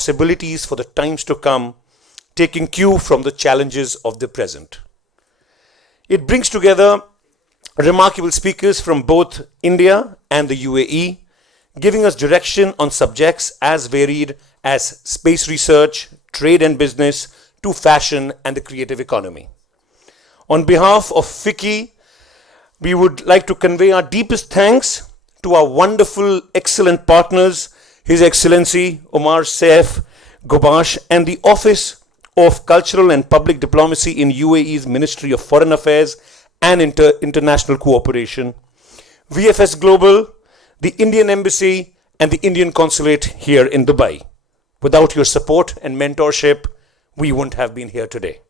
possibilities for the times to come, taking cue from the challenges of the present. It brings together remarkable speakers from both India and the UAE, giving us direction on subjects as varied as space research, trade and business, to fashion and the creative economy. On behalf of FICCI, we would like to convey our deepest thanks to our wonderful, excellent partners, His Excellency Omar Saif Gobash and the Office of Cultural and Public Diplomacy in UAE's Ministry of Foreign Affairs and International Cooperation, VFS Global, the Indian Embassy, and the Indian Consulate here in Dubai. Without your support and mentorship, we wouldn't have been here today.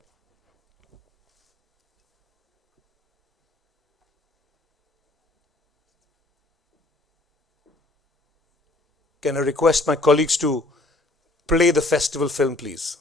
Can I request my colleagues to play the festival film, please?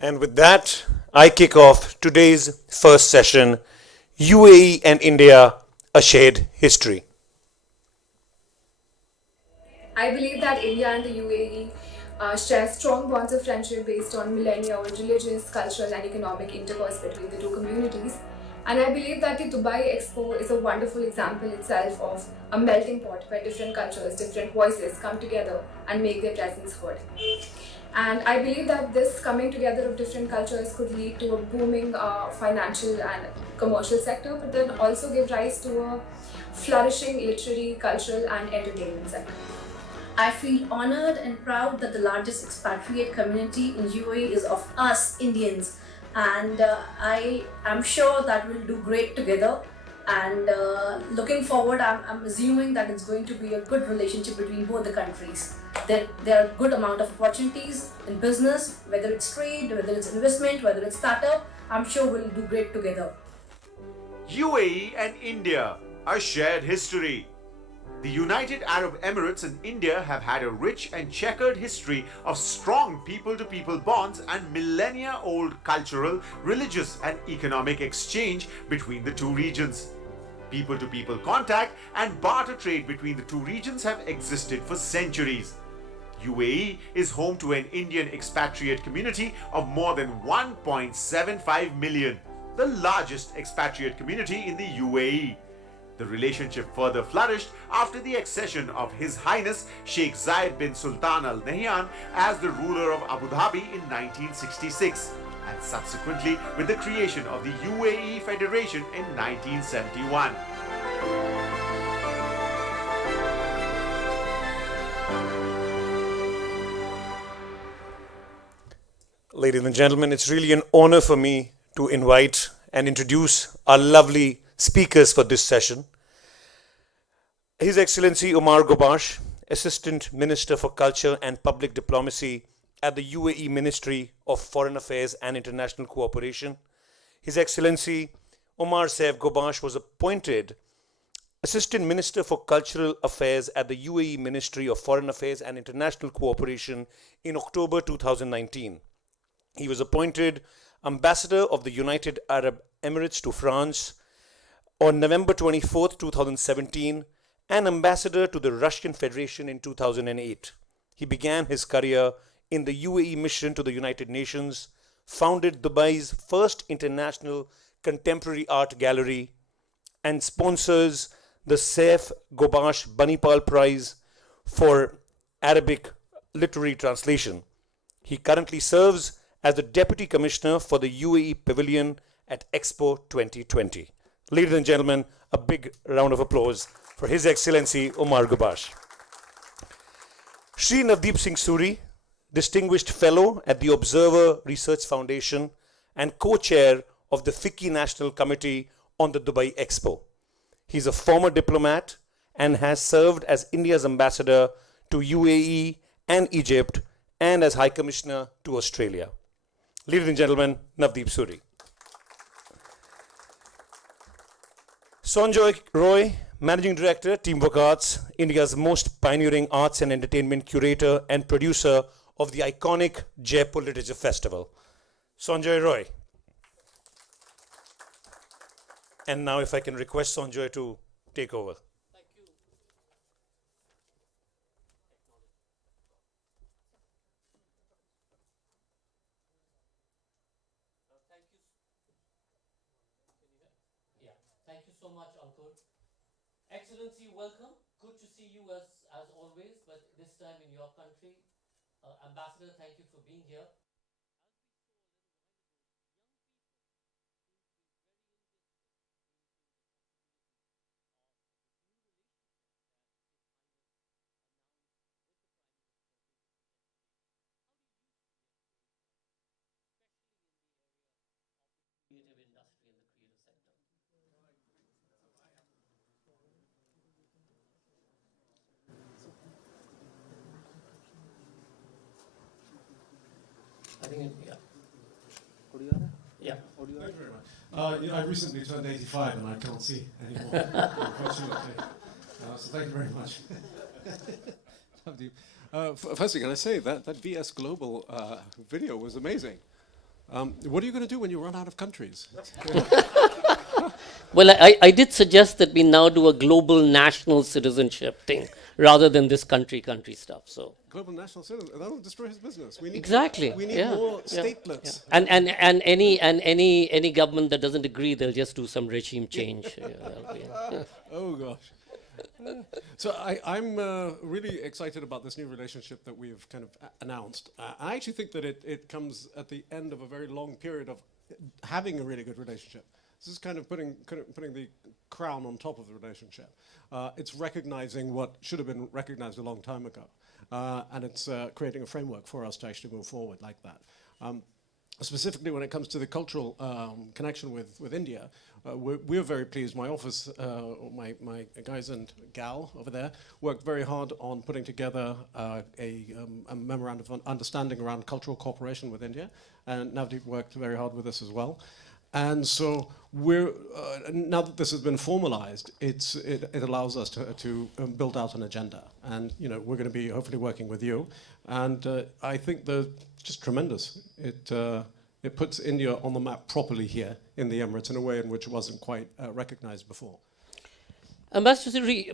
And with that, I kick off today's first session, UAE and India, a shared history. I believe that India and the UAE share strong bonds of friendship based on millennia old religious, cultural, and economic intercourse between the two communities. And I believe that the Dubai Expo is a wonderful example itself of a melting pot where different cultures, different voices come together and make their presence heard. And I believe that this coming together of different cultures could lead to a booming financial and commercial sector, but then also give rise to a flourishing literary, cultural, and entertainment sector. I feel honored and proud that the largest expatriate community in UAE is of us Indians, and I am sure that we'll do great together. And looking forward, I'm assuming that it's going to be a good relationship between both the countries. There are good amount of opportunities in business, whether it's trade, whether it's investment, whether it's startup. I'm sure we'll do great together. UAE and India, a shared history. The United Arab Emirates and India have had a rich and checkered history of strong people-to-people bonds and millennia-old cultural, religious and economic exchange between the two regions. People-to-people contact and barter trade between the two regions have existed for centuries. UAE is home to an Indian expatriate community of more than 1.75 million, the largest expatriate community in the UAE. The relationship further flourished after the accession of His Highness Sheikh Zayed bin Sultan Al Nahyan as the ruler of Abu Dhabi in 1966, and subsequently with the creation of the UAE Federation in 1971. Ladies and gentlemen, it's really an honor for me to invite and introduce our lovely speakers for this session. His Excellency Omar Gobash, Assistant Minister for Culture and Public Diplomacy at the UAE Ministry of Foreign Affairs and International Cooperation. His Excellency Omar Saif Gobash was appointed Assistant Minister for Cultural Affairs at the UAE Ministry of Foreign Affairs and International Cooperation in October 2019. He was appointed Ambassador of the United Arab Emirates to France on November 24, 2017, and Ambassador to the Russian Federation in 2008. He began his career in the UAE mission to the United Nations, founded Dubai's first international contemporary art gallery, and sponsors the Saif Gobash Banipal Prize for Arabic Literary Translation. He currently serves as the Deputy Commissioner for the UAE Pavilion at Expo 2020. Ladies and gentlemen, a big round of applause for His Excellency Omar Gobash. Shri Navdeep Singh Suri, Distinguished Fellow at the Observer Research Foundation and Co-Chair of the FICCI National Committee on the Dubai Expo. He's a former diplomat and has served as India's ambassador to UAE and Egypt and as High Commissioner to Australia. Ladies and gentlemen, Navdeep Suri. Sanjoy Roy, Managing Director, Teamwork Arts, India's most pioneering arts and entertainment curator and producer of the iconic Jaipur Literature Festival. Sanjoy Roy. And now if I can request Sanjoy to take over. Thank you so much, Ankur. Excellency, welcome. Good to see you as always, but this time in your country. Ambassador, thank you for being here. Creative industry and the creative sector. I think yeah. Yeah. Thank you very much. I recently turned 85 and I can't see anymore, unfortunately. So thank you very much. Firstly, can I say that VS Global video was amazing. What are you going to do when you run out of countries? Well, I did suggest that we now do a global national citizenship thing rather than this country stuff. So Global national citizen, that will destroy his business. We need exactly. We need more statelets. And any government that doesn't agree, they'll just do some regime change. Oh gosh. So I'm really excited about this new relationship that we've kind of announced. I actually think that it comes at the end of a very long period of having a really good relationship. This is kind of putting the crown on top of the relationship. It's recognizing what should have been recognized a long time ago. And it's creating a framework for us to actually move forward like that. Specifically when it comes to the cultural connection with India, we're very pleased. My office, my guys and gal over there worked very hard on putting together a memorandum of understanding around cultural cooperation with India, and Navdeep worked very hard with us as well. And so we're now that this has been formalized, it allows us to build out an agenda, and we're going to be hopefully working with you, and I think they're just tremendous. It puts India on the map properly here in the Emirates in a way in which it wasn't quite recognized before. Ambassador Siri,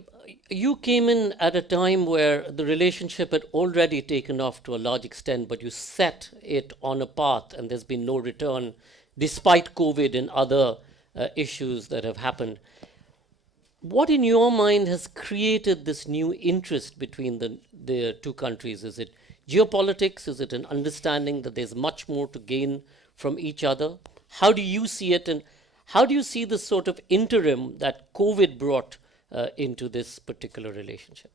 you came in at a time where the relationship had already taken off to a large extent, but you set it on a path and there's been no return despite COVID and other issues that have happened. What in your mind has created this new interest between the two countries? Is it geopolitics? Is it an understanding that there's much more to gain from each other? How do you see it, and how do you see this sort of interim that COVID brought into this particular relationship?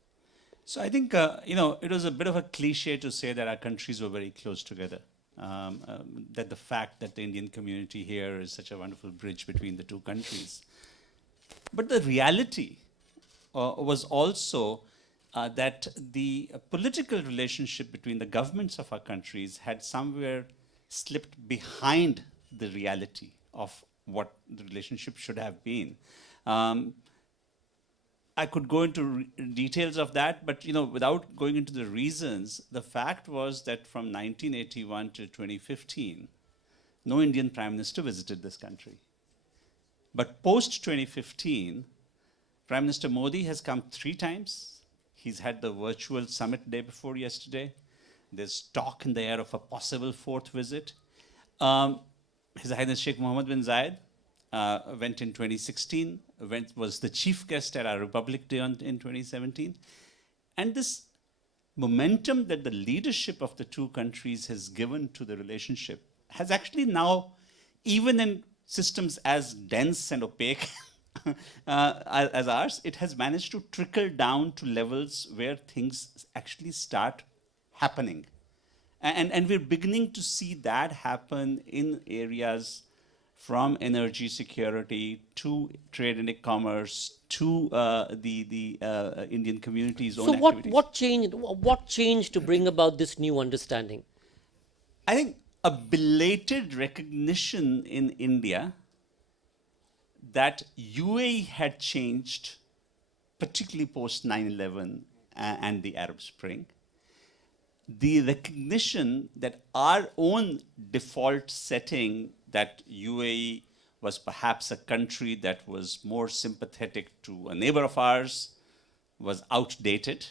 So I think, it was a bit of a cliche to say that our countries were very close together. That the fact that the Indian community here is such a wonderful bridge between the two countries. But the reality was also that the political relationship between the governments of our countries had somewhere slipped behind the reality of what the relationship should have been. I could go into details of that, but without going into the reasons, the fact was that from 1981 to 2015, no Indian Prime Minister visited this country. But post 2015, Prime Minister Modi has come 3 times. He's had the virtual summit day before yesterday. There's talk in the air of a possible 4th visit. His Highness Sheikh Mohammed bin Zayed went in 2016, was the chief guest at our Republic Day in 2017. And this momentum that the leadership of the two countries has given to the relationship has actually now, even in systems as dense and opaque as ours, it has managed to trickle down to levels where things actually start happening. And we're beginning to see that happen in areas from energy security to trade and e-commerce to the Indian community's own activities. So what changed to bring about this new understanding? I think a belated recognition in India that UAE had changed, particularly post 9/11 and the Arab Spring. The recognition that our own default setting, that UAE was perhaps a country that was more sympathetic to a neighbor of ours, was outdated.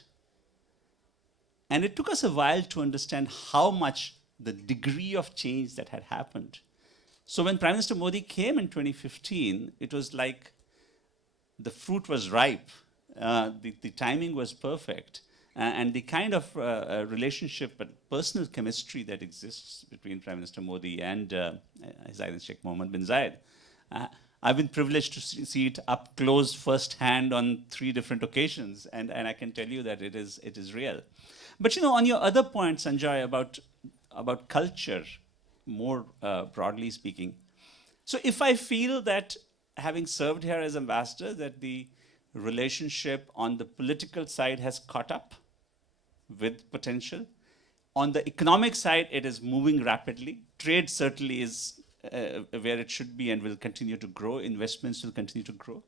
And it took us a while to understand how much the degree of change that had happened. So when Prime Minister Modi came in 2015, it was like the fruit was ripe, the timing was perfect, and the kind of relationship and personal chemistry that exists between Prime Minister Modi and His Highness Sheikh Mohammed bin Zayed. I've been privileged to see it up close firsthand on 3 different occasions, and I can tell you that it is real. But on your other point, Sanjay, about culture, more broadly speaking. So if I feel that, having served here as ambassador, that the relationship on the political side has caught up with potential, on the economic side, it is moving rapidly. Trade certainly is where it should be and will continue to grow. Investments will continue to grow.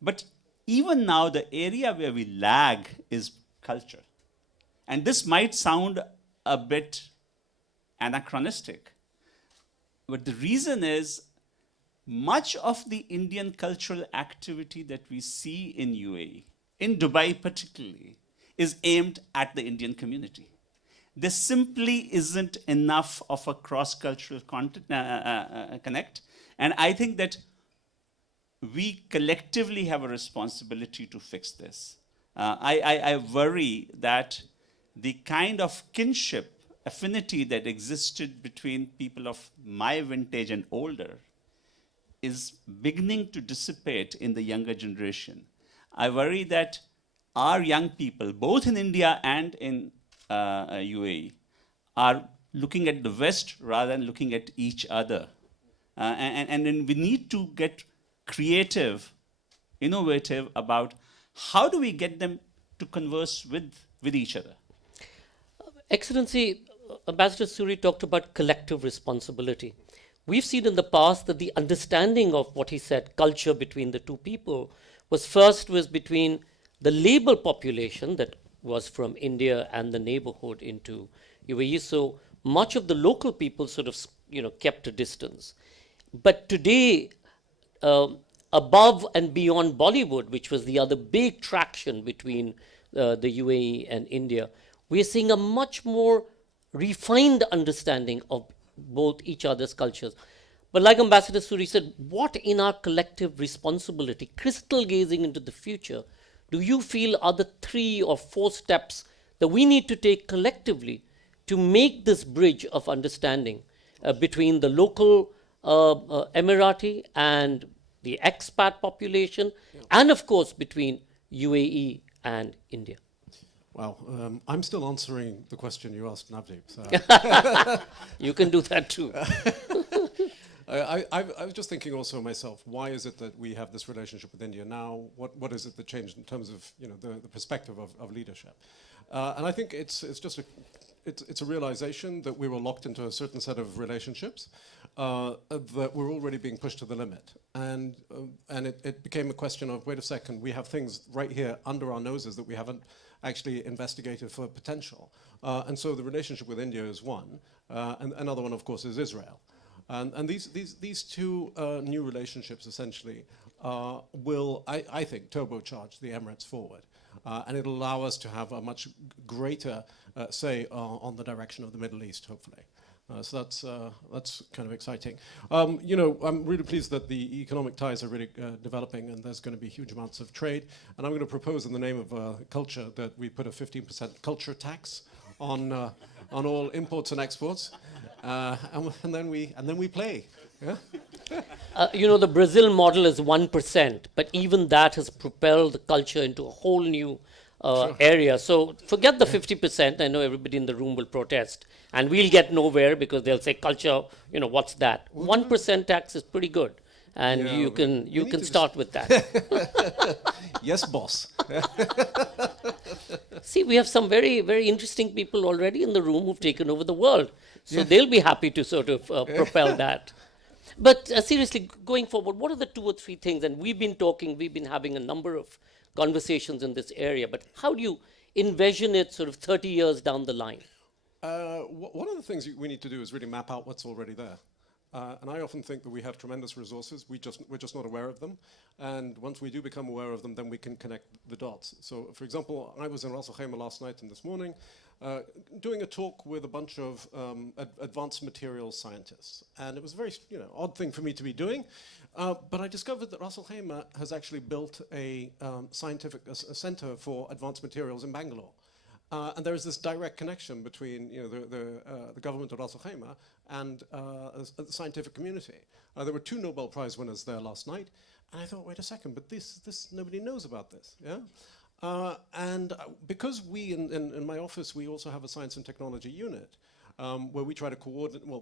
But even now, the area where we lag is culture. And this might sound a bit anachronistic, but the reason is much of the Indian cultural activity that we see in UAE, in Dubai particularly, is aimed at the Indian community. There simply isn't enough of a cross-cultural connect. And I think that we collectively have a responsibility to fix this. I worry that the kind of kinship, affinity that existed between people of my vintage and older is beginning to dissipate in the younger generation. I worry that our young people, both in India and in UAE, are looking at the West rather than looking at each other. And we need to get creative, innovative about how do we get them to converse with each other? Excellency, Ambassador Suri talked about collective responsibility. We've seen in the past that the understanding of what he said, culture between the two people, was between the labor population that was from India and the neighborhood into UAE. So much of the local people sort of, kept a distance. But today, above and beyond Bollywood, which was the other big traction between the UAE and India, we are seeing a much more refined understanding of both each other's cultures. But like Ambassador Suri said, what in our collective responsibility, crystal gazing into the future, do you feel are the 3 or 4 steps that we need to take collectively to make this bridge of understanding between the local Emirati and the expat population, and of course between UAE and India? Well, I'm still answering the question you asked Navdeep. So. You can do that too. I was just thinking also myself, why is it that we have this relationship with India now? What is it that changed in terms of the perspective of leadership? And I think it's just a realization that we were locked into a certain set of relationships that were already being pushed to the limit, and it became a question of, wait a second, we have things right here under our noses that we haven't actually investigated for potential, and so the relationship with India is one, and another one, of course, is Israel. And these 2 new relationships essentially will, I think, turbocharge the Emirates forward. And it'll allow us to have a much greater say on the direction of the Middle East, hopefully. So that's kind of exciting. I'm really pleased that the economic ties are really developing, and there's going to be huge amounts of trade. And I'm going to propose, in the name of culture, that we put a 15% culture tax on all imports and exports, and then we play. Yeah? The Brazil model is 1%, but even that has propelled the culture into a whole new area. So forget the 50%. I know everybody in the room will protest, and we'll get nowhere because they'll say culture. What's that? 1% tax is pretty good, and you can start with that. Yes, boss. See, we have some very, very interesting people already in the room who've taken over the world. So they'll be happy to sort of propel that. But seriously, going forward, what are the 2 or 3 things? And we've been having a number of conversations in this area, but how do you envision it sort of 30 years down the line? One of the things we need to do is really map out what's already there. And I often think that we have tremendous resources, we're just not aware of them. And once we do become aware of them, then we can connect the dots. So, for example, I was in Ras Al Khaimah last night and this morning, doing a talk with a bunch of advanced materials scientists. And it was a very odd thing for me to be doing. But I discovered that Ras Al Khaimah has actually built a scientific center for advanced materials in Bangalore. And there is this direct connection between the government of Ras Al Khaimah and the scientific community. There were 2 Nobel Prize winners there last night, and I thought, wait a second, but this nobody knows about this, yeah? And because we in my office, we also have a science and technology unit where we try to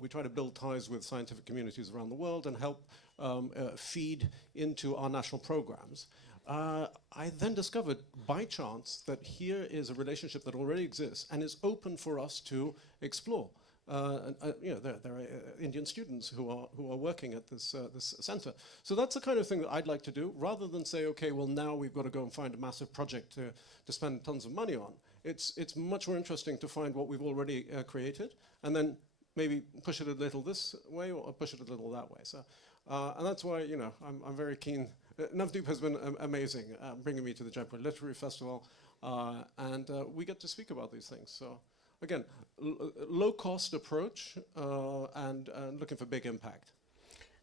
we try to build ties with scientific communities around the world and help feed into our national programs. I then discovered by chance that here is a relationship that already exists and is open for us to explore. There are Indian students who are working at this center. So that's the kind of thing that I'd like to do, rather than say, okay, well now we've got to go and find a massive project to spend tons of money on. It's much more interesting to find what we've already created and then maybe push it a little this way or push it a little that way. So, and that's why I'm very keen. Navdeep has been amazing, bringing me to the Jaipur Literary Festival, and we get to speak about these things. So again, low-cost approach and looking for big impact.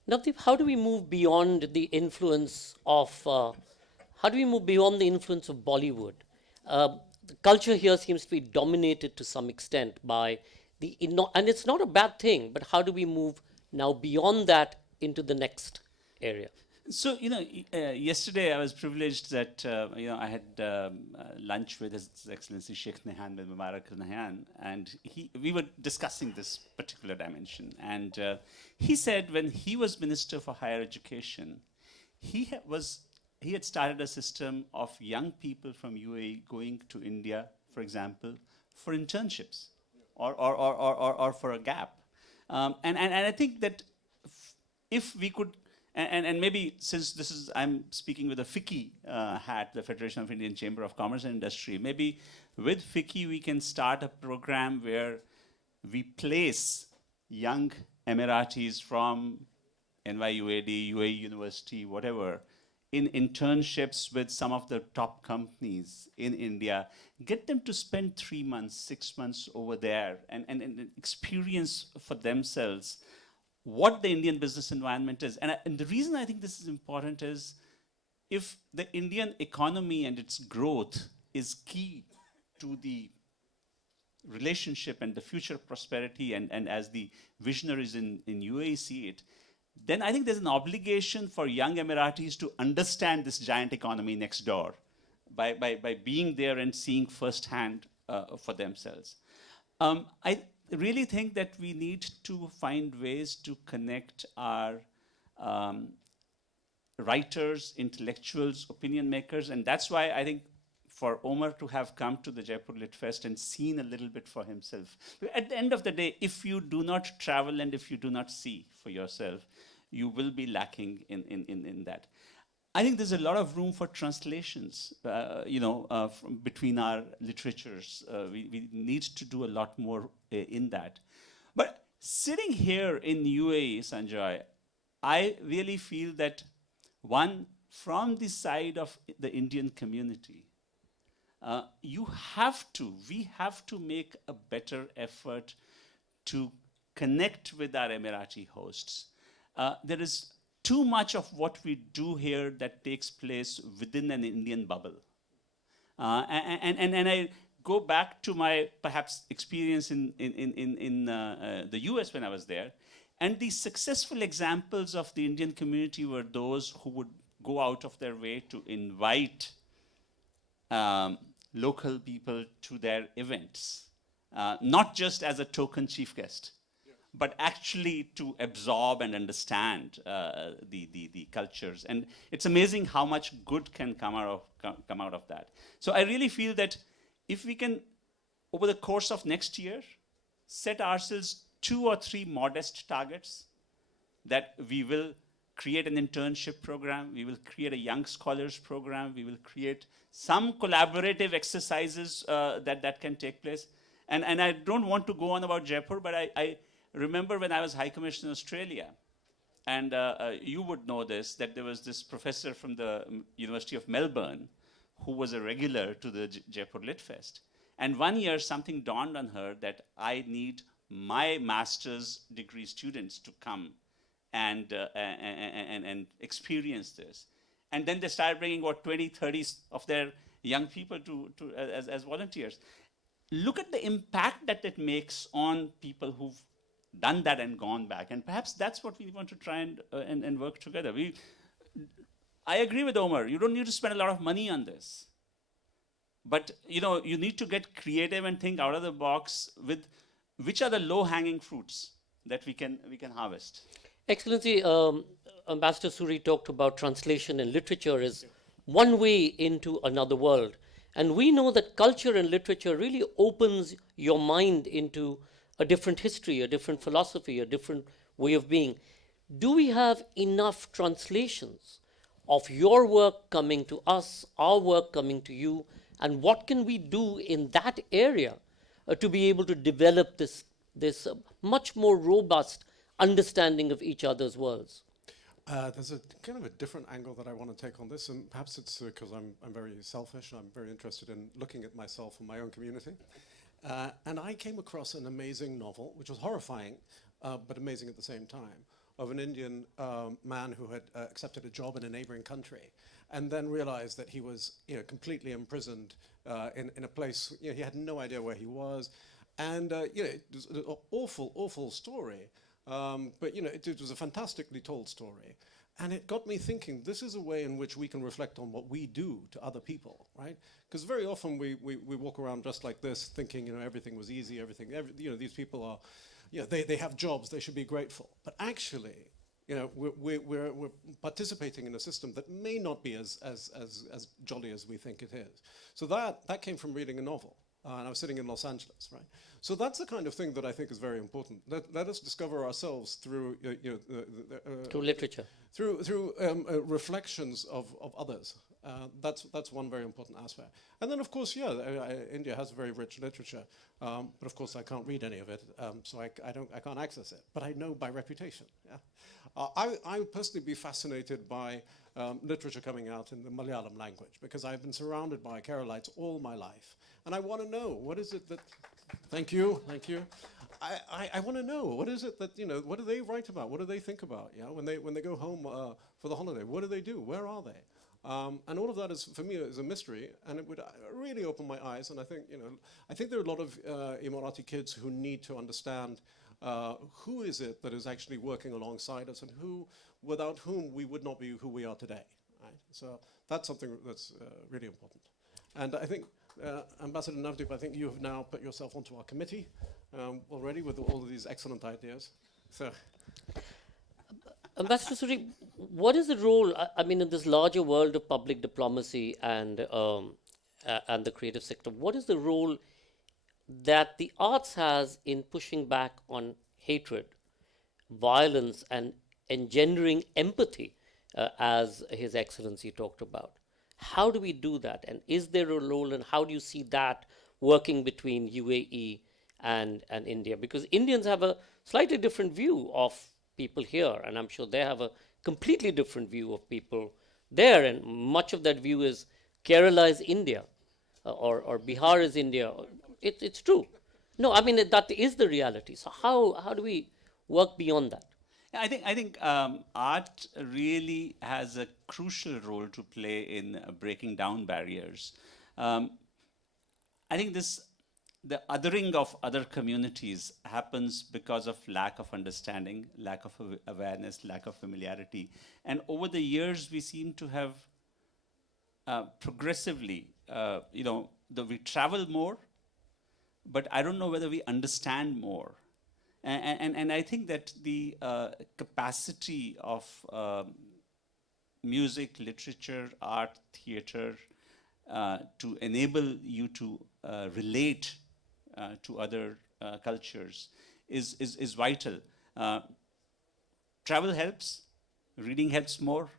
Navdeep, how do we move beyond the influence of Bollywood? The culture here seems to be dominated to some extent by and it's not a bad thing, but how do we move now beyond that into the next area? So, yesterday I was privileged that, I had lunch with His Excellency Sheikh Nahyan bin Mubarak Nahyan, and we were discussing this particular dimension. And he said when he was Minister for Higher Education, he had started a system of young people from UAE going to India, for example, for internships or for a gap. And I think that if we could, and maybe since this is, I'm speaking with a FICCI hat, the Federation of Indian Chamber of Commerce and Industry, maybe with FICCI we can start a program where we place young Emiratis from NYUAD, UAE University, whatever, in internships with some of the top companies in India, get them to spend 3 months, 6 months over there and experience for themselves what the Indian business environment is. And the reason I think this is important is if the Indian economy and its growth is key to the relationship and the future prosperity, and as the visionaries in UAE see it, then I think there's an obligation for young Emiratis to understand this giant economy next door by being there and seeing firsthand for themselves. I really think that we need to find ways to connect our writers, intellectuals, opinion makers, and that's why I think for Omar to have come to the Jaipur Lit Fest and seen a little bit for himself. At the end of the day, if you do not travel and if you do not see for yourself, you will be lacking in that. I think there's a lot of room for translations, between our literatures. We need to do a lot more in that. But sitting here in UAE, Sanjoy, I really feel that one, from the side of the Indian community, we have to make a better effort to connect with our Emirati hosts. There is too much of what we do here that takes place within an Indian bubble. And I go back to my perhaps experience in the US when I was there, and the successful examples of the Indian community were those who would go out of their way to invite local people to their events, not just as a token chief guest, but actually to absorb and understand the cultures. And it's amazing how much good can come out of that. So I really feel that if we can, over the course of next year, set ourselves 2 or 3 modest targets, that we will create an internship program, we will create a young scholars program, we will create some collaborative exercises that can take place. And I don't want to go on about Jaipur, but I remember when I was High Commissioner in Australia, and you would know this, that there was this professor from the University of Melbourne who was a regular to the Jaipur Lit Fest. And one year something dawned on her that I need my master's degree students to come and experience this. And then they started bringing about 20, 30 of their young people as volunteers. Look at the impact that it makes on people who've done that and gone back. And perhaps that's what we want to try and work together. I agree with Omar. You don't need to spend a lot of money on this. But you need to get creative and think out of the box with which are the low-hanging fruits that we can harvest. Excellency, Ambassador Suri talked about translation and literature as one way into another world. And we know that culture and literature really opens your mind into a different history, a different philosophy, a different way of being. Do we have enough translations of your work coming to us, our work coming to you, and what can we do in that area to be able to develop this much more robust understanding of each other's worlds? There's a kind of a different angle that I want to take on this, and perhaps it's because I'm very selfish and I'm very interested in looking at myself and my own community. And I came across an amazing novel, which was horrifying, but amazing at the same time, of an Indian man who had accepted a job in a neighboring country, and then realized that he was completely imprisoned in a place, he had no idea where he was. And it was an awful story. But it was a fantastically told story, and it got me thinking. This is a way in which we can reflect on what we do to other people, right? Because very often we walk around just like this, thinking everything was easy, these people are, they have jobs, they should be grateful. But actually, we're participating in a system that may not be as jolly as we think it is. So that came from reading a novel. And I was sitting in Los Angeles, right? So that's the kind of thing that I think is very important. Let us discover ourselves through through literature. through reflections of others. That's one very important aspect. And then, of course, India has very rich literature, but of course I can't read any of it, so I can't access it. But I know by reputation. Yeah. I would personally be fascinated by literature coming out in the Malayalam language, because I've been surrounded by Keralites all my life, and I want to know what is it that. Thank you. I want to know what is it that what do they write about? What do they think about? When they go home for the holiday, what do they do? Where are they? And all of that is, for me, is a mystery, and it would really open my eyes. And I think there are a lot of Emirati kids who need to understand who is it that is actually working alongside us, and without whom we would not be who we are today. Right? So that's something that's really important. And I think, Ambassador Navdeep, I think you have now put yourself onto our committee already with all of these excellent ideas. So. Ambassador Suri, what is the role, I mean, in this larger world of public diplomacy and the creative sector, what is the role that the arts has in pushing back on hatred, violence, and engendering empathy, as His Excellency talked about? How do we do that? And is there a role, and how do you see that working between UAE and India? Because Indians have a slightly different view of people here, and I'm sure they have a completely different view of people there, and much of that view is Kerala is India, or Bihar is India. It's true. No, I mean, that is the reality. So how do we work beyond that? I think art really has a crucial role to play in breaking down barriers. I think the othering of other communities happens because of lack of understanding, lack of awareness, lack of familiarity. And over the years, we seem to have progressively, we travel more, but I don't know whether we understand more. And I think that the capacity of music, literature, art, theater, to enable you to relate to other cultures is vital. Travel helps, reading helps more,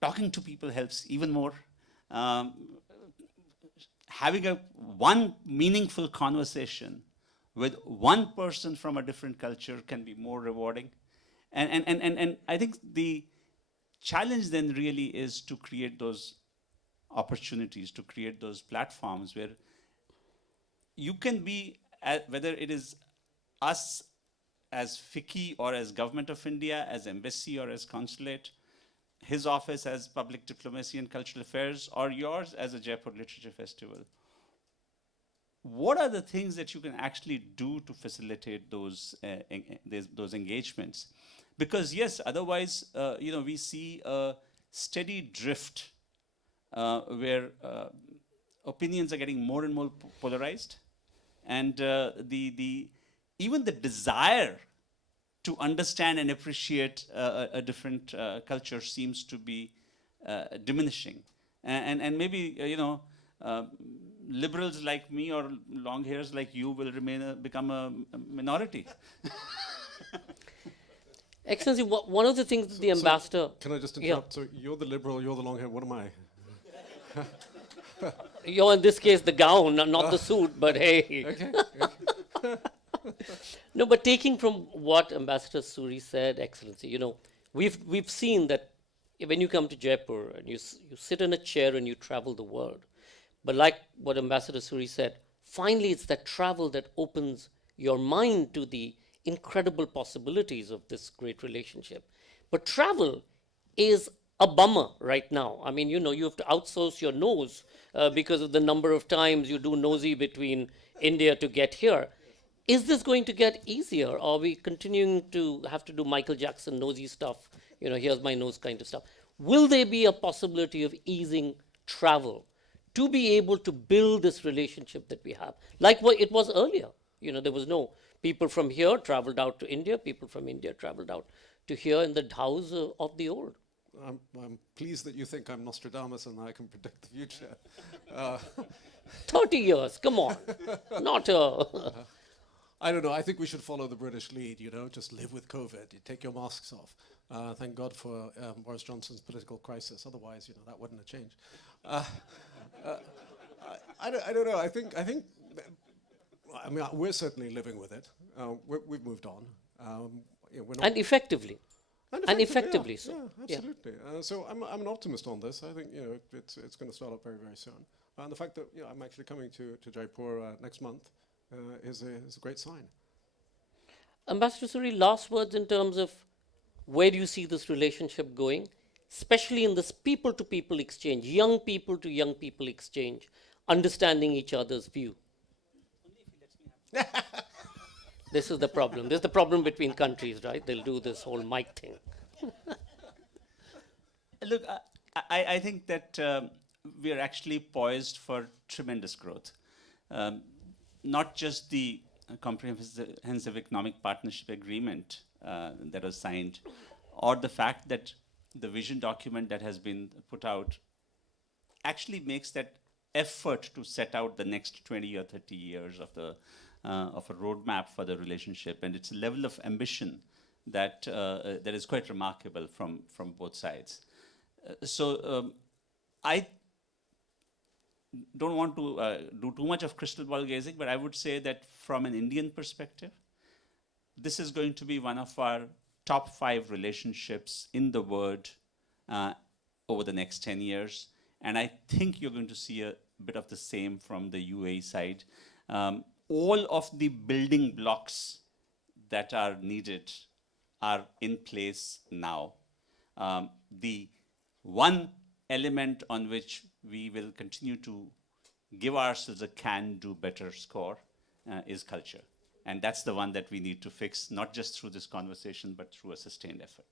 talking to people helps even more. Having one meaningful conversation with one person from a different culture can be more rewarding. And I think the challenge then really is to create those opportunities, to create those platforms where you can be, whether it is us as FICCI or as Government of India, as embassy or as consulate, his office as Public Diplomacy and Cultural Affairs, or yours as a Jaipur Literature Festival. What are the things that you can actually do to facilitate those engagements? Because yes, otherwise, we see a steady drift where opinions are getting more and more polarized, and even the desire to understand and appreciate a different culture seems to be diminishing. And maybe, liberals like me or long hairs like you will become a minority. Excellency, one of the things that the ambassador... Can I just interrupt? Yeah. So you're the liberal, you're the long hair, what am I? You're, in this case, the gown, not the suit, but hey. Okay. No, but taking from what Ambassador Suri said, Excellency, we've seen that when you come to Jaipur and you sit in a chair and you travel the world, but like what Ambassador Suri said, finally it's that travel that opens your mind to the incredible possibilities of this great relationship. But travel is a bummer right now. I mean, you have to outsource your nose because of the number of times you do nosy between India to get here. Is this going to get easier, or are we continuing to have to do Michael Jackson nosy stuff, here's my nose kind of stuff? Will there be a possibility of easing travel to be able to build this relationship that we have, like what it was earlier? There was no people from here traveled out to India, people from India traveled out to hear in the house of the old. I'm pleased that you think I'm Nostradamus and I can predict the future. 30 years, come on. Not a. I don't know. I think we should follow the British lead, you know, just live with COVID. You take your masks off. Thank God for Boris Johnson's political crisis. Otherwise, you know, that wouldn't have changed. I don't know. I mean, we're certainly living with it. We've moved on. We're not And effectively. And effectively yeah, so. Yeah, absolutely. So I'm an optimist on this. I think, you know, it's going to start up very, very soon. And the fact that, you know, I'm actually coming to Jaipur next month is a great sign. Ambassador Suri, last words in terms of where do you see this relationship going, especially in this people-to-people exchange, young people-to-young-people exchange, understanding each other's view. This is the problem. This is the problem between countries, right? They'll do this whole mic thing. Look, I think that we are actually poised for tremendous growth. Not just the comprehensive economic partnership agreement that was signed, or the fact that the vision document that has been put out actually makes that effort to set out the next 20 or 30 years of a roadmap for the relationship, and it's a level of ambition that that is quite remarkable from both sides. So I don't want to do too much of crystal ball gazing, but I would say that from an Indian perspective, this is going to be one of our top 5 relationships in the world over the next 10 years. And I think you're going to see a bit of the same from the UAE side. All of the building blocks that are needed are in place now. The one element on which we will continue to give ourselves a can do better score is culture. And that's the one that we need to fix, not just through this conversation, but through a sustained effort.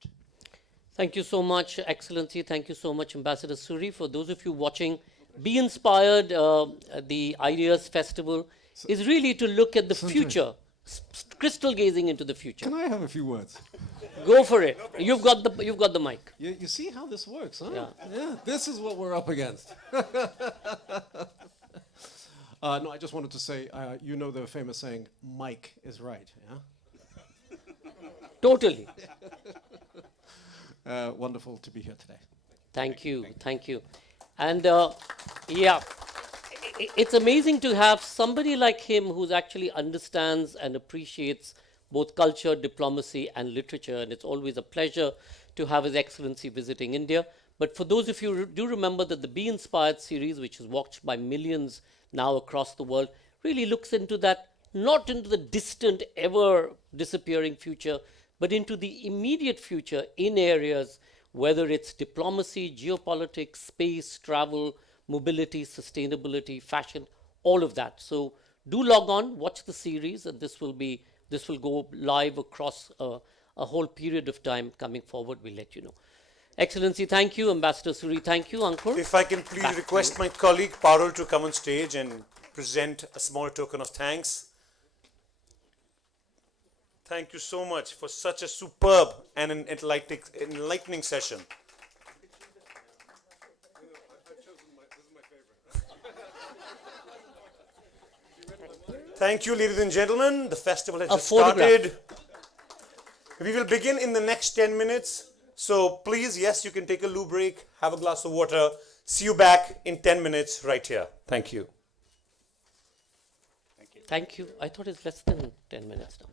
Thank you so much, Excellency. Thank you so much, Ambassador Suri. For those of you watching, be inspired. The Ideas Festival is really to look at the future, crystal gazing into the future. Can I have a few words? Go for it. You've got the mic. You see how this works, huh? Yeah. This is what we're up against. No, I just wanted to say, you know the famous saying, Mike is right, yeah? Totally. Wonderful to be here today. Thank you. And yeah, it's amazing to have somebody like him who actually understands and appreciates both culture, diplomacy, and literature. And it's always a pleasure to have His Excellency visiting India. But for those of you who do remember that the Be Inspired series, which is watched by millions now across the world, really looks into that, not into the distant, ever disappearing future, but into the immediate future in areas, whether it's diplomacy, geopolitics, space, travel, mobility, sustainability, fashion, all of that. So do log on, watch the series, and this will go live across a whole period of time coming forward. We'll let you know. Excellency, thank you. Ambassador Suri, thank you. Ankur. If I can please request my colleague Parul to come on stage and present a small token of thanks. Thank you so much for such a superb and an enlightening session. Thank you, ladies and gentlemen. The festival has just started. We will begin in the next 10 minutes. So please, yes, you can take a loo break, have a glass of water. See you back in 10 minutes right here. Thank you. Thank you. I thought it's less than 10 minutes now.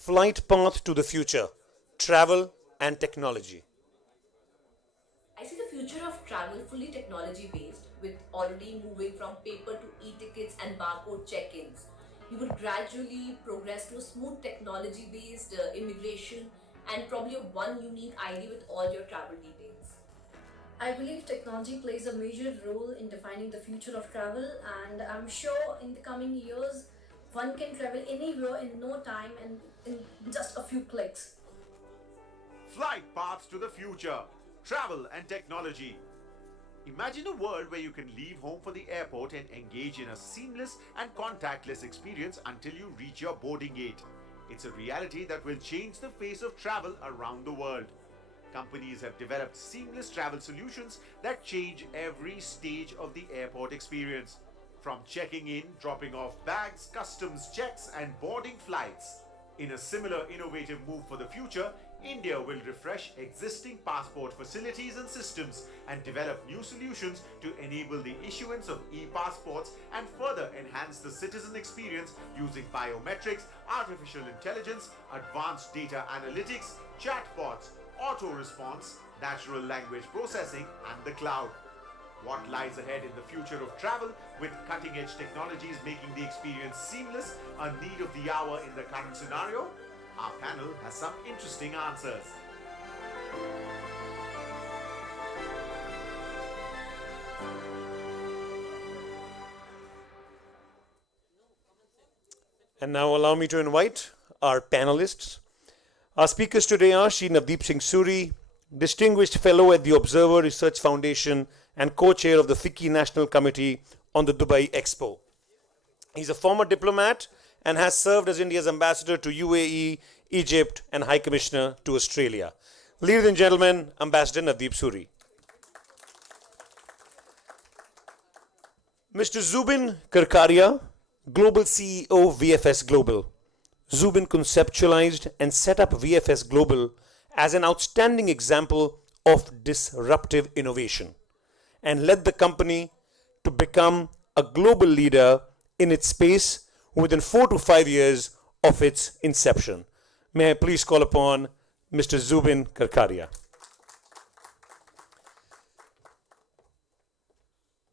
Flight path to the future, travel and technology. I see the future of travel fully technology based, with already moving from paper to e tickets and barcode check ins. You would gradually progress to a smooth technology based immigration and probably a one unique ID with all your travel details. I believe technology plays a major role in defining the future of travel, and I'm sure in the coming years, one can travel anywhere in no time and in just a few clicks. Flight paths to the future, travel and technology. Imagine a world where you can leave home for the airport and engage in a seamless and contactless experience until you reach your boarding gate. It's a reality that will change the face of travel around the world. Companies have developed seamless travel solutions that change every stage of the airport experience. From checking in, dropping off bags, customs checks, and boarding flights. In a similar innovative move for the future, India will refresh existing passport facilities and systems and develop new solutions to enable the issuance of e-passports and further enhance the citizen experience using biometrics, artificial intelligence, advanced data analytics, chatbots, auto response, natural language processing, and the cloud. What lies ahead in the future of travel with cutting edge technologies making the experience seamless, a need of the hour in the current scenario? Our panel has some interesting answers. And now allow me to invite our panelists. Our speakers today are Shri Navdeep Singh Suri, Distinguished Fellow at the Observer Research Foundation and co-chair of the FICCI National Committee on the Dubai Expo. He's a former diplomat and has served as India's ambassador to UAE, Egypt, and High Commissioner to Australia. Ladies and gentlemen, Ambassador Navdeep Suri. Mr. Zubin Karkaria, Global CEO, VFS Global. Zubin conceptualized and set up VFS Global as an outstanding example of disruptive innovation and led the company to become a global leader in its space within 4 to 5 years of its inception. May I please call upon Mr. Zubin Karkaria.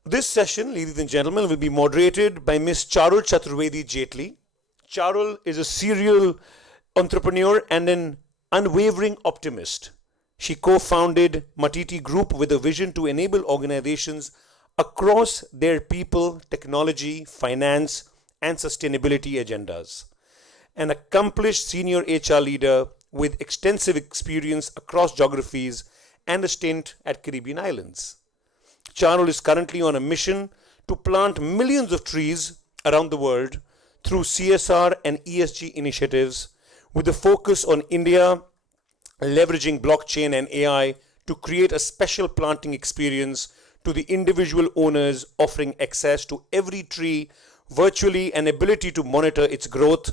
This session, ladies and gentlemen, will be moderated by Ms. Charul Chaturvedi Jetli. Charul is a serial entrepreneur and an unwavering optimist. She co-founded Matiti Group with a vision to enable organizations across their people, technology, finance, and sustainability agendas. An accomplished senior HR leader with extensive experience across geographies and a stint at Caribbean Islands. Charul is currently on a mission to plant millions of trees around the world through CSR and ESG initiatives with a focus on India leveraging blockchain and AI to create a special planting experience to the individual owners, offering access to every tree virtually and ability to monitor its growth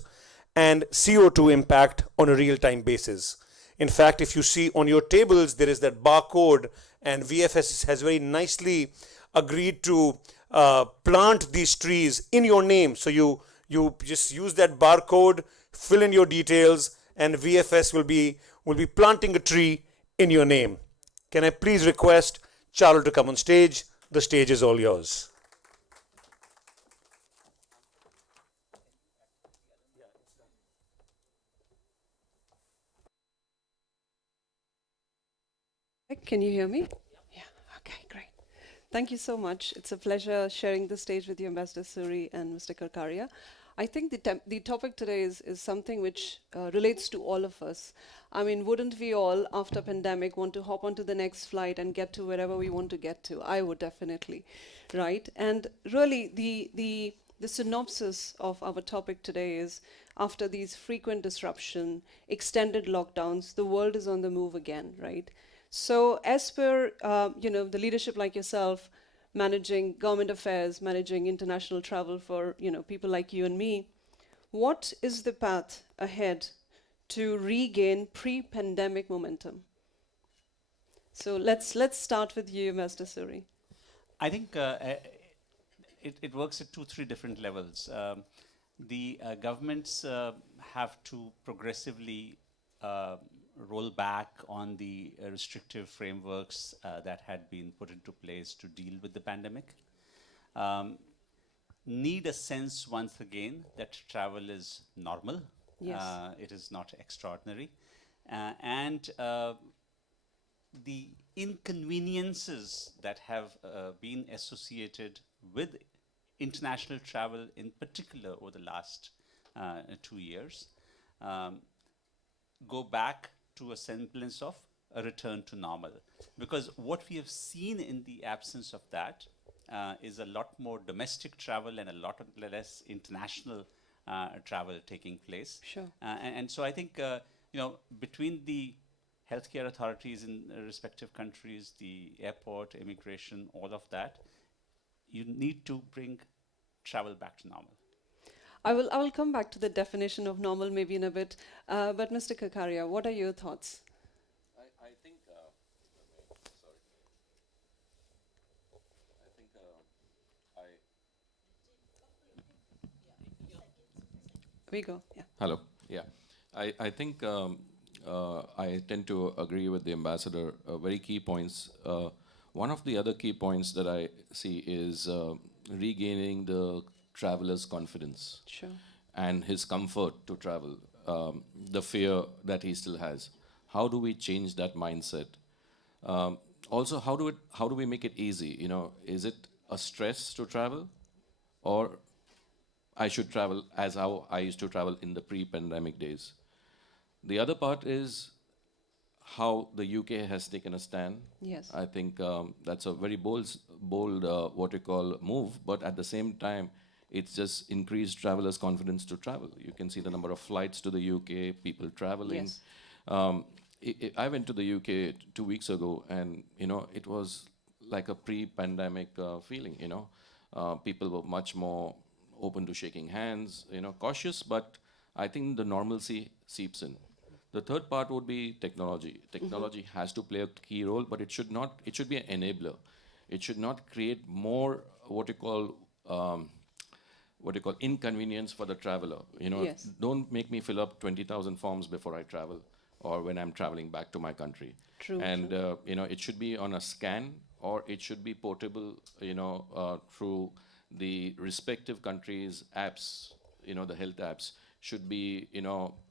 and CO2 impact on a real-time basis. In fact, if you see on your tables, there is that barcode, and VFS has very nicely agreed to plant these trees in your name. So you just use that barcode, fill in your details, and VFS will be planting a tree in your name. Can I please request Charul to come on stage? The stage is all yours. Can you hear me? Yeah, okay, great. Thank you so much. It's a pleasure sharing the stage with you, Ambassador Suri and Mr. Karkaria. I think the topic today is something which relates to all of us. I mean, wouldn't we all, after pandemic, want to hop onto the next flight and get to wherever we want to get to? I would definitely, right? And really, the synopsis of our topic today is, after these frequent disruption, extended lockdowns, the world is on the move again, right? So as per, the leadership like yourself, managing government affairs, managing international travel for, people like you and me, what is the path ahead to regain pre-pandemic momentum? So let's start with you, Master Suri. I think it works at 2-3 different levels. The governments have to progressively roll back on the restrictive frameworks that had been put into place to deal with the pandemic. Need a sense once again that travel is normal. Yes. It is not extraordinary. And the inconveniences that have been associated with international travel in particular over the last 2 years go back to a semblance of a return to normal. Because what we have seen in the absence of that is a lot more domestic travel and a lot less international travel taking place. Sure. And so I think, between the healthcare authorities in respective countries, the airport, immigration, all of that, you need to bring travel back to normal. I will come back to the definition of normal maybe in a bit. But Mr. Kakaria, what are your thoughts? I think, sorry. I think We go, yeah. Hello, yeah. I think I tend to agree with the ambassador. Very key points. One of the other key points that I see is regaining the traveler's confidence. Sure. And his comfort to travel, the fear that he still has. How do we change that mindset? Also, how do we make it easy? Is it a stress to travel, or I should travel as how I used to travel in the pre-pandemic days? The other part is how the UK has taken a stand. Yes. I think that's a very bold, what you call move, but at the same time, it's just increased travelers' confidence to travel. You can see the number of flights to the UK, people traveling. Yes. I went to the UK 2 weeks ago, and it was like a pre-pandemic feeling. People were much more open to shaking hands. Cautious, but I think the normalcy seeps in. The third part would be technology. Technology has to play a key role, but it should not. It should be an enabler. It should not create more what you call inconvenience for the traveler. Yes. Don't make me fill up 20,000 forms before I travel, or when I'm traveling back to my country. True, And it should be on a scan, or it should be portable. Through the respective countries' apps. The health apps should be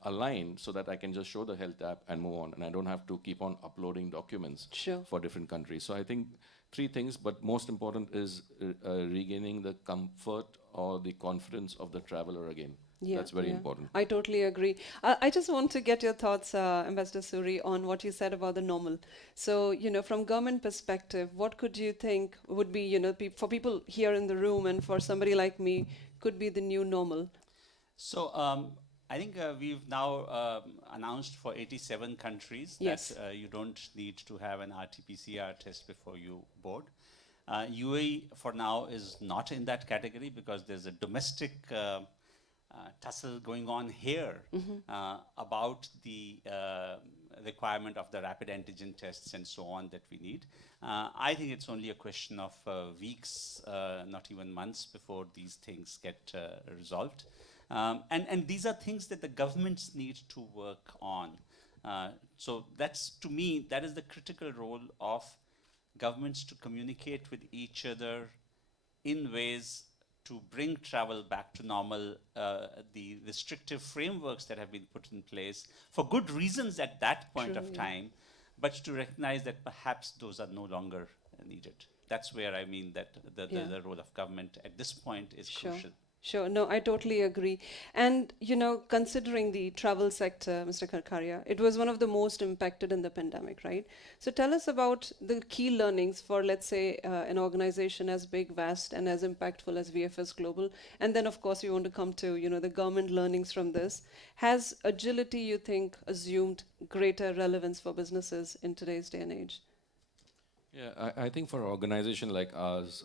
aligned so that I can just show the health app and move on, and I don't have to keep on uploading documents Sure. for different countries. So I think 3 things, but most important is regaining the comfort or the confidence of the traveler again. Yeah, That's very yeah. important. I totally agree. I just want to get your thoughts, Ambassador Suri, on what you said about the normal. So, from government perspective, what could you think would be, for people here in the room and for somebody like me, could be the new normal? So I think we've now announced for 87 countries Yes. that you don't need to have an RT-PCR test before you board. UAE for now is not in that category because there's a domestic tussle going on here about the requirement of the rapid antigen tests and so on that we need. I think it's only a question of weeks, not even months, before these things get resolved. And these are things that the governments need to work on. So that's, to me, that is the critical role of governments, to communicate with each other in ways to bring travel back to normal. The restrictive frameworks that have been put in place for good reasons at that point True, of yeah. time, but to recognize that perhaps those are no longer needed. That's where I mean that the role of government at this point is Sure. crucial. Sure, no, I totally agree. And, considering the travel sector, Mr. Karkaria, it was one of the most impacted in the pandemic, right? So tell us about the key learnings for, let's say, an organization as big, vast, and as impactful as VFS Global. And then, of course, we want to come to, the government learnings from this. Has agility, you think, assumed greater relevance for businesses in today's day and age? Yeah, I think for an organization like ours,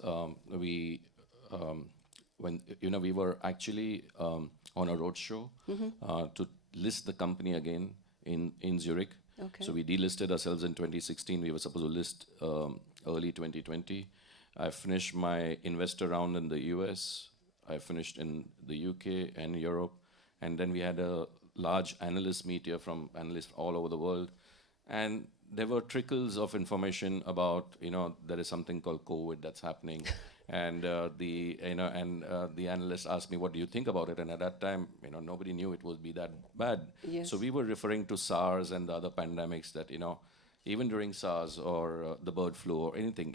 when we were actually on a roadshow to list the company again in Zurich. Okay. So we delisted ourselves in 2016. We were supposed to list early 2020. I finished my investor round in the US. I finished in the UK and Europe. And then we had a large analyst meet here from analysts all over the world. And there were trickles of information about, there is something called COVID that's happening. And the analyst asked me, what do you think about it? And at that time, nobody knew it would be that bad. Yes. So we were referring to SARS and the other pandemics that, even during SARS or the bird flu or anything,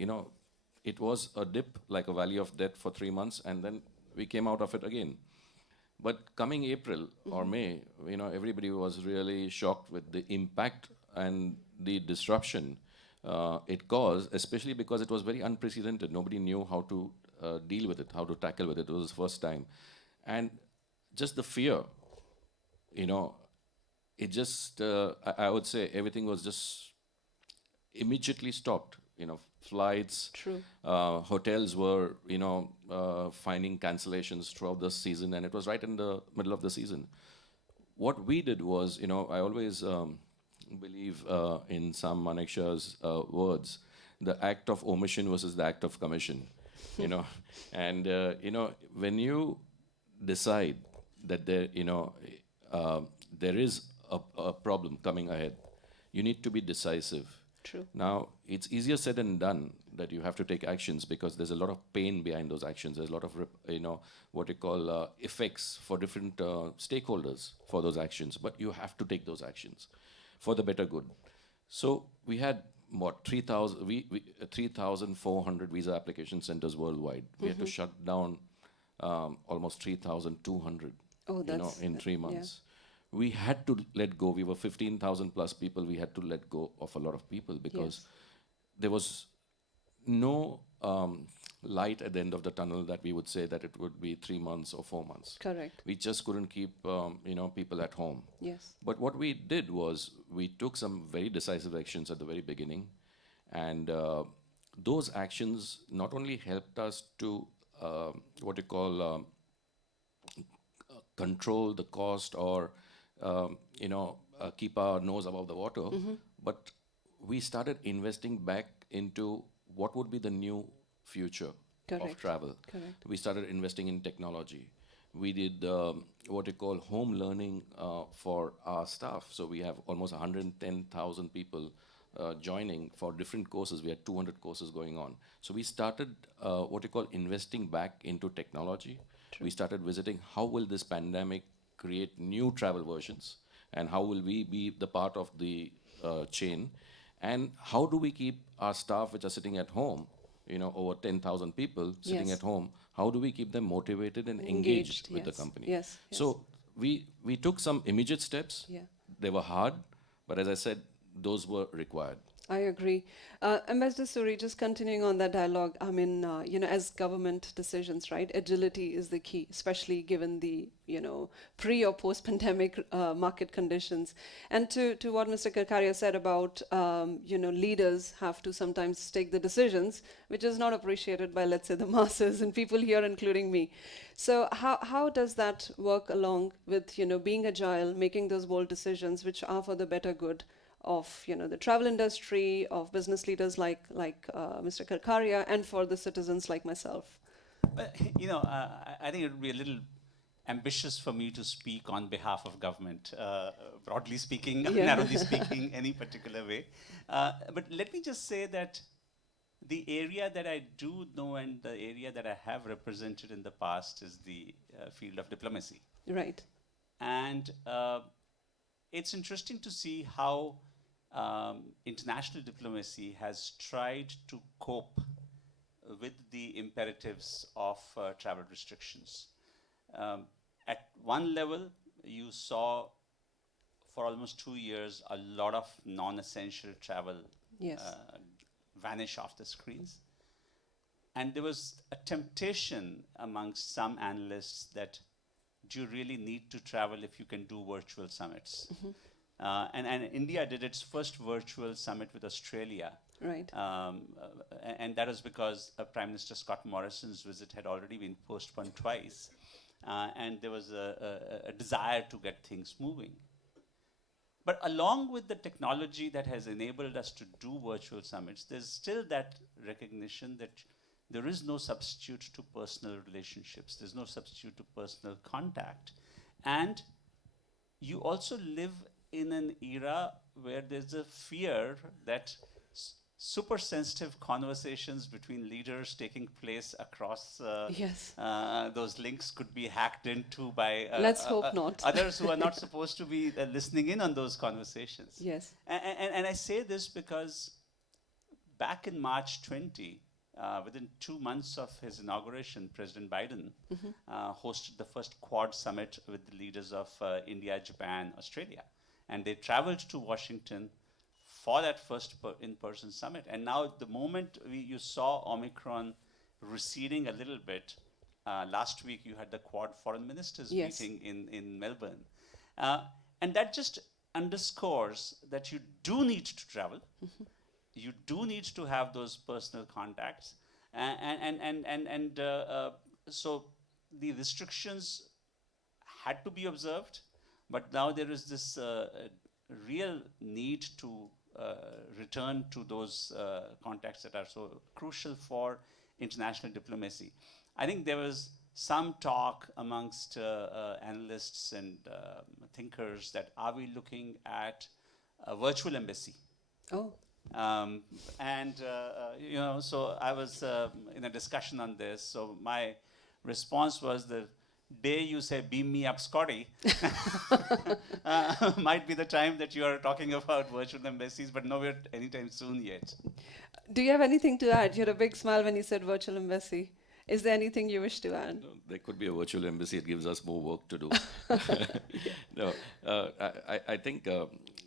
it was a dip, like a valley of death for 3 months, and then we came out of it again. But coming April or May, everybody was really shocked with the impact and the disruption it caused, especially because it was very unprecedented. Nobody knew how to deal with it, how to tackle with it. It was the first time. And just the fear, it just, I would say everything was just immediately stopped. Flights, True. Hotels were, finding cancellations throughout the season, and it was right in the middle of the season. What we did was, I always believe in Sam Maneksha's words, the act of omission versus the act of commission, and when you decide that there is a problem coming ahead, you need to be decisive. True. Now, it's easier said than done that you have to take actions because there's a lot of pain behind those actions. There's a lot of, what you call effects for different stakeholders for those actions. But you have to take those actions for the better good. So we had, 3,400 visa application centers worldwide. We had to shut down almost 3,200 in 3 months. We had to let go. We were 15,000 plus people. We had to let go of a lot of people because there was no light at the end of the tunnel that we would say that it would be 3 months or 4 months. Correct. We just couldn't keep people at home. Yes. But what we did was we took some very decisive actions at the very beginning, and those actions not only helped us to control the cost or keep our nose above the water, but we started investing back into what would be the new future of travel. Correct. We started investing in technology. We did what we call home learning for our staff. So we have almost 110,000 people joining for different courses. We had 200 courses going on. So we started what we call investing back into technology. We started visiting how will this pandemic create new travel versions, and how will we be the part of the chain, and how do we keep our staff which are sitting at home, over 10,000 people sitting at home, how do we keep them motivated and engaged with the company? Yes. So we took some immediate steps. Yeah. They were hard, but as I said, those were required. I agree. Ambassador Suri, just continuing on that dialogue, I mean, as government decisions, right, agility is the key, especially given the, pre or post-pandemic market conditions. And to what Mr. Karkaria said about, leaders have to sometimes take the decisions, which is not appreciated by, let's say, the masses and people here, including me. So how does that work along with, being agile, making those bold decisions, which are for the better good of the travel industry, of business leaders like Mr. Karkaria, and for the citizens like myself? Well, I think it would be a little ambitious for me to speak on behalf of government, broadly speaking, narrowly speaking, any particular way. But let me just say that the area that I do know and the area that I have represented in the past is the field of diplomacy. Right. And it's interesting to see how international diplomacy has tried to cope with the imperatives of travel restrictions. At one level, you saw for almost 2 years a lot of non-essential travel vanish off the screens. And there was a temptation amongst some analysts that do you really need to travel if you can do virtual summits? And India did its first virtual summit with Australia. Right. And that was because Prime Minister Scott Morrison's visit had already been postponed twice. And there was a desire to get things moving. But along with the technology that has enabled us to do virtual summits, there's still that recognition that there is no substitute to personal relationships. There's no substitute to personal contact. And you also live in an era where there's a fear that super sensitive conversations between leaders taking place across Yes. those links could be hacked into by Let's hope not. others who are not supposed to be listening in on those conversations. Yes. And I say this because back in March 20, within 2 months of his inauguration, President Biden hosted the first Quad summit with the leaders of India, Japan, Australia. And they traveled to Washington for that first in-person summit. And now the moment you saw Omicron receding a little bit, last week you had the Quad foreign ministers Yes. meeting in Melbourne. And that just underscores that you do need to travel. You do need to have those personal contacts. So the restrictions had to be observed, but now there is this real need to return to those contacts that are so crucial for international diplomacy. I think there was some talk amongst analysts and thinkers that are we looking at a virtual embassy? Oh. So I was in a discussion on this. So my response was the day you say, beam me up, Scotty, might be the time that you are talking about virtual embassies, but nowhere anytime soon yet. Do you have anything to add? You had a big smile when you said virtual embassy. Is there anything you wish to add? No, there could be a virtual embassy. It gives us more work to do. No, I think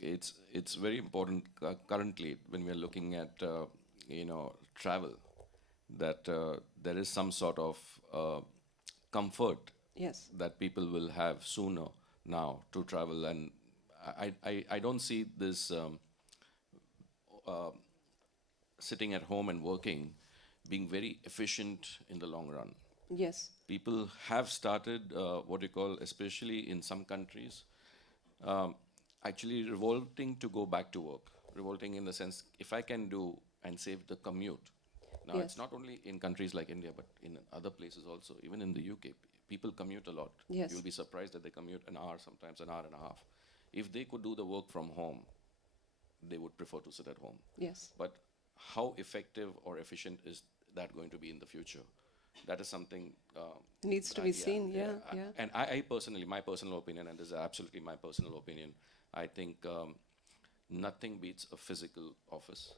it's very important currently when we are looking at travel that there is some sort of comfort Yes. that people will have sooner now to travel, and I don't see this sitting at home and working being very efficient in the long run. Yes. People have started what you call, especially in some countries, actually revolting to go back to work. Revolting in the sense, if I can do and save the commute. Now, Yes. it's not only in countries like India, but in other places also. Even in the UK, people commute a lot. Yes. You'll be surprised that they commute an hour, sometimes an hour and a half. If they could do the work from home, they would prefer to sit at home. Yes. But how effective or efficient is that going to be in the future? That is something Needs to be seen. Yeah. Yeah. And I personally, my personal opinion, and this is absolutely my personal opinion, I think nothing beats a physical office.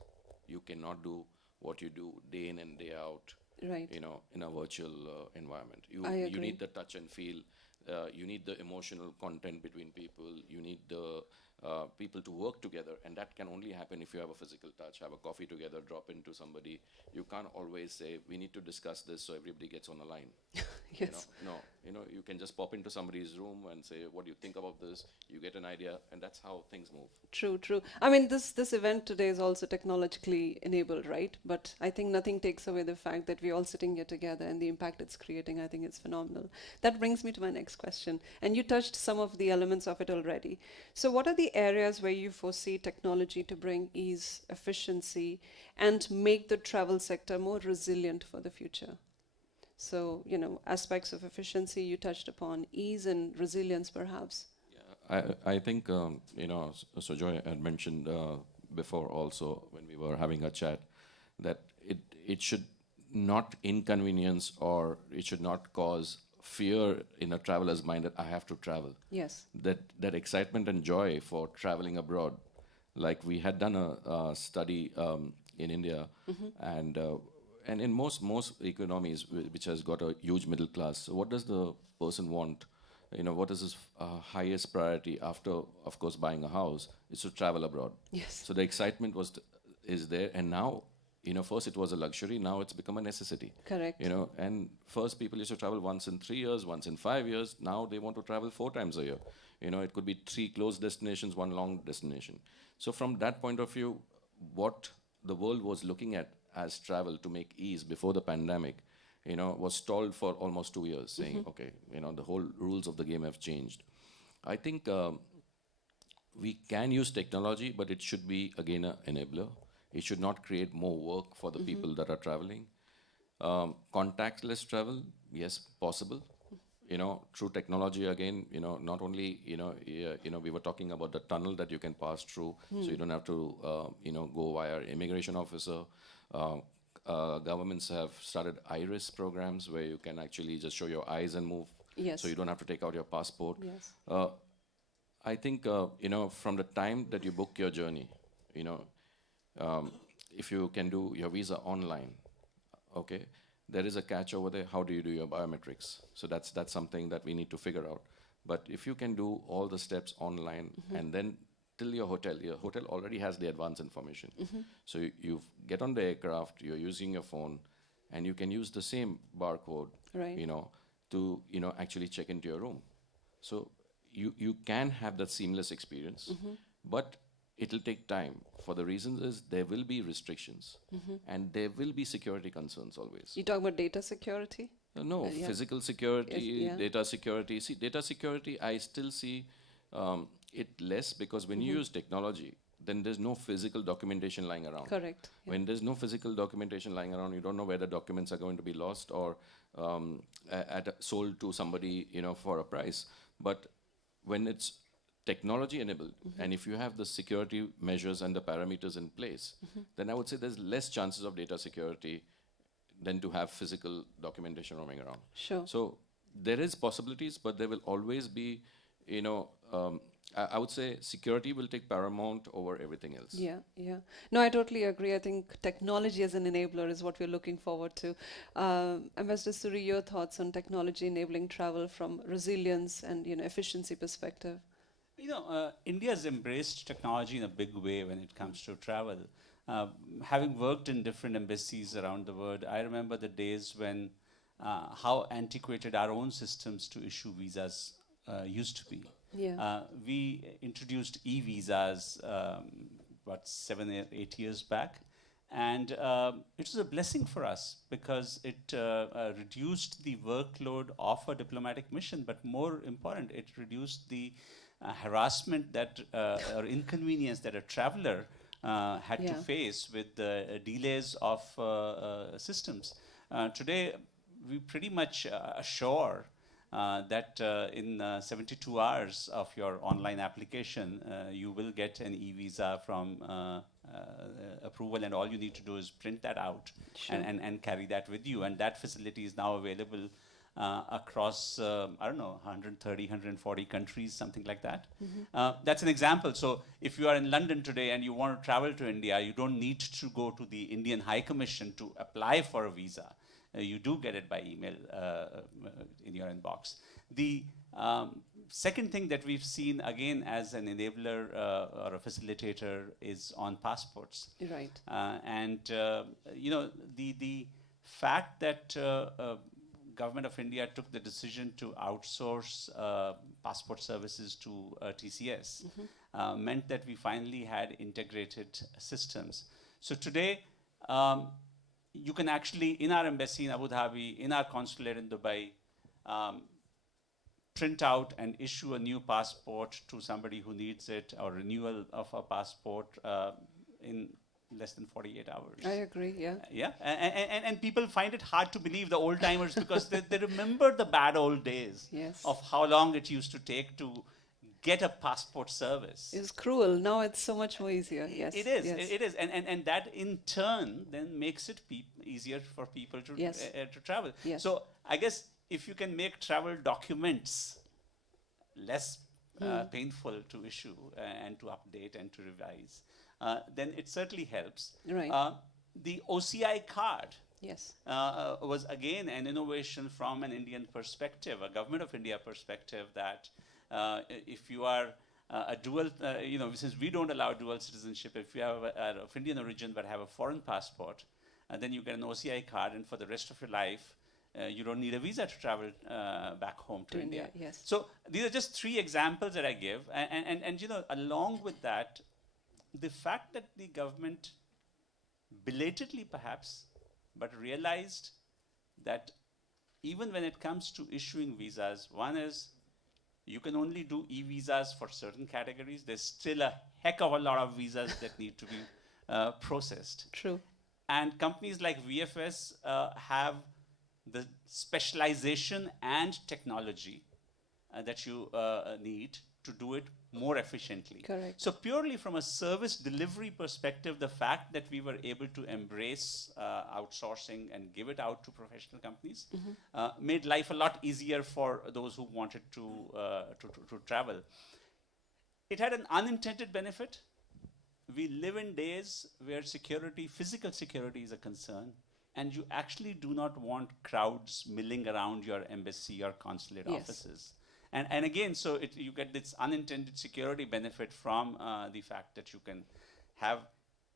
You cannot do what you do day in and day out, Right. in a virtual environment. I You agree. need the touch and feel. You need the emotional content between people. You need the people to work together, and that can only happen if you have a physical touch, have a coffee together, drop into somebody. You can't always say, we need to discuss this so everybody gets on the line. Yes. You can just pop into somebody's room and say, what do you think about this? You get an idea, and that's how things move. True, true. I mean, this event today is also technologically enabled, right? But I think nothing takes away the fact that we're all sitting here together and the impact it's creating. I think it's phenomenal. That brings me to my next question. And you touched some of the elements of it already. So what are the areas where you foresee technology to bring ease, efficiency, and make the travel sector more resilient for the future? So, aspects of efficiency you touched upon, ease and resilience perhaps. I think, Sujoy had mentioned before also when we were having a chat that it should not inconvenience or it should not cause fear in a traveler's mind that I have to travel. Yes. That excitement and joy for traveling abroad. Like we had done a study in India, and in most economies which has got a huge middle class, so what does the person want? What is his highest priority after, of course, buying a house is to travel abroad. Yes. So the excitement is there, and now, first it was a luxury, now it's become a necessity. Correct. And first people used to travel once in 3 years, once in 5 years. Now they want to travel 4 times a year. It could be 3 close destinations, 1 long destination. So from that point of view, what the world was looking at as travel to make ease before the pandemic, was stalled for almost 2 years, saying, okay, the whole rules of the game have changed. I think we can use technology, but it should be, again, an enabler. It should not create more work for the people that are traveling. Contactless travel, yes, possible. through technology again, not only, we were talking about the tunnel that you can pass through, so you don't have to, go via immigration officer. Uh, Governments have started iris programs where you can actually just show your eyes and move, Yes. so you don't have to take out your passport. Yes. I think, from the time that you book your journey, um, if you can do your visa online, okay, there is a catch over there. How do you do your biometrics? So that's something that we need to figure out. But if you can do all the steps online and then till your hotel already has the advance information. So you get on the aircraft, you're using your phone, and you can use the same barcode, Right. to actually check into your room. So you can have that seamless experience, but it'll take time. For the reasons is there will be restrictions and there will be security concerns always. You talking about data security? No, yeah. physical security, Yes, yeah. data security. See, data security, I still see it less because when you use technology, then there's no physical documentation lying around. Correct. Yeah. When there's no physical documentation lying around, you don't know where the documents are going to be lost or sold to somebody, for a price. But when it's technology enabled, and if you have the security measures and the parameters in place, then I would say there's less chances of data security than to have physical documentation roaming around. Sure. So there is possibilities, but there will always be, I would say security will take paramount over everything else. Yeah, yeah. No, I totally agree. I think technology as an enabler is what we're looking forward to. Ambassador Suri, your thoughts on technology enabling travel from resilience and efficiency perspective? India's embraced technology in a big way when it comes to travel. Having worked in different embassies around the world, I remember the days when how antiquated our own systems to issue visas used to be. Yeah. We introduced e-visas, 7 or 8 years back. And it was a blessing for us because it reduced the workload of a diplomatic mission, but more important, it reduced the harassment that or inconvenience that a traveler had to face with the delays of systems. Today, we pretty much assure that in 72 hours of your online application, you will get an e-visa from approval, and all you need to do is print that out and carry that with you. And that facility is now available across, 130, 140 countries, something like that. That's an example. So if you are in London today and you want to travel to India, you don't need to go to the Indian High Commission to apply for a visa. You do get it by email in your inbox. The second thing that we've seen, again, as an enabler or a facilitator is on passports. Right. The fact that Government of India took the decision to outsource passport services to TCS meant that we finally had integrated systems. So today, you can actually, in our embassy in Abu Dhabi, in our consulate in Dubai, print out and issue a new passport to somebody who needs it, or renewal of a passport in less than 48 hours. I agree, yeah. Yeah, and people find it hard to believe, the old timers, because they remember the bad old days of how long it used to take to get a passport service. It's cruel. Now it's so much more easier. Yes. It is. Yes. It is. And that in turn then makes it easier for people to to travel. Yes. So I guess if you can make travel documents less painful to issue and to update and to revise, then it certainly helps. Right. The OCI card was again an innovation from an Indian perspective, a Government of India perspective, that if you are a dual, since we don't allow dual citizenship, if you have of Indian origin but have a foreign passport, then you get an OCI card, and for the rest of your life, you don't need a visa to travel back home to India. Yes. So these are just 3 examples that I give, and along with that, the fact that the government belatedly perhaps, but realized that even when it comes to issuing visas, one is you can only do e-visas for certain categories. There's still a heck of a lot of visas that need to be processed. True. And companies like VFS have the specialization and technology that you need to do it more efficiently. Correct. So purely from a service delivery perspective, the fact that we were able to embrace outsourcing and give it out to professional companies made life a lot easier for those who wanted to travel. It had an unintended benefit. We live in days where security, physical security is a concern, and you actually do not want crowds milling around your embassy or consulate Yes. offices. And again, so you get this unintended security benefit from the fact that you can have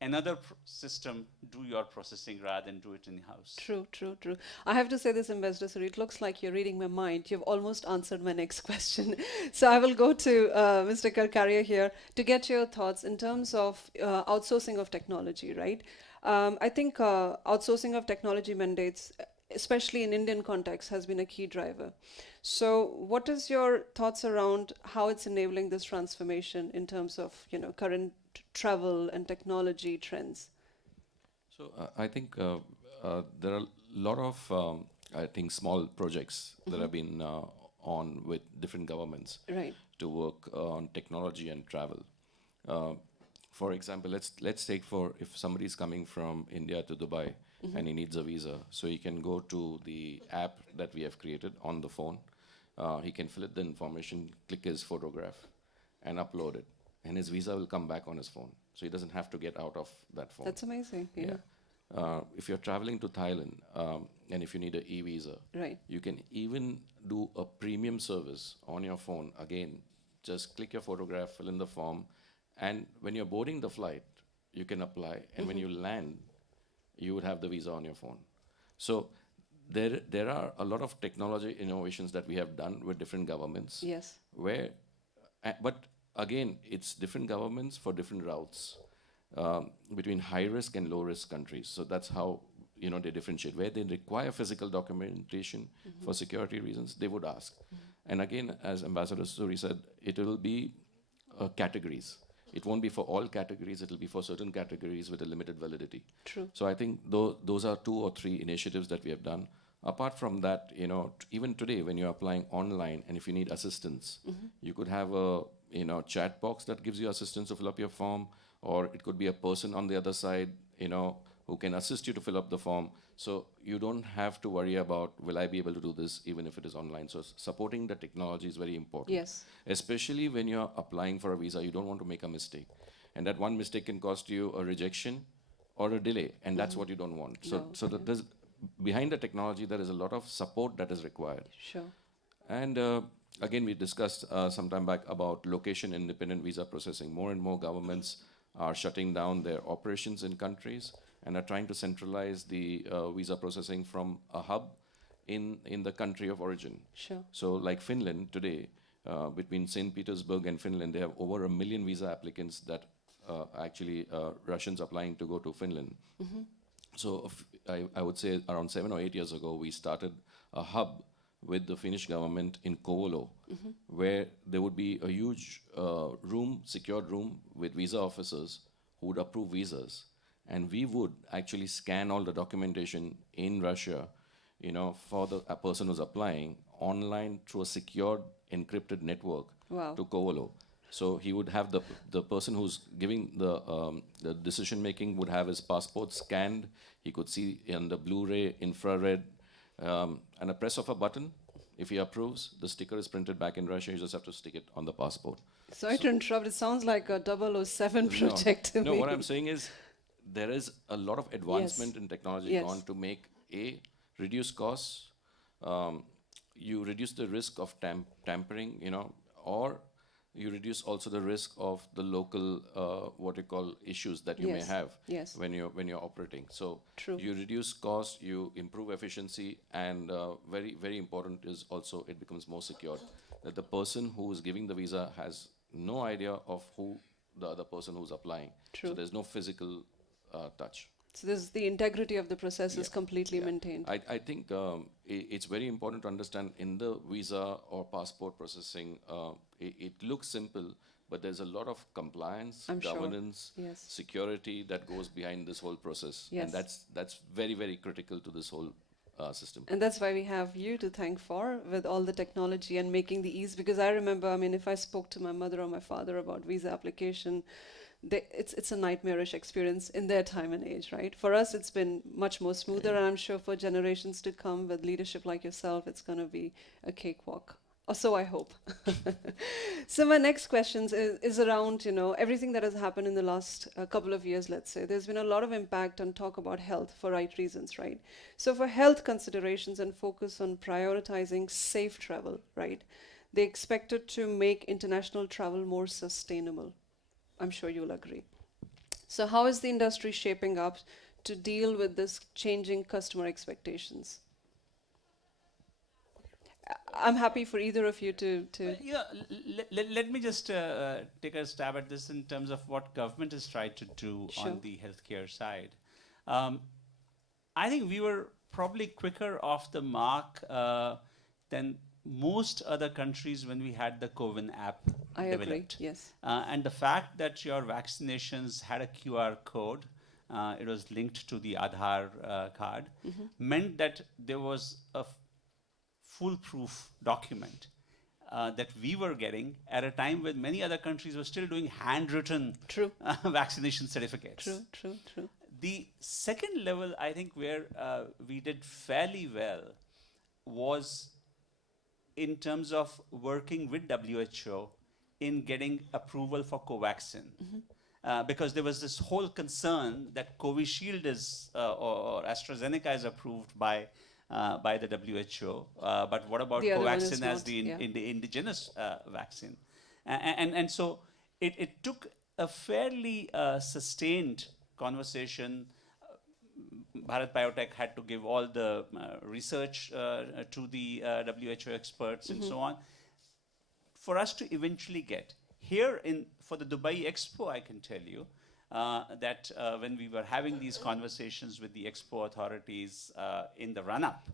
another system do your processing rather than do it in-house. True, true, true. I have to say this, Ambassador Suri, it looks like you're reading my mind. You've almost answered my next question. So I will go to Mr. Karkaria here to get your thoughts in terms of outsourcing of technology, right? I think outsourcing of technology mandates, especially in Indian context, has been a key driver. So what is your thoughts around how it's enabling this transformation in terms of, current travel and technology trends? So I think there are a lot of, I think, small projects that have been on with different governments Right. to work on technology and travel. For example, let's take if somebody is coming from India to Dubai and he needs a visa, so he can go to the app that we have created on the phone. He can fill in the information, click his photograph, and upload it, and his visa will come back on his phone. So he doesn't have to get out of that phone. That's amazing. Yeah. If you're traveling to Thailand and if you need an e-visa, Right. you can even do a premium service on your phone. Again, just click your photograph, fill in the form, and when you're boarding the flight, you can apply. And when you land, you would have the visa on your phone. So there are a lot of technology innovations that we have done with different governments. Yes. Where, but again, it's different governments for different routes between high risk and low risk countries. So that's how they differentiate. Where they require physical documentation for security reasons, they would ask. And again, as Ambassador Suri said, it will be categories. It won't be for all categories. It will be for certain categories with a limited validity. True. So I think those are 2 or 3 initiatives that we have done. Apart from that, even today when you're applying online and if you need assistance, you could have a chat box that gives you assistance to fill up your form, or it could be a person on the other side, who can assist you to fill up the form. So you don't have to worry about, will I be able to do this even if it is online? So supporting the technology is very important. Yes. Especially when you're applying for a visa, you don't want to make a mistake. And that one mistake can cost you a rejection or a delay, and that's what you don't want. So that there's, behind the technology, there is a lot of support that is required. Sure. And again, we discussed some time back about location-independent visa processing. More and more governments are shutting down their operations in countries and are trying to centralize the visa processing from a hub in the country of origin. Sure. So like Finland today, between St. Petersburg and Finland, they have over 1 million visa applicants that actually Russians applying to go to Finland. So I would say around 7 or 8 years ago, we started a hub with the Finnish government in Kouvola, where there would be a huge secured room with visa officers who would approve visas. And we would actually scan all the documentation in Russia, for a person who's applying online through a secured encrypted network to Kouvola. So he would have the person who's giving the decision making would have his passport scanned. He could see in the Blu-ray, infrared, and a press of a button. If he approves, the sticker is printed back in Russia. You just have to stick it on the passport. Sorry to interrupt. It sounds like a 007 project to me. No, what I'm saying is there is a lot of advancement in technology gone to make reduce costs. You reduce the risk of tampering, or you reduce also the risk of the local what you call issues that you may have when you're operating. So you reduce costs, you improve efficiency, and very, very important is also it becomes more secure. That the person who is giving the visa has no idea of who the other person who's applying. So there's no physical touch. So this is the integrity of the process is completely maintained. I think it's very important to understand in the visa or passport processing, it looks simple, but there's a lot of compliance, governance, security that goes behind this whole process. And that's very, very critical to this whole system. And that's why we have you to thank for with all the technology and making the ease. Because I remember, I mean, if I spoke to my mother or my father about visa application, it's a nightmarish experience in their time and age, right? For us, it's been much more smoother, and I'm sure for generations to come with leadership like yourself, it's going to be a cakewalk. Or so I hope. So my next question is around, everything that has happened in the last couple of years, let's say. There's been a lot of impact on talk about health for right reasons, right? So for health considerations and focus on prioritizing safe travel, right? They expected to make international travel more sustainable. I'm sure you'll agree. So how is the industry shaping up to deal with this changing customer expectations? I'm happy for either of you to Yeah, let me just take a stab at this in terms of what government has tried to do Sure. on the healthcare side. I think we were probably quicker off the mark than most other countries when we had the COVID app I developed. agree, yes. And the fact that your vaccinations had a QR code, it was linked to the Aadhaar card, meant that there was a foolproof document that we were getting at a time when many other countries were still doing handwritten True. vaccination certificates. True. The second level, I think, where we did fairly well was in terms of working with WHO in getting approval for Covaxin. Because there was this whole concern that Covishield is, or AstraZeneca is approved by the WHO, but what about The other one is Covaxin as not, the yeah. the indigenous vaccine? And so it took a fairly sustained conversation. Bharat Biotech had to give all the research to the WHO experts and so on, for us to eventually get. Here for the Dubai Expo, I can tell you that when we were having these conversations with the Expo authorities in the run-up,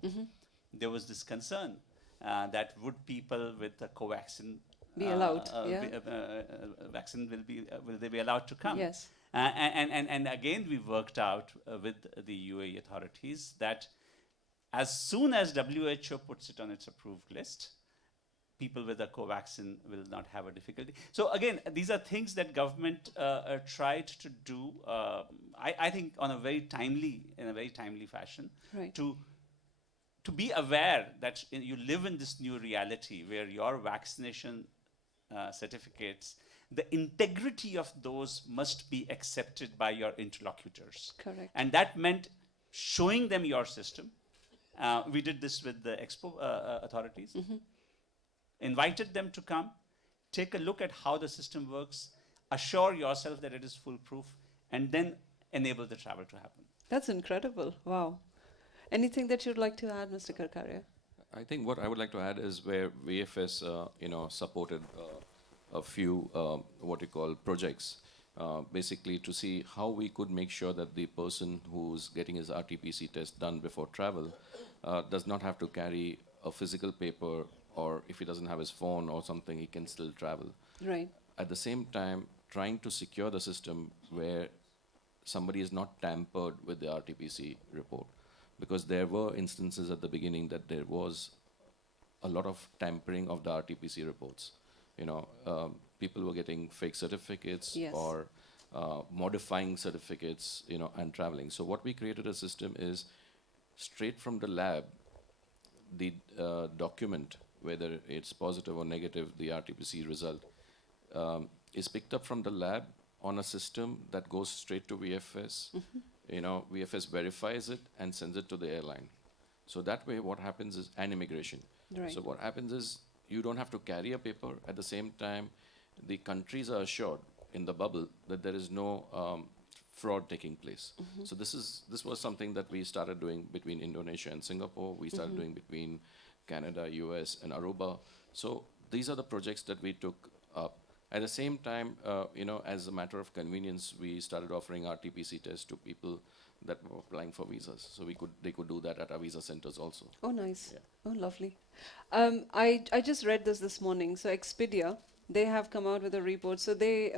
there was this concern that would people with the Covaxin Be allowed, yeah. vaccine will they be allowed to come? Yes. And again, we worked out with the UAE authorities that as soon as WHO puts it on its approved list, people with a Covaxin will not have a difficulty. So again, these are things that government tried to do, I think, in a very timely fashion, Right. to be aware that you live in this new reality where your vaccination certificates, the integrity of those must be accepted by your interlocutors. Correct. And that meant showing them your system. We did this with the Expo authorities. Invited them to come, take a look at how the system works, assure yourself that it is foolproof, and then enable the travel to happen. That's incredible. Wow. Anything that you'd like to add, Mr. Karkaria? I think what I would like to add is where VFS, supported a few what you call projects, basically to see how we could make sure that the person who's getting his RT-PC test done before travel does not have to carry a physical paper, or if he doesn't have his phone or something, he can still travel. Right. At the same time, trying to secure the system where somebody is not tampered with the RT-PC report. Because there were instances at the beginning that there was a lot of tampering of the RT-PC reports. People were getting fake certificates, Yes. or modifying certificates, and traveling. So what we created a system is straight from the lab, the document, whether it's positive or negative, the RT-PC result, is picked up from the lab on a system that goes straight to VFS. VFS verifies it and sends it to the airline. So that way what happens is, and immigration. Right. So what happens is, you don't have to carry a paper. At the same time, the countries are assured in the bubble that there is no fraud taking place. So this was something that we started doing between Indonesia and Singapore. We started doing between Canada, US, and Aruba. So these are the projects that we took up. At the same time, as a matter of convenience, we started offering RT-PC tests to people that were applying for visas. So they could do that at our visa centers also. Oh, nice. Yeah. Oh, lovely. I just read this morning. So Expedia they have come out with a report. So they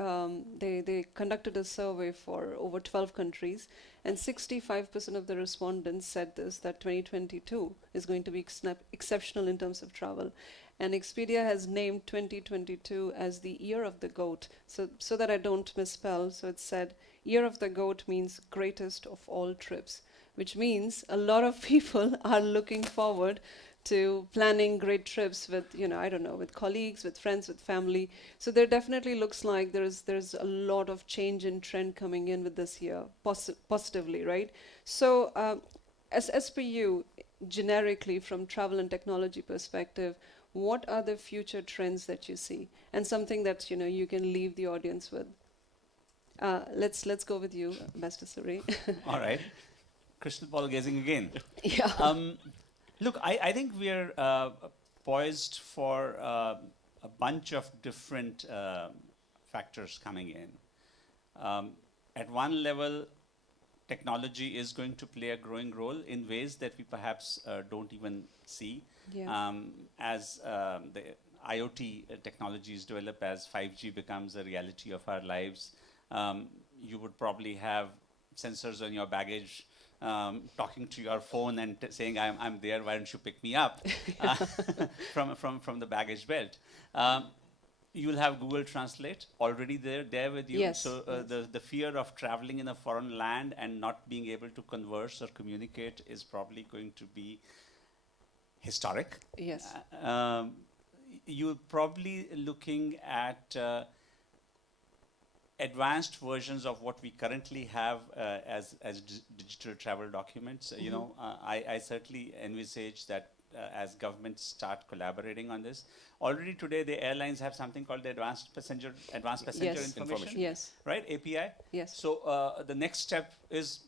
conducted a survey for over 12 countries, and 65% of the respondents said this, that 2022 is going to be exceptional in terms of travel. And Expedia has named 2022 as the year of the goat. So that I don't misspell, so it said year of the goat means greatest of all trips, which means a lot of people are looking forward to planning great trips with, I don't know, with colleagues, with friends, with family. So there definitely looks like there's a lot of change in trend coming in with this year, positively, right? So as per you, generically from travel and technology perspective, what are the future trends that you see, and something that you can leave the audience with? Let's go with you, Ambassador Suri. All right. Crystal ball gazing again. Yeah. Look, I think we're poised for a bunch of different factors coming in. At one level, technology is going to play a growing role in ways that we perhaps don't even see. Yeah. As the IoT technologies develop, as 5G becomes a reality of our lives, you would probably have sensors on your baggage talking to your phone and saying, I'm there, why don't you pick me up from the baggage belt. You'll have Google Translate already there with you. Yes, So the fear of traveling in a foreign land and not being able to converse or communicate is probably going to be historic. Yes. You're probably looking at advanced versions of what we currently have as digital travel documents. I certainly envisage that as governments start collaborating on this. Already today, the airlines have something called the Advanced Passenger Yes. Information, Yes. right? API. Yes. So the next step is,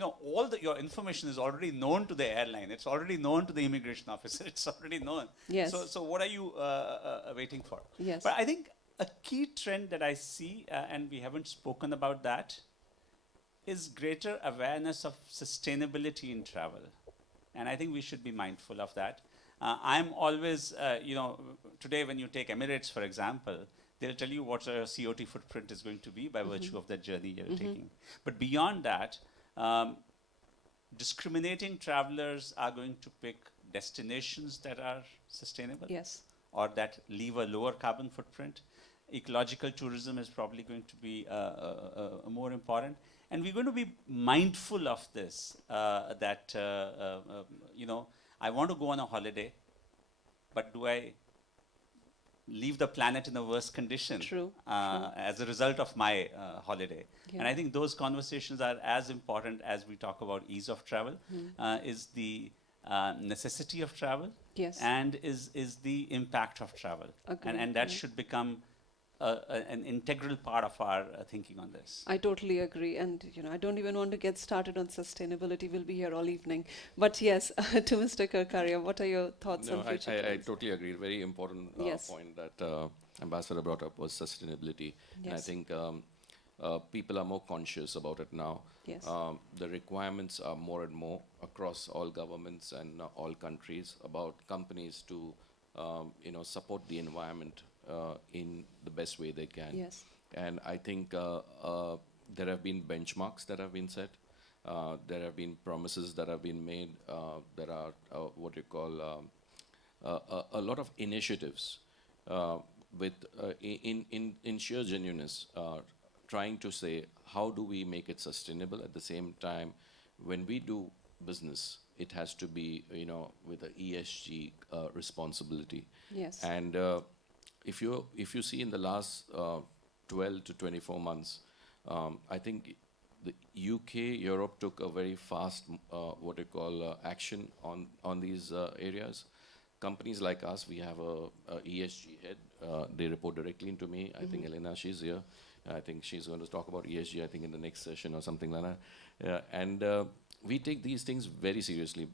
all your information is already known to the airline. It's already known to the immigration officer. It's already known. Yes. So what are you waiting for? Yes. But I think a key trend that I see, and we haven't spoken about that, is greater awareness of sustainability in travel. And I think we should be mindful of that. I'm always, today when you take Emirates, for example, they'll tell you what your COT footprint is going to be by virtue of that journey you're taking. But beyond that, discriminating travelers are going to pick destinations that are sustainable. Yes. Or that leave a lower carbon footprint. Ecological tourism is probably going to be more important. And we're going to be mindful of this, that, I want to go on a holiday, but do I leave the planet in a worse condition True. as a result of my holiday? Yeah. And I think those conversations are as important as we talk about ease of travel, is the necessity of travel, Yes. and is the impact of travel. Agreed, And that yeah. should become an integral part of our thinking on this. I totally agree, and I don't even want to get started on sustainability. We'll be here all evening. But yes, to Mr. Karkaria, what are your thoughts No, on future I trends? totally agree. Very important Yes. point that Ambassador brought up was sustainability. And I Yes. think people are more conscious about it now. Yes. The requirements are more and more across all governments and all countries about companies to support the environment in the best way they can. Yes. And I think there have been benchmarks that have been set. There have been promises that have been made. There are what you call a lot of initiatives with in sheer genuineness, trying to say how do we make it sustainable. At the same time, when we do business, it has to be with an ESG responsibility. Yes. And if you see in the last 12 to 24 months, I think the UK, Europe took a very fast what you call action on these areas. Companies like us, we have a ESG head. They report directly into me. I think Elena, she's here. I think she's going to talk about ESG, I think, in the next session or something like that. And we take these things very seriously,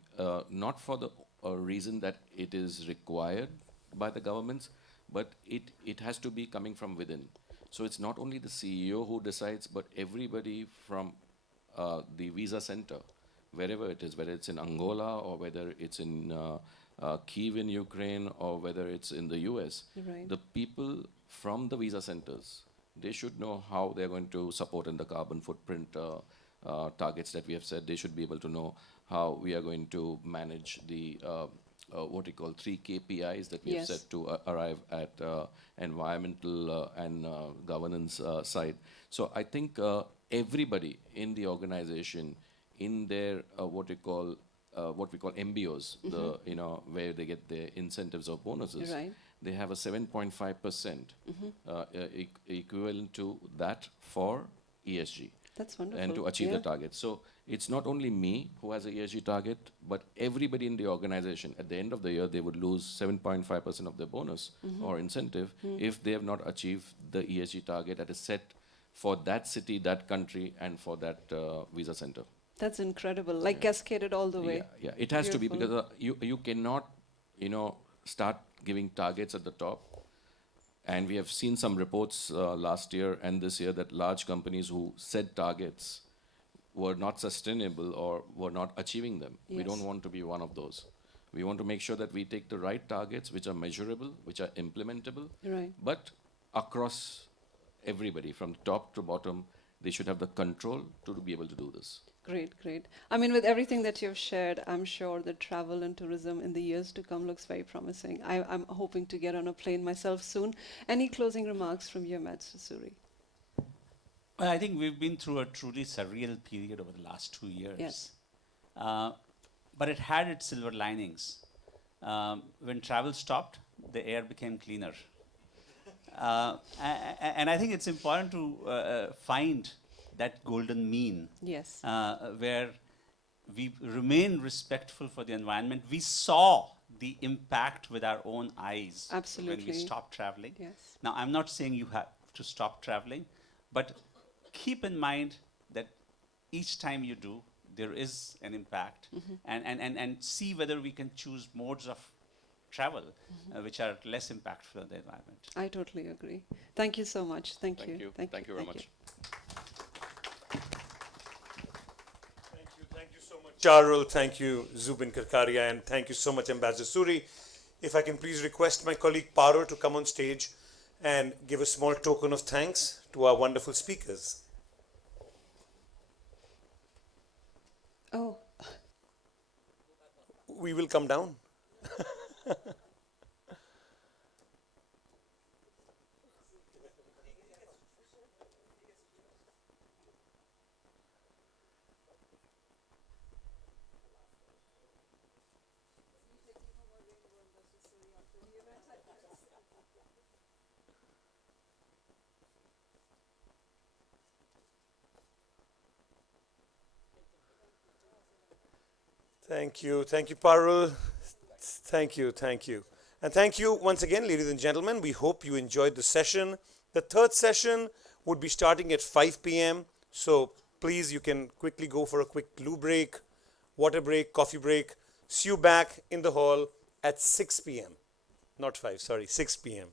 not for the reason that it is required by the governments, but it has to be coming from within. So it's not only the CEO who decides, but everybody from the visa center, wherever it is, whether it's in Angola or whether it's in Kyiv in Ukraine or whether it's in the US, Right. the people from the visa centers, they should know how they're going to support in the carbon footprint targets that we have set. They should be able to know how we are going to manage the what we call 3 KPIs that we have Yes. set to arrive at environmental and governance side. So I think everybody in the organization, in their what we call MBOs, the where they get their incentives or bonuses, Right. they have a 7.5% equivalent to that for ESG. That's wonderful. And to achieve Yeah. the target. So it's not only me who has a ESG target, but everybody in the organization. At the end of the year, they would lose 7.5% of their bonus or incentive if they have not achieved the ESG target that is set for that city, that country, and for that visa center. That's incredible. Like cascaded all the way. Yeah, yeah. It has to be Beautiful. because you cannot, start giving targets at the top. And we have seen some reports last year and this year that large companies who set targets were not sustainable or were not achieving them. We Yes. don't want to be one of those. We want to make sure that we take the right targets which are measurable, which are implementable, Right. but across everybody, from top to bottom, they should have the control to be able to do this. Great, great. I mean, with everything that you've shared, I'm sure that travel and tourism in the years to come looks very promising. I'm hoping to get on a plane myself soon. Any closing remarks from you, Mr. Suri? Well, I think we've been through a truly surreal period over the last 2 years. Yes. But it had its silver linings. When travel stopped, the air became cleaner. And I think it's important to find that golden mean, Yes. where we remain respectful for the environment. We saw the impact with our own eyes when Absolutely. we stopped traveling. Yes. Now, I'm not saying you have to stop traveling, but keep in mind that each time you do, there is an impact, and see whether we can choose modes of travel which are less impactful on the environment. I totally agree. Thank you so much. Thank you. Thank you very much. Thank you so much, Charul. Thank you, Zubin Karkaria, and thank you so much, Ambassador Suri. If I can please request my colleague Parul to come on stage and give a small token of thanks to our wonderful speakers. Oh, We will come down. Thank you, Parul. Thank you. And thank you once again, ladies and gentlemen. We hope you enjoyed the session. The third session would be starting at 5 p.m. So please, you can quickly go for a quick loo break, water break, coffee break. See you back in the hall at 6 p.m. Not 5, sorry, 6 p.m.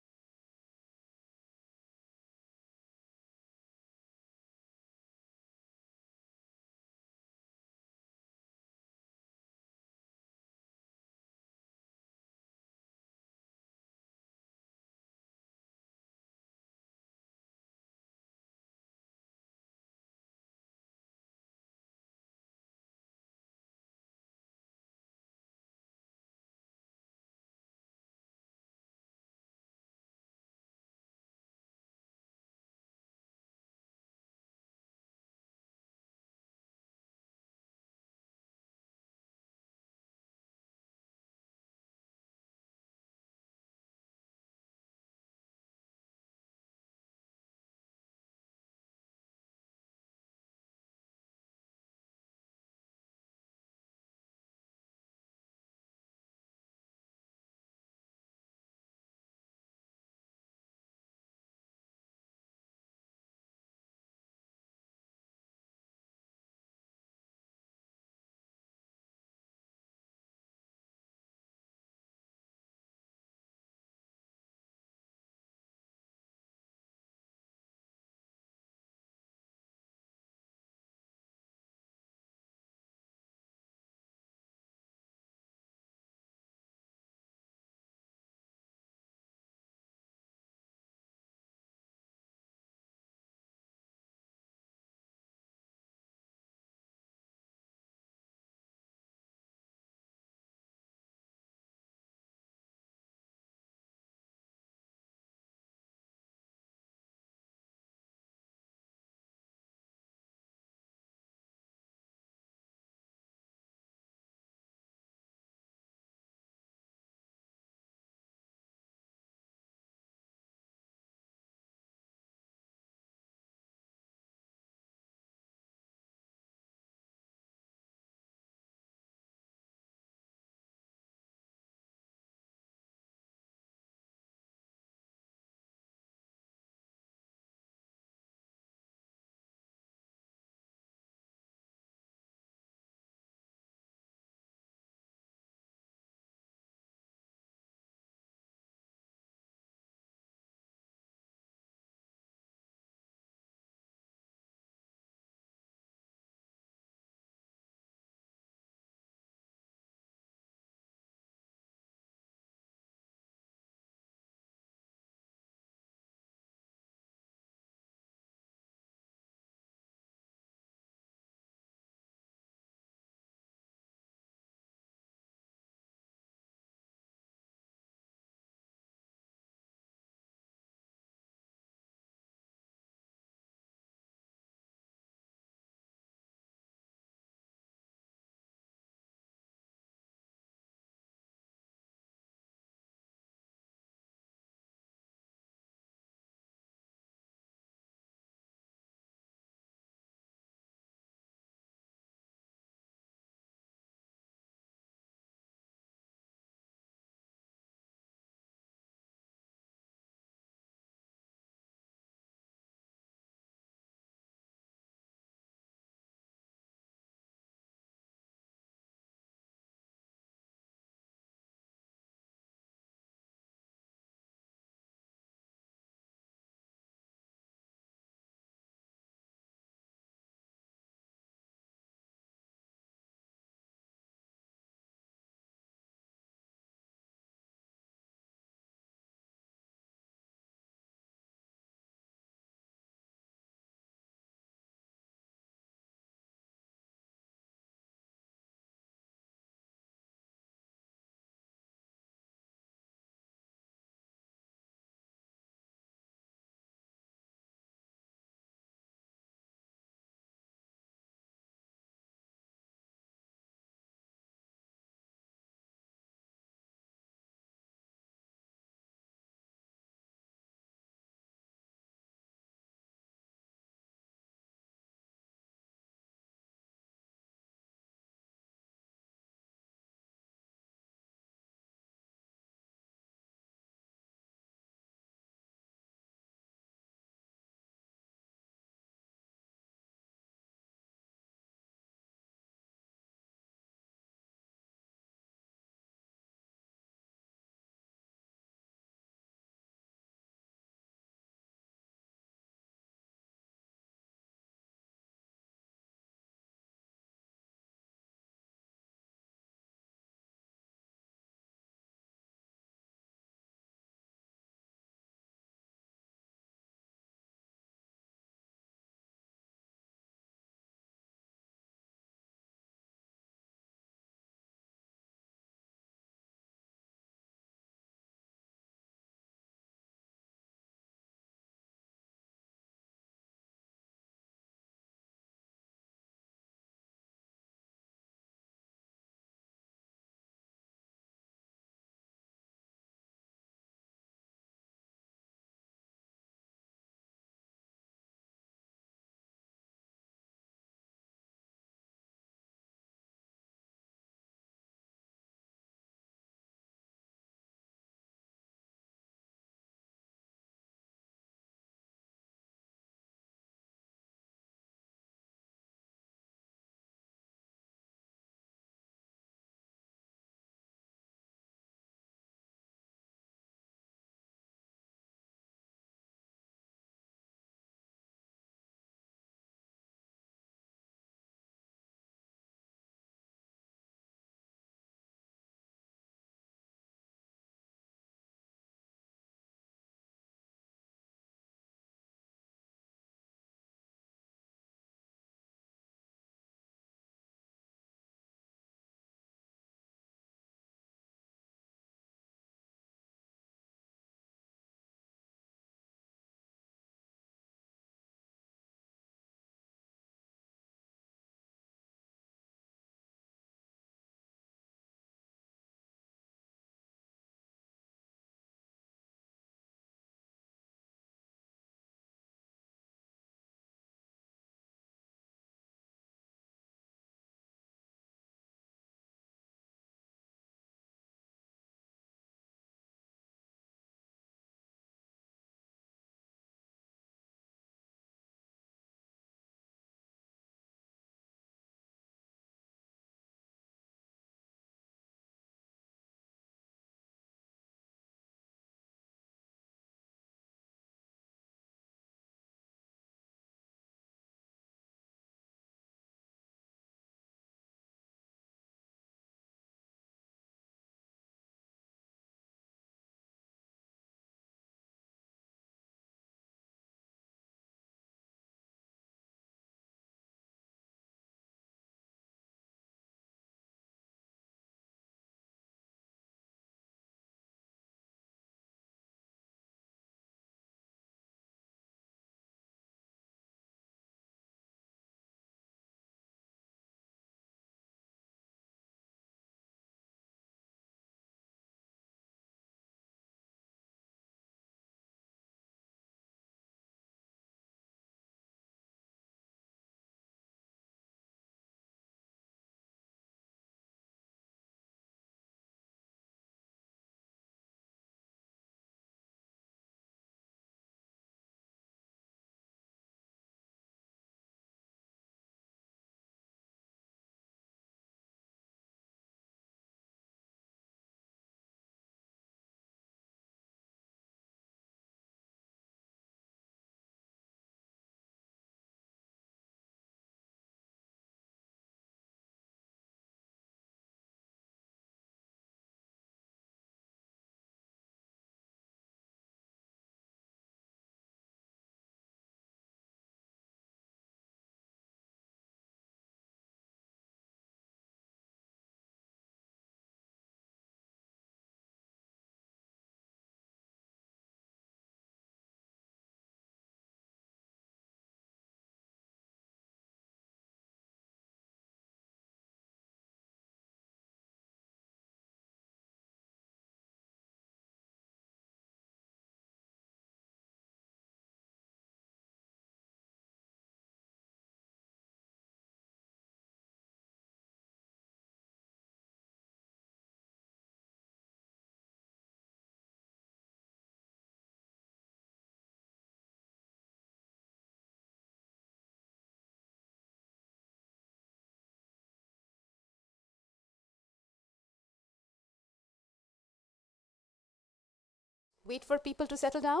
wait for people to settle down?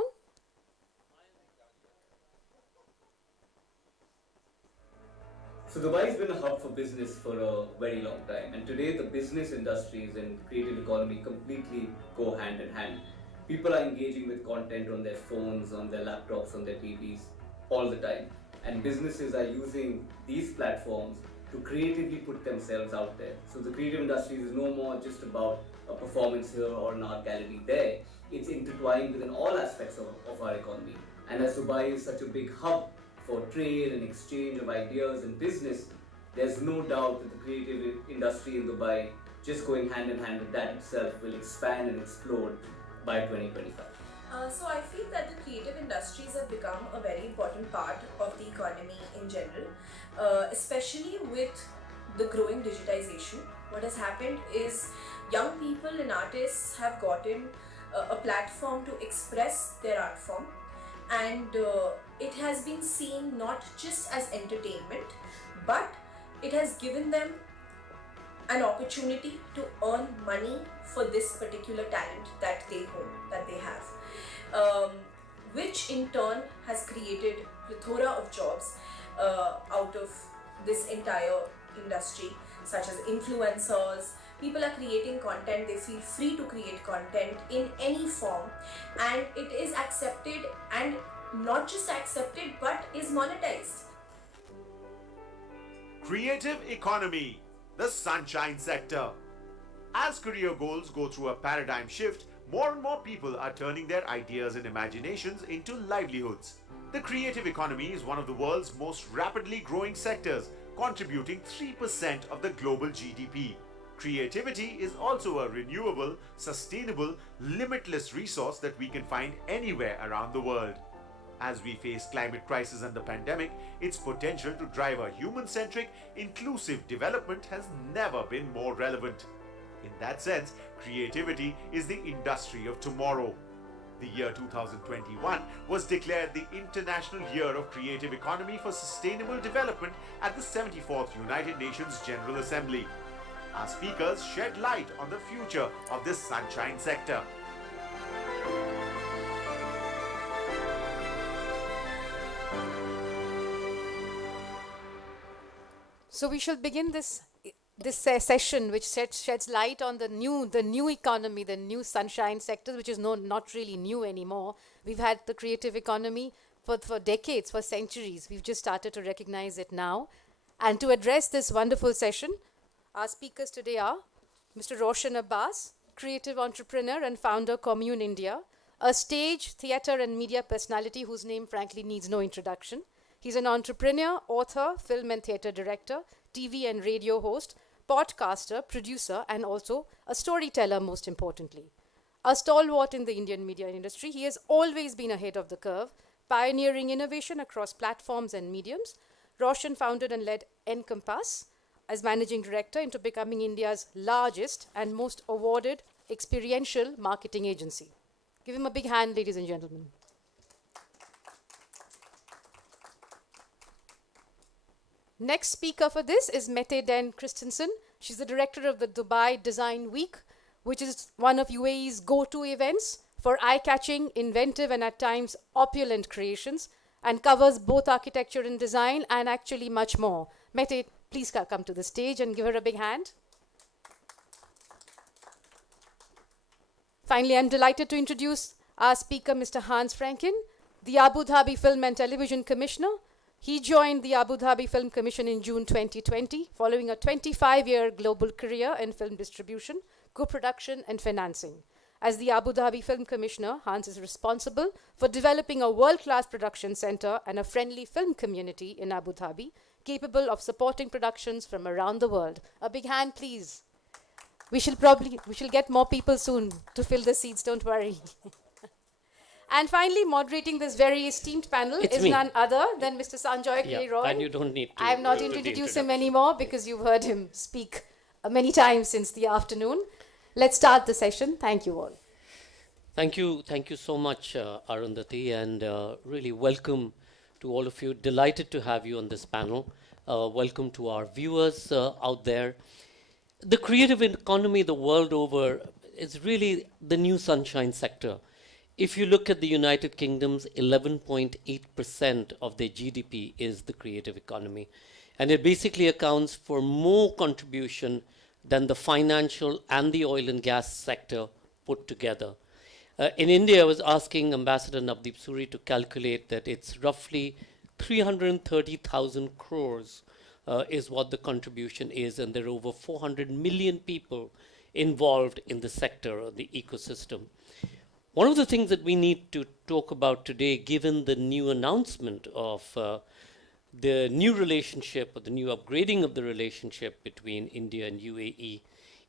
So Dubai has been a hub for business for a very long time, and today the business industries and creative economy completely go hand in hand. People are engaging with content on their phones, on their laptops, on their TVs all the time, and businesses are using these platforms to creatively put themselves out there. So the creative industries is no more just about a performance here or an art gallery there. It's intertwined within all aspects of our economy. And as Dubai is such a big hub for trade and exchange of ideas and business, there's no doubt that the creative industry in Dubai, just going hand in hand with that itself, will expand and explode by 2025. So I feel that the creative industries have become a very important part of the economy in general, especially with the growing digitization. What has happened is young people and artists have gotten a platform to express their art form, and it has been seen not just as entertainment, but it has given them an opportunity to earn money for this particular talent that they hold, that they have, which in turn has created plethora of jobs out of this entire industry, such as influencers. People are creating content, they feel free to create content in any form, and it is accepted, and not just accepted but is monetized. Creative economy, the sunshine sector. As career goals go through a paradigm shift, more and more people are turning their ideas and imaginations into livelihoods. The creative economy is one of the world's most rapidly growing sectors, contributing 3% of the global GDP. Creativity is also a renewable, sustainable, limitless resource that we can find anywhere around the world. As we face climate crisis and the pandemic, its potential to drive a human-centric, inclusive development has never been more relevant. In that sense, creativity is the industry of tomorrow. The year 2021 was declared the International Year of Creative Economy for Sustainable Development at the 74th United Nations General Assembly. Our speakers shed light on the future of this sunshine sector. So we shall begin this session, which sheds light on the new economy, the new sunshine sector, which is not really new anymore. We've had the creative economy for decades, for centuries. We've just started to recognize it now. And to address this wonderful session, our speakers today are Mr. Roshan Abbas, creative entrepreneur and founder, Commune India, a stage, theatre and media personality whose name frankly needs no introduction. He's an entrepreneur, author, film and theatre director, TV and radio host, podcaster, producer, and also a storyteller, most importantly. A stalwart in the Indian media industry, he has always been ahead of the curve, pioneering innovation across platforms and mediums. Roshan founded and led Encompass as managing director into becoming India's largest and most awarded experiential marketing agency. Give him a big hand, ladies and gentlemen. Next speaker for this is Mette Den Christensen. She's the director of the Dubai Design Week, which is one of UAE's go-to events for eye-catching, inventive, and at times opulent creations, and covers both architecture and design and actually much more. Mette, please come to the stage and give her a big hand. Finally, I'm delighted to introduce our speaker, Mr. Hans Franken, the Abu Dhabi Film and Television Commissioner. He joined the Abu Dhabi Film Commission in June 2020, following a 25-year global career in film distribution, co-production, and financing. As the Abu Dhabi Film Commissioner, Hans is responsible for developing a world-class production center and a friendly film community in Abu Dhabi, capable of supporting productions from around the world. A big hand, please. We shall get more people soon to fill the seats, don't worry. And finally, moderating this very esteemed panel is none other than Mr. Sanjoy K. Roy. And you don't need to. I'm not to introduce him anymore because you've heard him speak many times since the afternoon. Let's start the session. Thank you all. Thank you so much, Arundhati, and really welcome to all of you. Delighted to have you on this panel. Welcome to our viewers out there. The creative economy the world over is really the new sunshine sector. If you look at the United Kingdom's 11.8% of their GDP is the creative economy. And it basically accounts for more contribution than the financial and the oil and gas sector put together. In India, I was asking Ambassador Navdeep Suri to calculate that it's roughly 330,000 crores is what the contribution is, and there are over 400 million people involved in the sector or the ecosystem. One of the things that we need to talk about today, given the new announcement of the new relationship or the new upgrading of the relationship between India and UAE,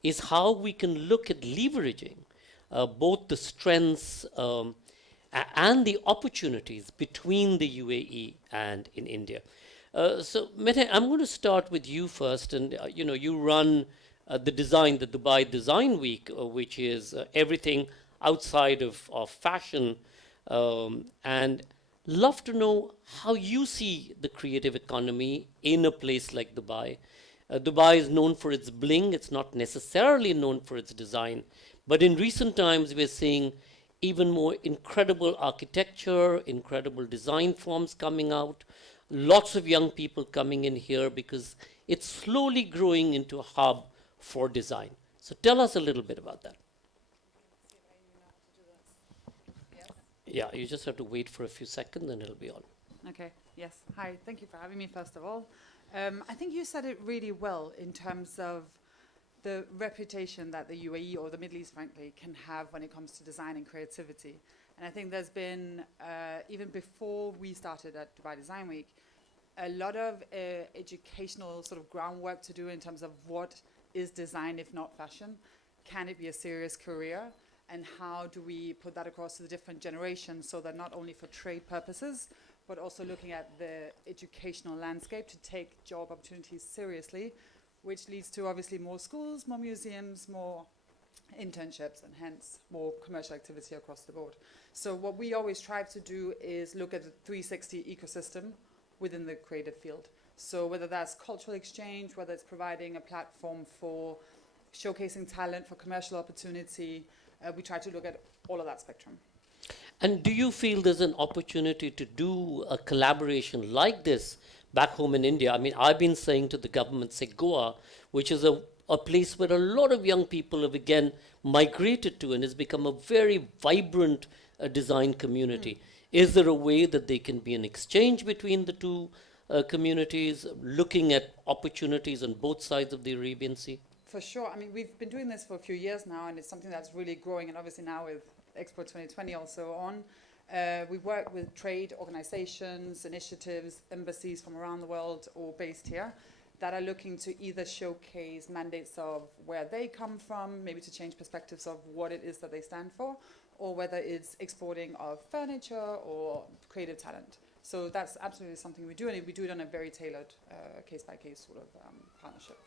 is how we can look at leveraging both the strengths and the opportunities between the UAE and in India. So, Mete, I'm going to start with you first, and you run the Dubai Design Week, which is everything outside of fashion, and love to know how you see the creative economy in a place like Dubai. Dubai is known for its bling, it's not necessarily known for its design, but in recent times we're seeing even more incredible architecture, incredible design forms coming out, lots of young people coming in here because it's slowly growing into a hub for design. So tell us a little bit about that. Yeah, you just have to wait for a few seconds and it'll be on. Okay, yes. Hi, thank you for having me, first of all. I think you said it really well in terms of the reputation that the UAE or the Middle East, frankly, can have when it comes to design and creativity. And I think there's been, even before we started at Dubai Design Week, a lot of educational sort of groundwork to do in terms of what is design if not fashion. Can it be a serious career? And how do we put that across to the different generations so that not only for trade purposes, but also looking at the educational landscape to take job opportunities seriously, which leads to obviously more schools, more museums, more internships, and hence more commercial activity across the board. So what we always strive to do is look at the 360 ecosystem within the creative field. So whether that's cultural exchange, whether it's providing a platform for showcasing talent, for commercial opportunity, we try to look at all of that spectrum. And do you feel there's an opportunity to do a collaboration like this back home in India? I mean, I've been saying to the government, say Goa, which is a place where a lot of young people have again migrated to and has become a very vibrant design community. Is there a way that they can be an exchange between the two communities, looking at opportunities on both sides of the Arabian Sea? For sure. I mean, we've been doing this for a few years now, and it's something that's really growing. And obviously now with Expo 2020 also on, we work with trade organizations, initiatives, embassies from around the world or based here that are looking to either showcase mandates of where they come from, maybe to change perspectives of what it is that they stand for, or whether it's exporting of furniture or creative talent. So that's absolutely something we do, and we do it on a very tailored case-by-case sort of partnership.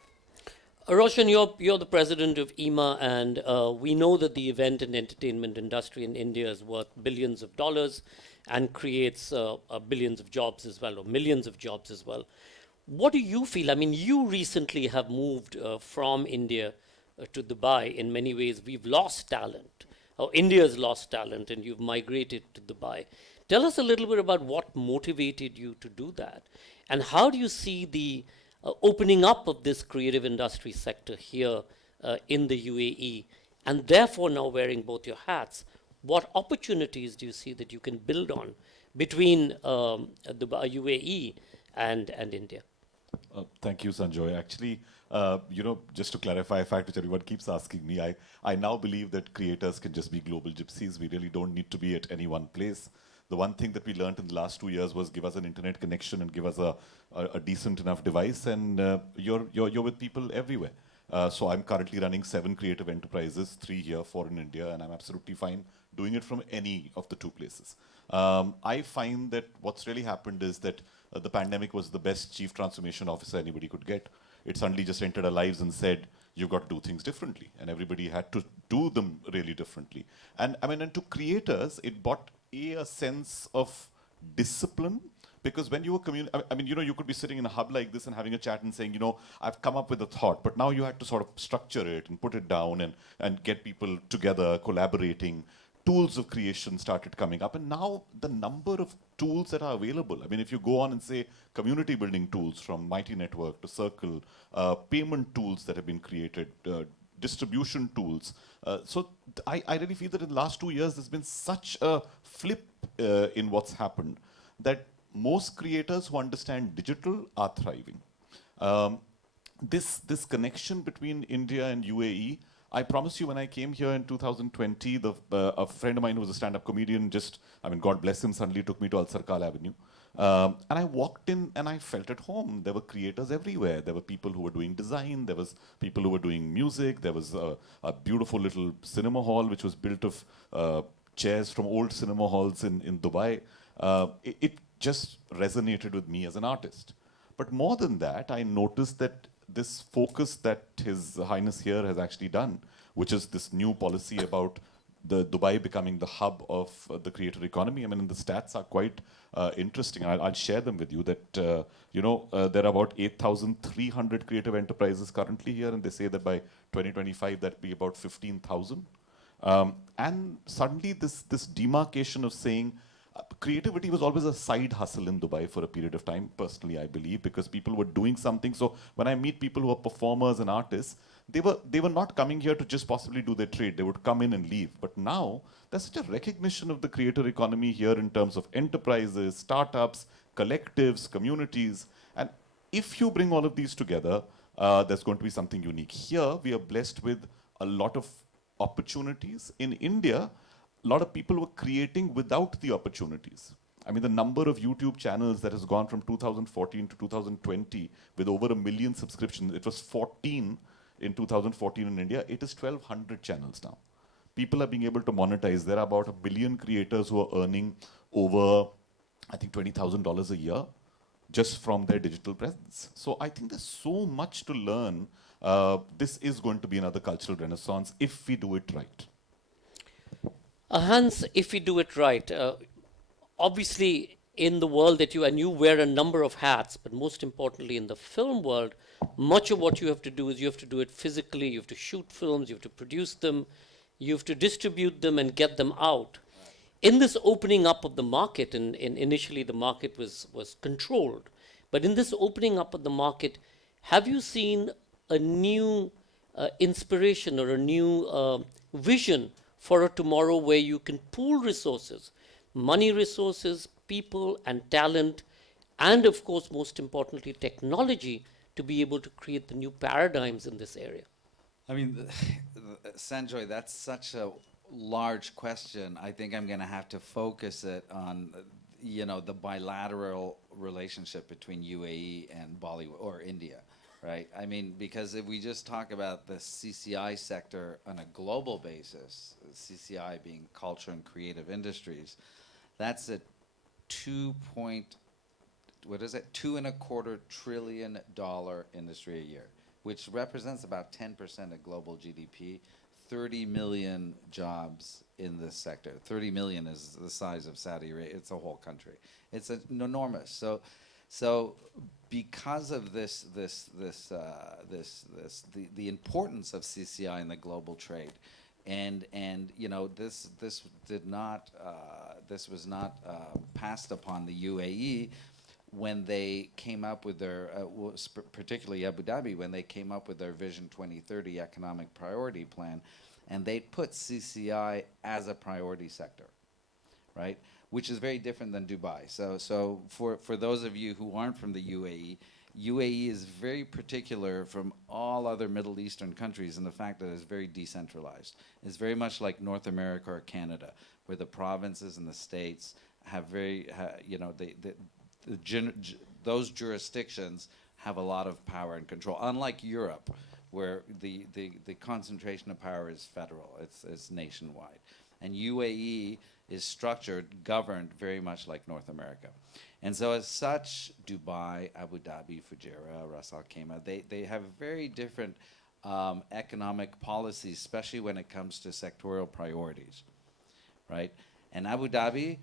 Roshan, you're the president of IMA, and we know that the event and entertainment industry in India is worth billions of dollars and creates billions of jobs as well, or millions of jobs as well. What do you feel? I mean, you recently have moved from India to Dubai. In many ways, we've lost talent, or India's lost talent, and you've migrated to Dubai. Tell us a little bit about what motivated you to do that, and how do you see the opening up of this creative industry sector here in the UAE, and therefore now wearing both your hats, what opportunities do you see that you can build on between the UAE and India? Thank you, Sanjoy. Actually, just to clarify a fact which everyone keeps asking me, I now believe that creators can just be global gypsies. We really don't need to be at any one place. The one thing that we learned in the last 2 years was give us an internet connection and give us a decent enough device, and you're with people everywhere. So I'm currently running 7 creative enterprises, 3 here, 4 in India, and I'm absolutely fine doing it from any of the 2 places. I find that what's really happened is that the pandemic was the best chief transformation officer anybody could get. It suddenly just entered our lives and said, you've got to do things differently, and everybody had to do them really differently. And I mean, and to creators, it brought a sense of discipline, because when you were you could be sitting in a hub like this and having a chat and saying, I've come up with a thought, but now you had to sort of structure it and put it down and get people together, collaborating tools of creation started coming up, and now the number of tools that are available. I mean, if you go on and say community building tools from Mighty Network to Circle, payment tools that have been created, distribution tools. I really feel that in the last 2 years, there's been such a flip in what's happened that most creators who understand digital are thriving. This connection between India and UAE, I promise you, when I came here in 2020, a friend of mine who was a stand-up comedian God bless him, suddenly took me to Al Sarkal Avenue. And I walked in and I felt at home. There were creators everywhere. There were people who were doing design. There was people who were doing music. There was a beautiful little cinema hall which was built of chairs from old cinema halls in Dubai. It just resonated with me as an artist. But more than that, I noticed that this focus that His Highness here has actually done, which is this new policy about the Dubai becoming the hub of the creator economy. I mean, the stats are quite interesting. I'll share them with you that, there are about 8,300 creative enterprises currently here, and they say that by 2025, that'll be about 15,000. And suddenly this demarcation of saying, creativity was always a side hustle in Dubai for a period of time, personally, I believe, because people were doing something. So when I meet people who are performers and artists, they were not coming here to just possibly do their trade. They would come in and leave. But now, there's such a recognition of the creator economy here in terms of enterprises, startups, collectives, communities. And if you bring all of these together, there's going to be something unique. Here, we are blessed with a lot of opportunities. In India, a lot of people were creating without the opportunities. I mean, the number of YouTube channels that has gone from 2014 to 2020 with over 1 million subscriptions, it was 14 in 2014 in India, it is 1,200 channels now. People are being able to monetize. There are about 1 billion creators who are earning over, I think, $20,000 a year just from their digital presence. So I think there's so much to learn. This is going to be another cultural renaissance if we do it right. Hans, if we do it right, obviously in the world that you wear a number of hats, but most importantly in the film world, much of what you have to do is you have to do it physically, you have to shoot films, you have to produce them, you have to distribute them and get them out. In this opening up of the market, and initially the market was controlled, but in this opening up of the market, have you seen a new inspiration or a new vision for a tomorrow where you can pool resources, money resources, people and talent, and of course, most importantly, technology to be able to create the new paradigms in this area? I mean, Sanjoy, that's such a large question. I think I'm going to have to focus it on, the bilateral relationship between UAE and Bollywood or India. Right? I mean, because if we just talk about the CCI sector on a global basis, CCI being culture and creative industries, that's a $2.25 trillion industry a year, which represents about 10% of global GDP, 30 million jobs in this sector. 30 million is the size of Saudi Arabia. It's a whole country. It's enormous. So because of the importance of CCI in the global trade, and this was not passed upon the UAE when they came up with their particularly Abu Dhabi when they came up with their Vision 2030 economic priority plan, and they put CCI as a priority sector, right? Which is very different than Dubai. So for those of you who aren't from the UAE is very particular from all other Middle Eastern countries in the fact that it's very decentralized. It's very much like North America or Canada, where the provinces and the states have those jurisdictions have a lot of power and control. Unlike Europe, where the concentration of power is federal, it's nationwide. And UAE is structured, governed very much like North America. And so as such, Dubai, Abu Dhabi, Fujairah, Ras Al Khaimah, they have very different economic policies, especially when it comes to sectorial priorities, right? And Abu Dhabi,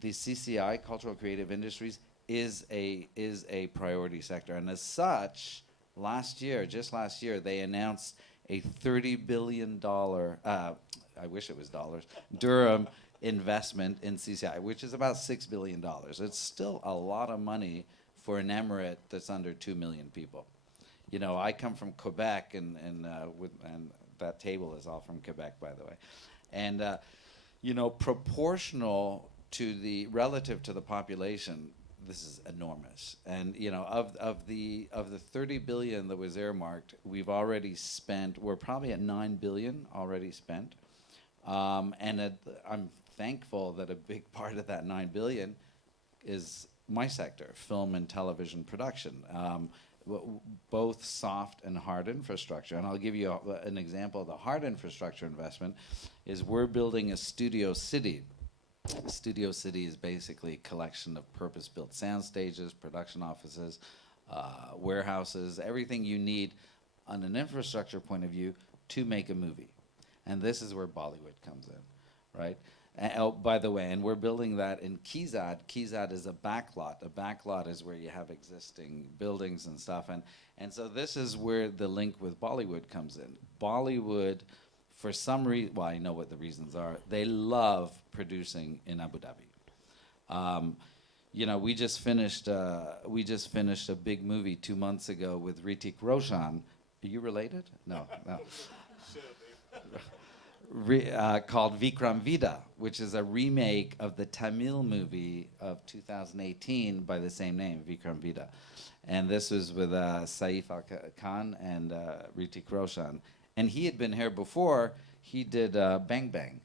the CCI, Cultural Creative Industries, is a priority sector. And as such, just last year, they announced a $30 billion I wish it was dollars, Durham investment in CCI, which is about $6 billion. It's still a lot of money for an emirate that's under 2 million people. You know, I come from Quebec, and that table is all from Quebec, by the way. And, you know, proportional to the, relative to the population, this is enormous. And, you know, of the 30 billion that was earmarked, we've already spent, we're probably at 9 billion already spent. And I'm thankful that a big part of that 9 billion is my sector, film and television production. Both soft and hard infrastructure. And I'll give you an example of the hard infrastructure investment is we're building a studio city. A studio city is basically a collection of purpose-built sound stages, production offices, warehouses, everything you need on an infrastructure point of view to make a movie. And this is where Bollywood comes in, right? And, oh, by the way, and we're building that in Kizad. Kizad is a backlot. A backlot is where you have existing buildings and stuff. And so this is where the link with Bollywood comes in. Bollywood, for some reason, well, I know what the reasons are. They love producing in Abu Dhabi. You know, we just finished a big movie 2 months ago with Hrithik Roshan. Are you related? No, no. Called Vikram Vida, which is a remake of the Tamil movie of 2018 by the same name, Vikram Vida. And this was with Saif Ali Khan and Hrithik Roshan. And he had been here before. He did Bang Bang.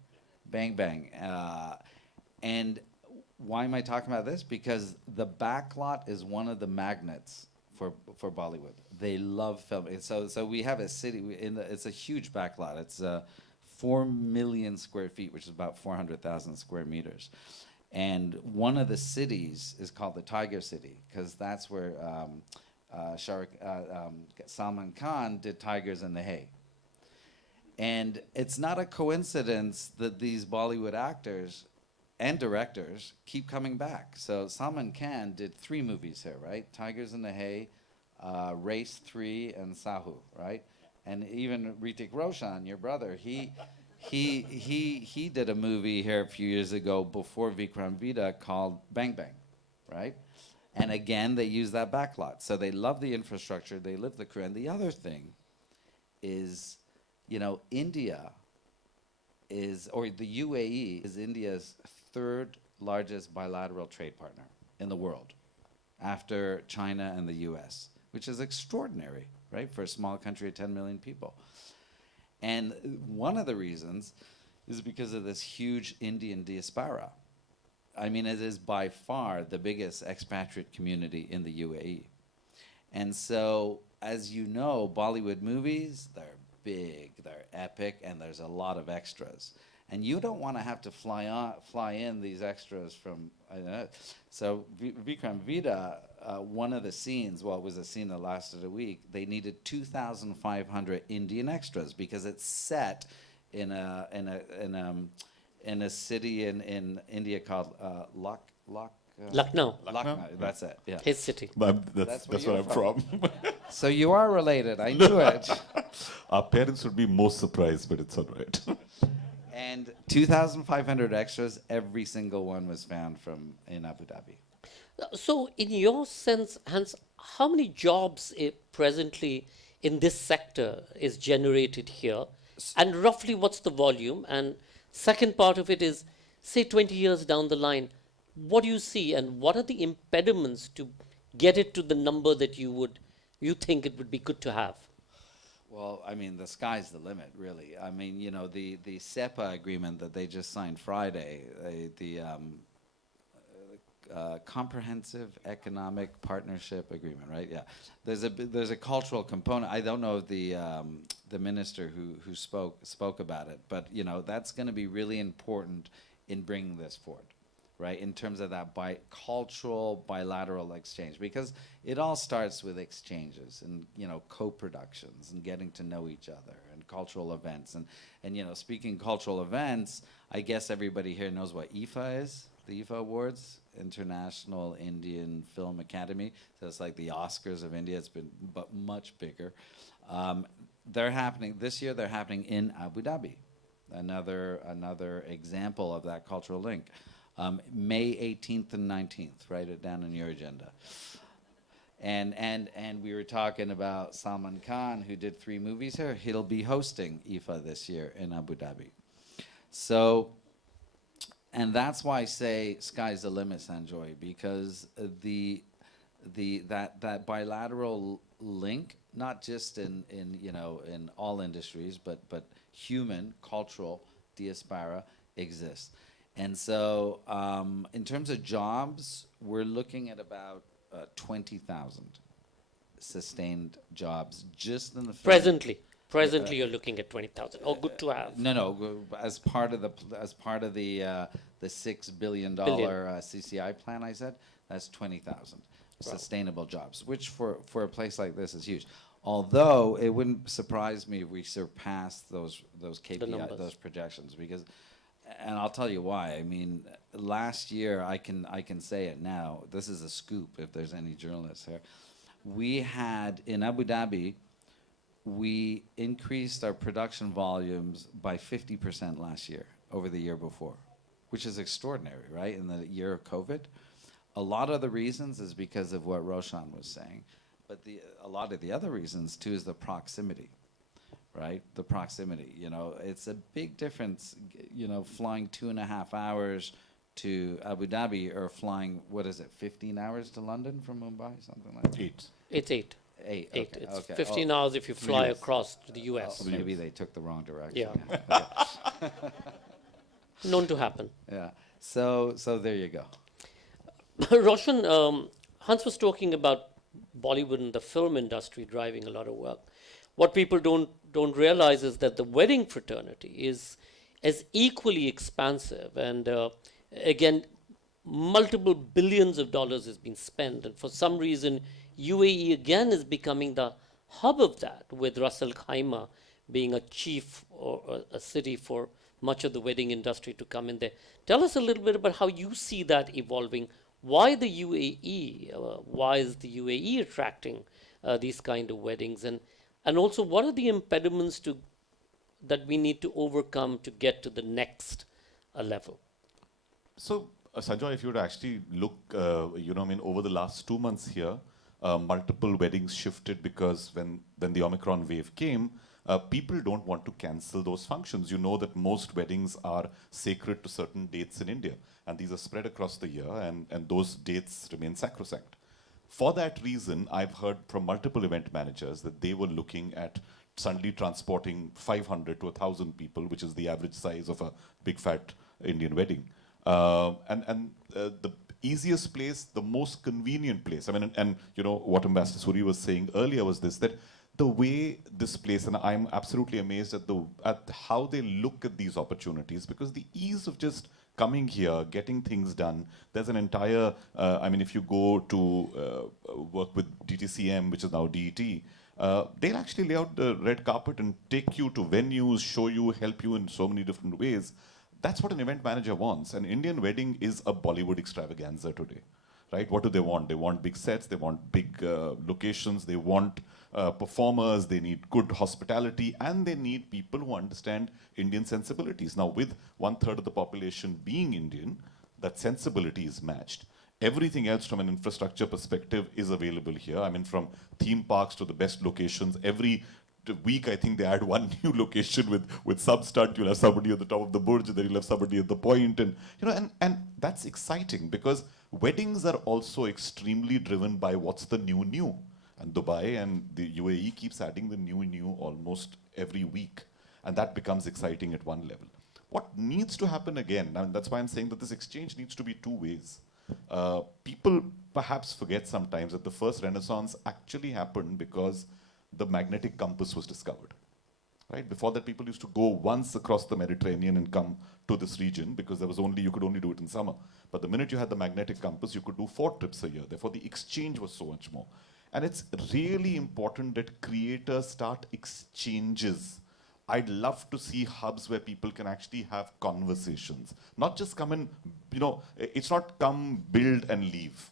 Bang Bang. And why am I talking about this? Because the backlot is one of the magnets for Bollywood. They love film. And so we have a city, it's a huge backlot. It's 4 million square feet, which is about 400,000 square meters. And one of the cities is called the Tiger City, because that's where Salman Khan did Tigers in the Hay. And it's not a coincidence that these Bollywood actors and directors keep coming back. So Salman Khan did 3 movies here, right? Tigers in the Hay, Race 3, and Sahu, right? And even Hrithik Roshan, your brother, he did a movie here a few years ago before Vikram Vida called Bang Bang, right? And again, they use that backlot. So they love the infrastructure, they live the crew. And the other thing is, you know, India is, or the UAE is India's 3rd largest bilateral trade partner in the world after China and the US, which is extraordinary, right, for a small country of 10 million people. And one of the reasons is because of this huge Indian diaspora. I mean, it is by far the biggest expatriate community in the UAE. And so, as you know, Bollywood movies, they're big, they're epic, and there's a lot of extras. And you don't want to have to fly in these extras from, so Vikram Vida, one of the scenes, well, it was a scene that lasted a week, they needed 2,500 Indian extras because it's set in a city in India called Lucknow. Lucknow, that's it, yeah. His city. That's where I'm from. So you are related, I knew it. Our parents would be most surprised, but it's all right. And 2,500 extras, every single one was found in Abu Dhabi. So, in your sense, Hans, how many jobs presently in this sector is generated here? And roughly what's the volume? And second part of it is, say 20 years down the line, what do you see and what are the impediments to get it to the number that you think it would be good to have? Well, I mean, the sky's the limit, really. I mean, you know, the SEPA agreement that they just signed Friday, the Comprehensive Economic Partnership Agreement, right? Yeah. There's a cultural component. I don't know if the minister who spoke about it, but you know, that's going to be really important in bringing this forward, right? In terms of that cultural bilateral exchange, because it all starts with exchanges and, you know, co-productions and getting to know each other and cultural events. And you know, speaking cultural events, I guess everybody here knows what IFA is, the IFA Awards, International Indian Film Academy. So it's like the Oscars of India. It's been much bigger. They're happening, this year they're happening in Abu Dhabi. another example of that cultural link. May 18th and 19th, write it down on your agenda. And we were talking about Salman Khan, who did 3 movies here. He'll be hosting IFA this year in Abu Dhabi. So, and that's why I say sky's the limit, Sanjoy, because that bilateral link, not just in all industries, but human, cultural diaspora exists. And so, in terms of jobs, we're looking at about 20,000 sustained jobs just in the film. Presently, you're looking at 20,000. Oh, good to have. No, as part of the $6 billion CCI plan, I said that's 20,000 sustainable jobs, which for a place like this is huge. Although it wouldn't surprise me if we surpass those KPI, those projections, because, and I'll tell you why. I mean, last year, I can say it now. This is a scoop if there's any journalists here. We had in Abu Dhabi, we increased our production volumes by 50% last year over the year before, which is extraordinary, right? In the year of COVID. A lot of the reasons is because of what Roshan was saying, but a lot of the other reasons too is the proximity, right? The proximity, it's a big difference, flying 2.5 hours to Abu Dhabi or flying, 15 hours to London from Mumbai, something like that? 8. It's 8. 8. It's Okay. 15 hours if you fly across to the US. Maybe they took the wrong direction. Yeah. Okay. Known to happen. Yeah. So there you go. Roshan, Hans was talking about Bollywood and the film industry driving a lot of work. What people don't realize is that the wedding fraternity is as equally expansive, and again, multiple billions of dollars has been spent, and for some reason, UAE again is becoming the hub of that, with Ras Al Khaimah being a chief or a city for much of the wedding industry to come in there. Tell us a little bit about how you see that evolving. Why the UAE? Why is the UAE attracting these kind of weddings? And also, what are the impediments that we need to overcome to get to the next level? So, Sanjoy, if you would actually look, over the last 2 months here, multiple weddings shifted because when the Omicron wave came, people don't want to cancel those functions. You know that most weddings are sacred to certain dates in India, and these are spread across the year, and those dates remain sacrosanct. For that reason, I've heard from multiple event managers that they were looking at suddenly transporting 500 to 1,000 people, which is the average size of a big fat Indian wedding. The easiest place, the most convenient place. I mean, and what Ambassador Suri was saying earlier was this, that the way this place, and I'm absolutely amazed at how they look at these opportunities, because the ease of just coming here, getting things done. There's an entire, if you go to work with DTCM, which is now DET, they'll actually lay out the red carpet and take you to venues, show you, help you in so many different ways. That's what an event manager wants. An Indian wedding is a Bollywood extravaganza today, right? What do they want? They want big sets, they want big locations, they want performers, they need good hospitality, and they need people who understand Indian sensibilities. Now, with 1/3 of the population being Indian, that sensibility is matched. Everything else from an infrastructure perspective is available here. I mean, from theme parks to the best locations. Every week, I think they add one new location with sub-stunt. You'll have somebody at the top of the Burj, then you'll have somebody at the point, and that's exciting, because weddings are also extremely driven by what's the new. And Dubai and the UAE keeps adding the new almost every week. And that becomes exciting at one level. What needs to happen again, and that's why I'm saying that this exchange needs to be 2 ways. People perhaps forget sometimes that the first Renaissance actually happened because the magnetic compass was discovered. Right? Before that, people used to go once across the Mediterranean and come to this region, because you could only do it in summer. But the minute you had the magnetic compass, you could do 4 trips a year. Therefore, the exchange was so much more. And it's really important that creators start exchanges. I'd love to see hubs where people can actually have conversations. Not just come and, it's not come, build and leave.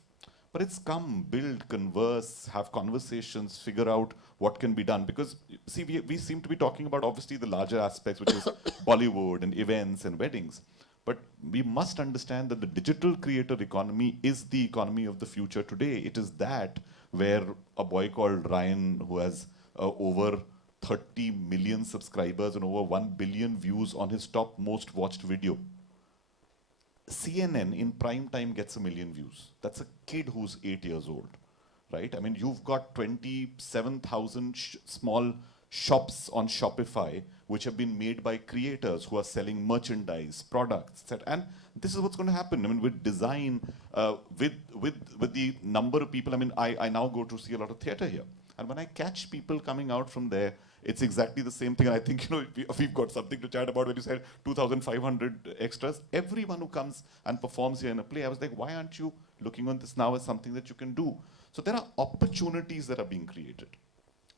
But it's come, build, converse, have conversations, figure out what can be done. Because, see, we seem to be talking about obviously the larger aspects, which is Bollywood and events and weddings. But we must understand that the digital creator economy is the economy of the future today. It is that where a boy called Ryan, who has over 30 million subscribers and over 1 billion views on his top most watched video. CNN in prime time gets 1 million views. That's a kid who's 8 years old, right? I mean, you've got 27,000 small shops on Shopify which have been made by creators who are selling merchandise, products, etc. And this is what's going to happen. I mean, with design, with the number of people. I mean, I now go to see a lot of theater here, and when I catch people coming out from there, it's exactly the same thing. And I think, you know, we've got something to chat about when you said 2,500 extras. Everyone who comes and performs here in a play, I was like, why aren't you looking on this now as something that you can do? So there are opportunities that are being created,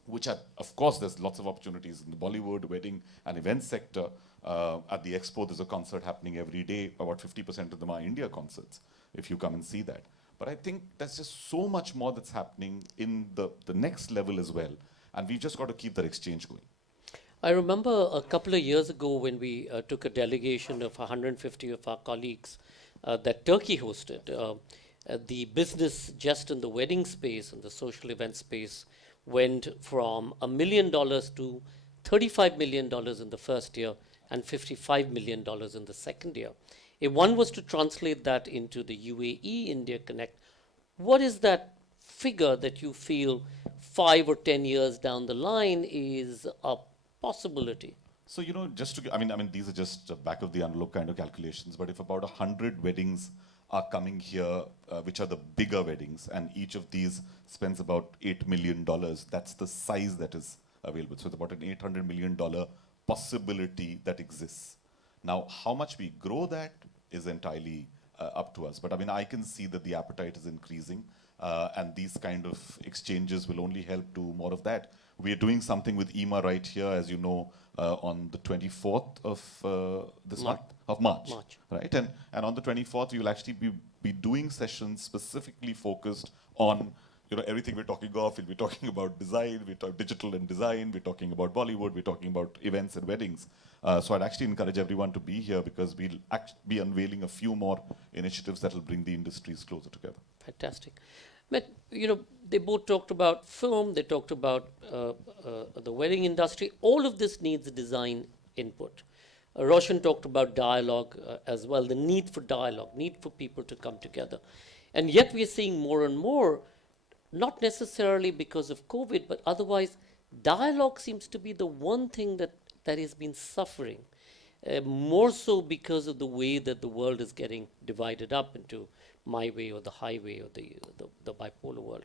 which are, of course, there's lots of opportunities in the Bollywood, wedding, and event sector. At the Expo, there's a concert happening every day. About 50% of them are India concerts, if you come and see that. But I think there's just so much more that's happening in the next level as well. And we've just got to keep that exchange going. I remember a couple of years ago when we took a delegation of 150 of our colleagues that Turkey hosted. The business just in the wedding space and the social event space went from $1 million to $35 million in the first year and $55 million in the second year. If one was to translate that into the UAE India Connect, what is that figure that you feel 5 or 10 years down the line is a possibility? So, you know, just to, I mean, these are just back of the envelope kind of calculations, but if about 100 weddings are coming here, which are the bigger weddings, and each of these spends about $8 million, that's the size that is available. So it's about an $800 million possibility that exists. Now, how much we grow that is entirely up to us. But I mean, I can see that the appetite is increasing, and these kind of exchanges will only help do more of that. We are doing something with EMA right here, as you know, on the 24th of this month of March. Right? And on the 24th, we will actually be doing sessions specifically focused on, you know, everything we're talking of. We'll be talking about design, we talk digital and design, we're talking about Bollywood, we're talking about events and weddings. So I'd actually encourage everyone to be here, because we'll be unveiling a few more initiatives that will bring the industries closer together. Fantastic. But, you know, they both talked about film, they talked about the wedding industry. All of this needs design input. Roshan talked about dialogue as well, the need for dialogue, need for people to come together. And yet we're seeing more and more, not necessarily because of COVID, but otherwise, dialogue seems to be the one thing that has been suffering, more so because of the way that the world is getting divided up into my way or the highway or the bipolar world.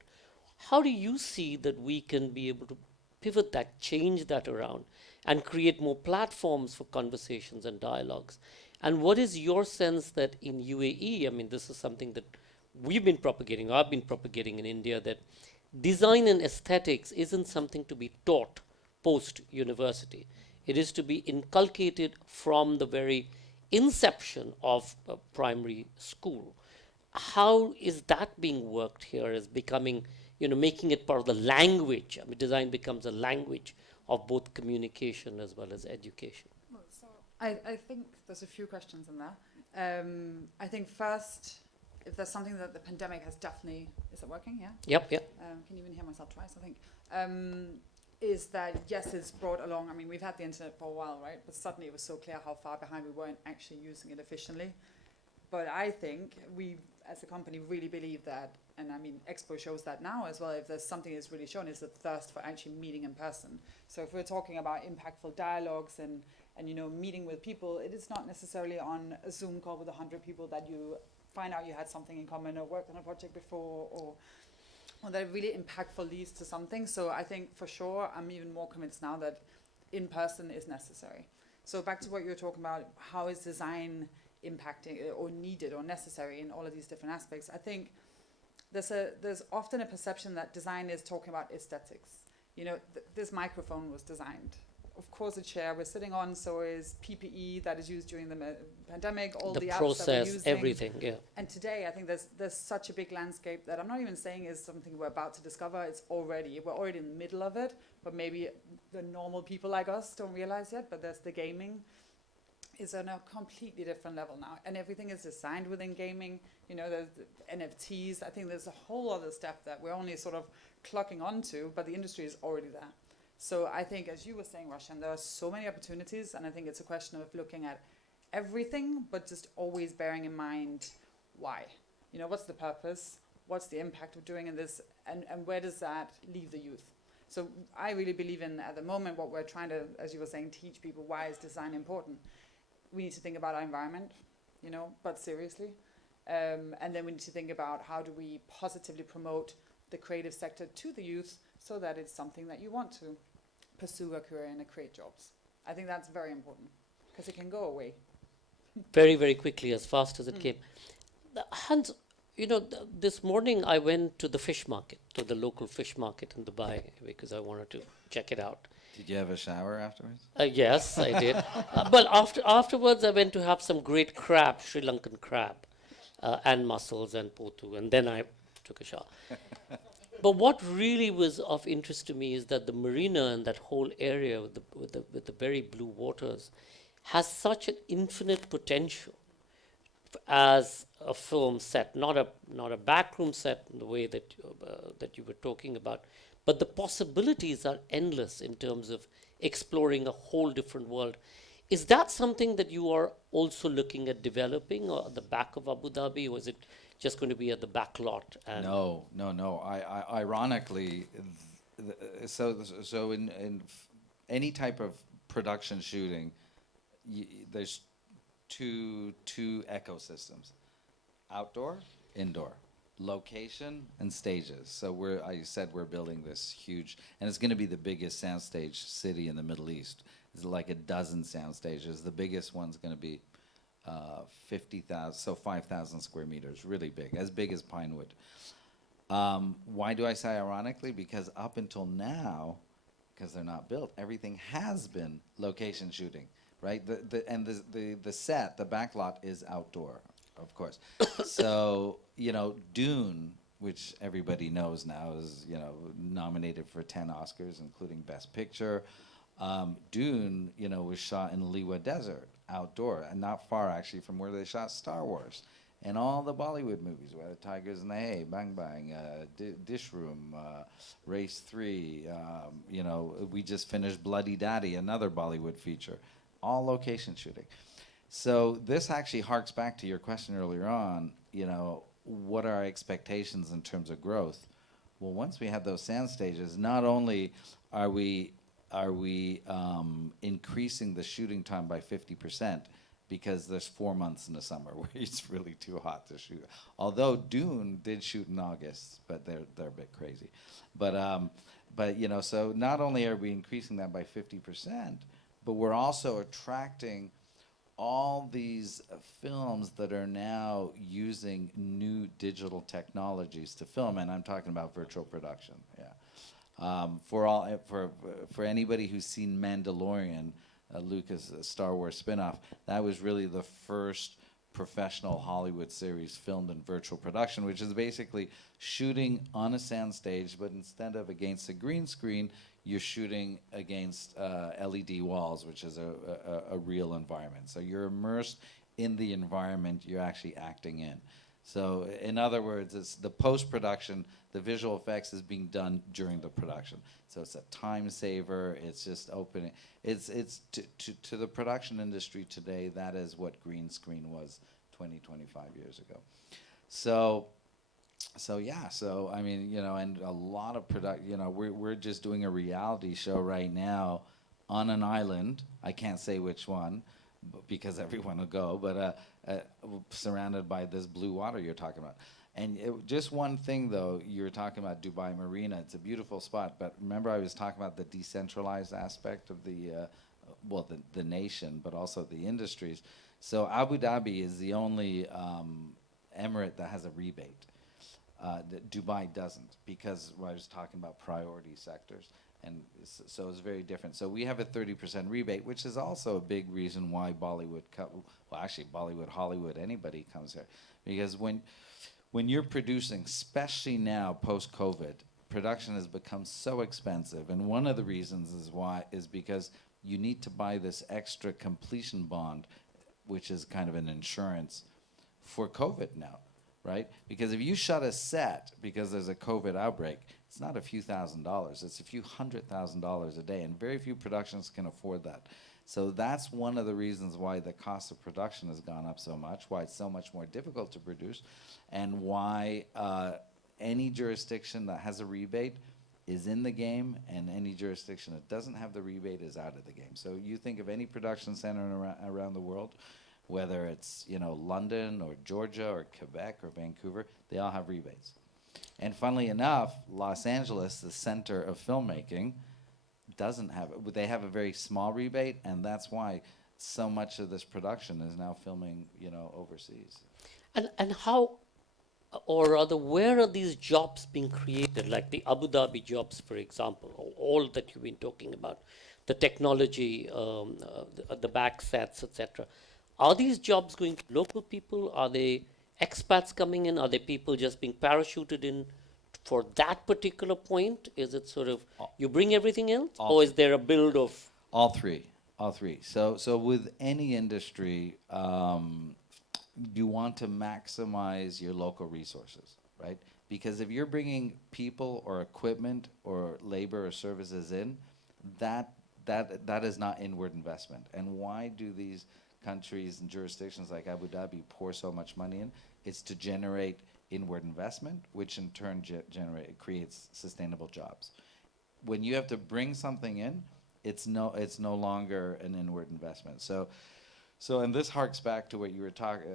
How do you see that we can be able to pivot that, change that around, and create more platforms for conversations and dialogues? And what is your sense that in UAE, I mean, this is something that we've been propagating, I've been propagating in India, that design and aesthetics isn't something to be taught post-university. It is to be inculcated from the very inception of primary school. How is that being worked here as becoming, you know, making it part of the language? I mean, design becomes a language of both communication as well as education. Well, so I think there's a few questions in there. I think first, if there's something that the pandemic has definitely, is it working? Yeah? Yep. Can you even hear myself twice, I think? Is that, yes, it's brought along, I mean, we've had the internet for a while, right? But suddenly it was so clear how far behind we weren't actually using it efficiently. But I think we, as a company, really believe that, and I mean, Expo shows that now as well. If there's something that's really shown, is the thirst for actually meeting in person. So if we're talking about impactful dialogues and you know, meeting with people, it is not necessarily on a Zoom call with 100 people that you find out you had something in common or worked on a project before, or that really impactful leads to something. So I think for sure, I'm even more convinced now that in person is necessary. So back to what you were talking about, how is design impacting or needed or necessary in all of these different aspects? I think there's often a perception that design is talking about aesthetics. You know, this microphone was designed of course, a chair we're sitting on, so is PPE that is used during the pandemic, all The the apps that we're process, using. everything, yeah. And today, I think there's such a big landscape that I'm not even saying is something we're about to discover. We're already in the middle of it, but maybe the normal people like us don't realize yet. But there's the gaming is on a completely different level now, and everything is designed within gaming. You know, there's the NFTs. I think there's a whole other step that we're only sort of clocking onto, but the industry is already there. So I think, as you were saying, Roshan, there are so many opportunities, and I think it's a question of looking at everything, but just always bearing in mind why. You know, what's the purpose? What's the impact of doing this? And where does that leave the youth? So I really believe in, at the moment, what we're trying to, as you were saying, teach people why is design important. We need to think about our environment, you know, but seriously. And then we need to think about how do we positively promote the creative sector to the youth so that it's something that you want to pursue a career and create jobs. I think that's very important because it can go away. Very, very quickly, as fast as it came. Hans, you know, this morning I went to the fish market, to the local fish market in Dubai, because I wanted to check it out. Did you have a shower afterwards? Yes, I did. But afterwards, I went to have some great crab, Sri Lankan crab, and mussels and potu, and then I took a shower. But what really was of interest to me is that the marina and that whole area with the very blue waters has such an infinite potential as a film set, not a backroom set in the way that you were talking about, but the possibilities are endless in terms of exploring a whole different world. Is that something that you are also looking at developing, or at the back of Abu Dhabi, or is it just going to be at the back lot? No. I ironically, so in any type of production shooting, there's two ecosystems: outdoor, indoor, location, and stages. So I said we're building this huge, and it's going to be the biggest soundstage city in the Middle East. It's like a dozen sound stages. The biggest one's going to be 50,000, so 5,000 square meters, really big, as big as Pinewood. Why do I say ironically? Because up until now, because they're not built, everything has been location shooting, right? The set, the backlot is outdoor, of course. So, you know, Dune, which everybody knows now is, you know, nominated for 10 Oscars, including Best Picture. Dune, you know, was shot in Liwa Desert, outdoor, and not far actually from where they shot Star Wars. And all the Bollywood movies, where the Tigers in the Hay, Bang Bang, Dish Room, Race 3, you know, we just finished Bloody Daddy, another Bollywood feature, all location shooting. So this actually harks back to your question earlier on, you know, what are our expectations in terms of growth? Well, once we have those sound stages, not only are we increasing the shooting time by 50%, because there's 4 months in the summer where it's really too hot to shoot. Although Dune did shoot in August, but they're a bit crazy. But you know, so not only are we increasing that by 50%, but we're also attracting all these films that are now using new digital technologies to film, and I'm talking about virtual production. Yeah. For anybody who's seen Mandalorian, Lucas' Star Wars spinoff, that was really the first professional Hollywood series filmed in virtual production, which is basically shooting on a soundstage, but instead of against a green screen, you're shooting against LED walls, which is a real environment. So you're immersed in the environment you're actually acting in. So in other words, it's the post-production, the visual effects is being done during the production. So it's a time saver, it's just opening. It's to the production industry today, that is what green screen was 20, 25 years ago. So yeah, so I mean, you know, and a lot of you know, we're just doing a reality show right now on an island. I can't say which one, because everyone will go, but surrounded by this blue water you're talking about. And just one thing though, you're talking about Dubai Marina. It's a beautiful spot, but remember I was talking about the decentralized aspect of the nation, but also the industries. So Abu Dhabi is the only emirate that has a rebate. Dubai doesn't, because I was talking about priority sectors. And so it's very different. So we have a 30% rebate, which is also a big reason why Bollywood, well, actually Bollywood, Hollywood, anybody comes here. Because when you're producing, especially now post-COVID, production has become so expensive. And one of the reasons is because you need to buy this extra completion bond, which is kind of an insurance for COVID now, right? Because if you shut a set because there's a COVID outbreak, it's not a few $1,000s, it's a few $100,000 a day, and very few productions can afford that. So that's one of the reasons why the cost of production has gone up so much, why it's so much more difficult to produce, and why any jurisdiction that has a rebate is in the game, and any jurisdiction that doesn't have the rebate is out of the game. So you think of any production center around the world, whether it's, you know, London or Georgia or Quebec or Vancouver, they all have rebates. And funnily enough, Los Angeles, the center of filmmaking, doesn't have it. They have a very small rebate, and that's why so much of this production is now filming, you know, overseas. And how, or rather, where are these jobs being created, like the Abu Dhabi jobs, for example, or all that you've been talking about, the technology, the back sets, etc. Are these jobs going to local people? Are they expats coming in? Are they people just being parachuted in for that particular point? Is it sort of, you bring everything else? Or is there a build of? All three. So with any industry, you want to maximize your local resources, right? Because if you're bringing people or equipment or labor or services in, that is not inward investment. And why do these countries and jurisdictions like Abu Dhabi pour so much money in? It's to generate inward investment, which in turn creates sustainable jobs. When you have to bring something in, it's no longer an inward investment. So and this harks back to what you were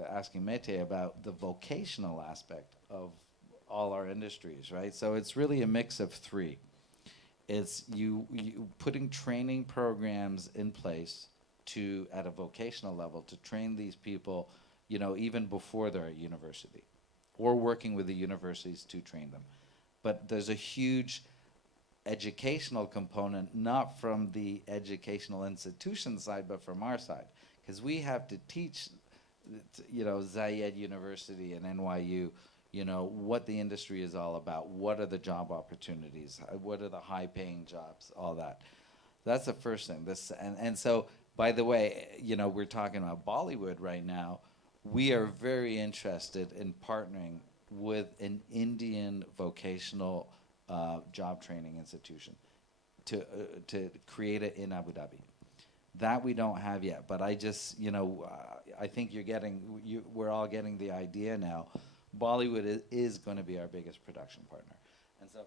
asking Mete about the vocational aspect of all our industries, right? So it's really a mix of three. It's you putting training programs in place at a vocational level to train these people, you know, even before they're at university, or working with the universities to train them. But there's a huge educational component, not from the educational institution side, but from our side. Because we have to teach, you know, Zayed University and NYU, you know, what the industry is all about, what are the job opportunities, what are the high-paying jobs, all that. That's the first thing. And so, by the way, you know, we're talking about Bollywood right now. We are very interested in partnering with an Indian vocational job training institution to create it in Abu Dhabi. That we don't have yet, but I just, you know, I think we're all getting the idea now. Bollywood is going to be our biggest production partner. And so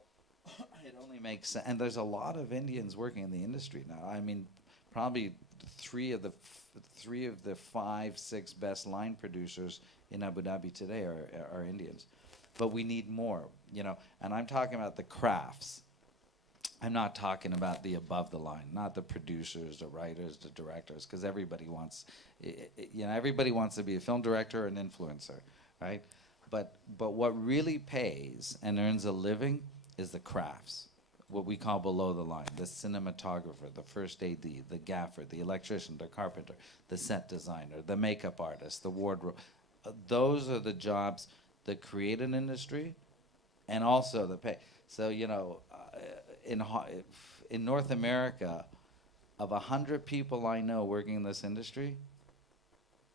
it only makes sense. And there's a lot of Indians working in the industry now. I mean, probably three of the 5, 6 best line producers in Abu Dhabi today are Indians. But we need more, you know, and I'm talking about the crafts. I'm not talking about the above the line, not the producers, the writers, the directors, because everybody wants to be a film director or an influencer, right? But what really pays and earns a living is the crafts, what we call below the line, the cinematographer, the first AD, the gaffer, the electrician, the carpenter, the set designer, the makeup artist, the wardrobe. Those are the jobs that create an industry and also the pay. So, you know, in North America, of 100 people I know working in this industry,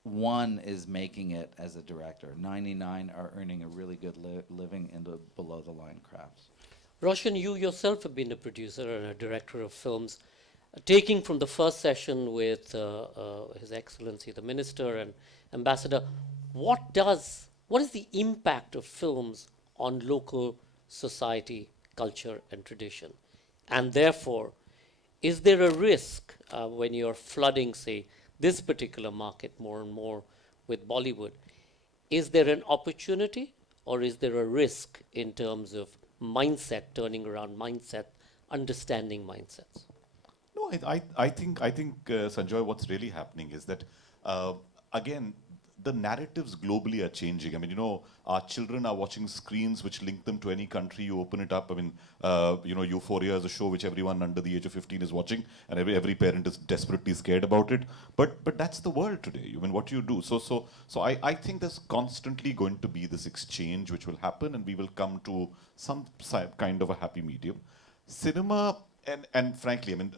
1 is making it as a director. 99 are earning a really good living in the below the line crafts. Roshan, you yourself have been a producer and a director of films. Taking from the first session with His Excellency the Minister and Ambassador, what is the impact of films on local society, culture and tradition? And therefore, is there a risk when you're flooding, say, this particular market more and more with Bollywood? Is there an opportunity or is there a risk in terms of mindset, turning around mindset, understanding mindsets? No, I think Sanjoy, what's really happening is that, again, the narratives globally are changing. I mean, you know, our children are watching screens which link them to any country. You open it up. I mean, you know, Euphoria is a show which everyone under the age of 15 is watching, and every parent is desperately scared about it. But that's the world today. I mean, what you do. So I think there's constantly going to be this exchange which will happen, and we will come to some kind of a happy medium. Cinema, and frankly, I mean,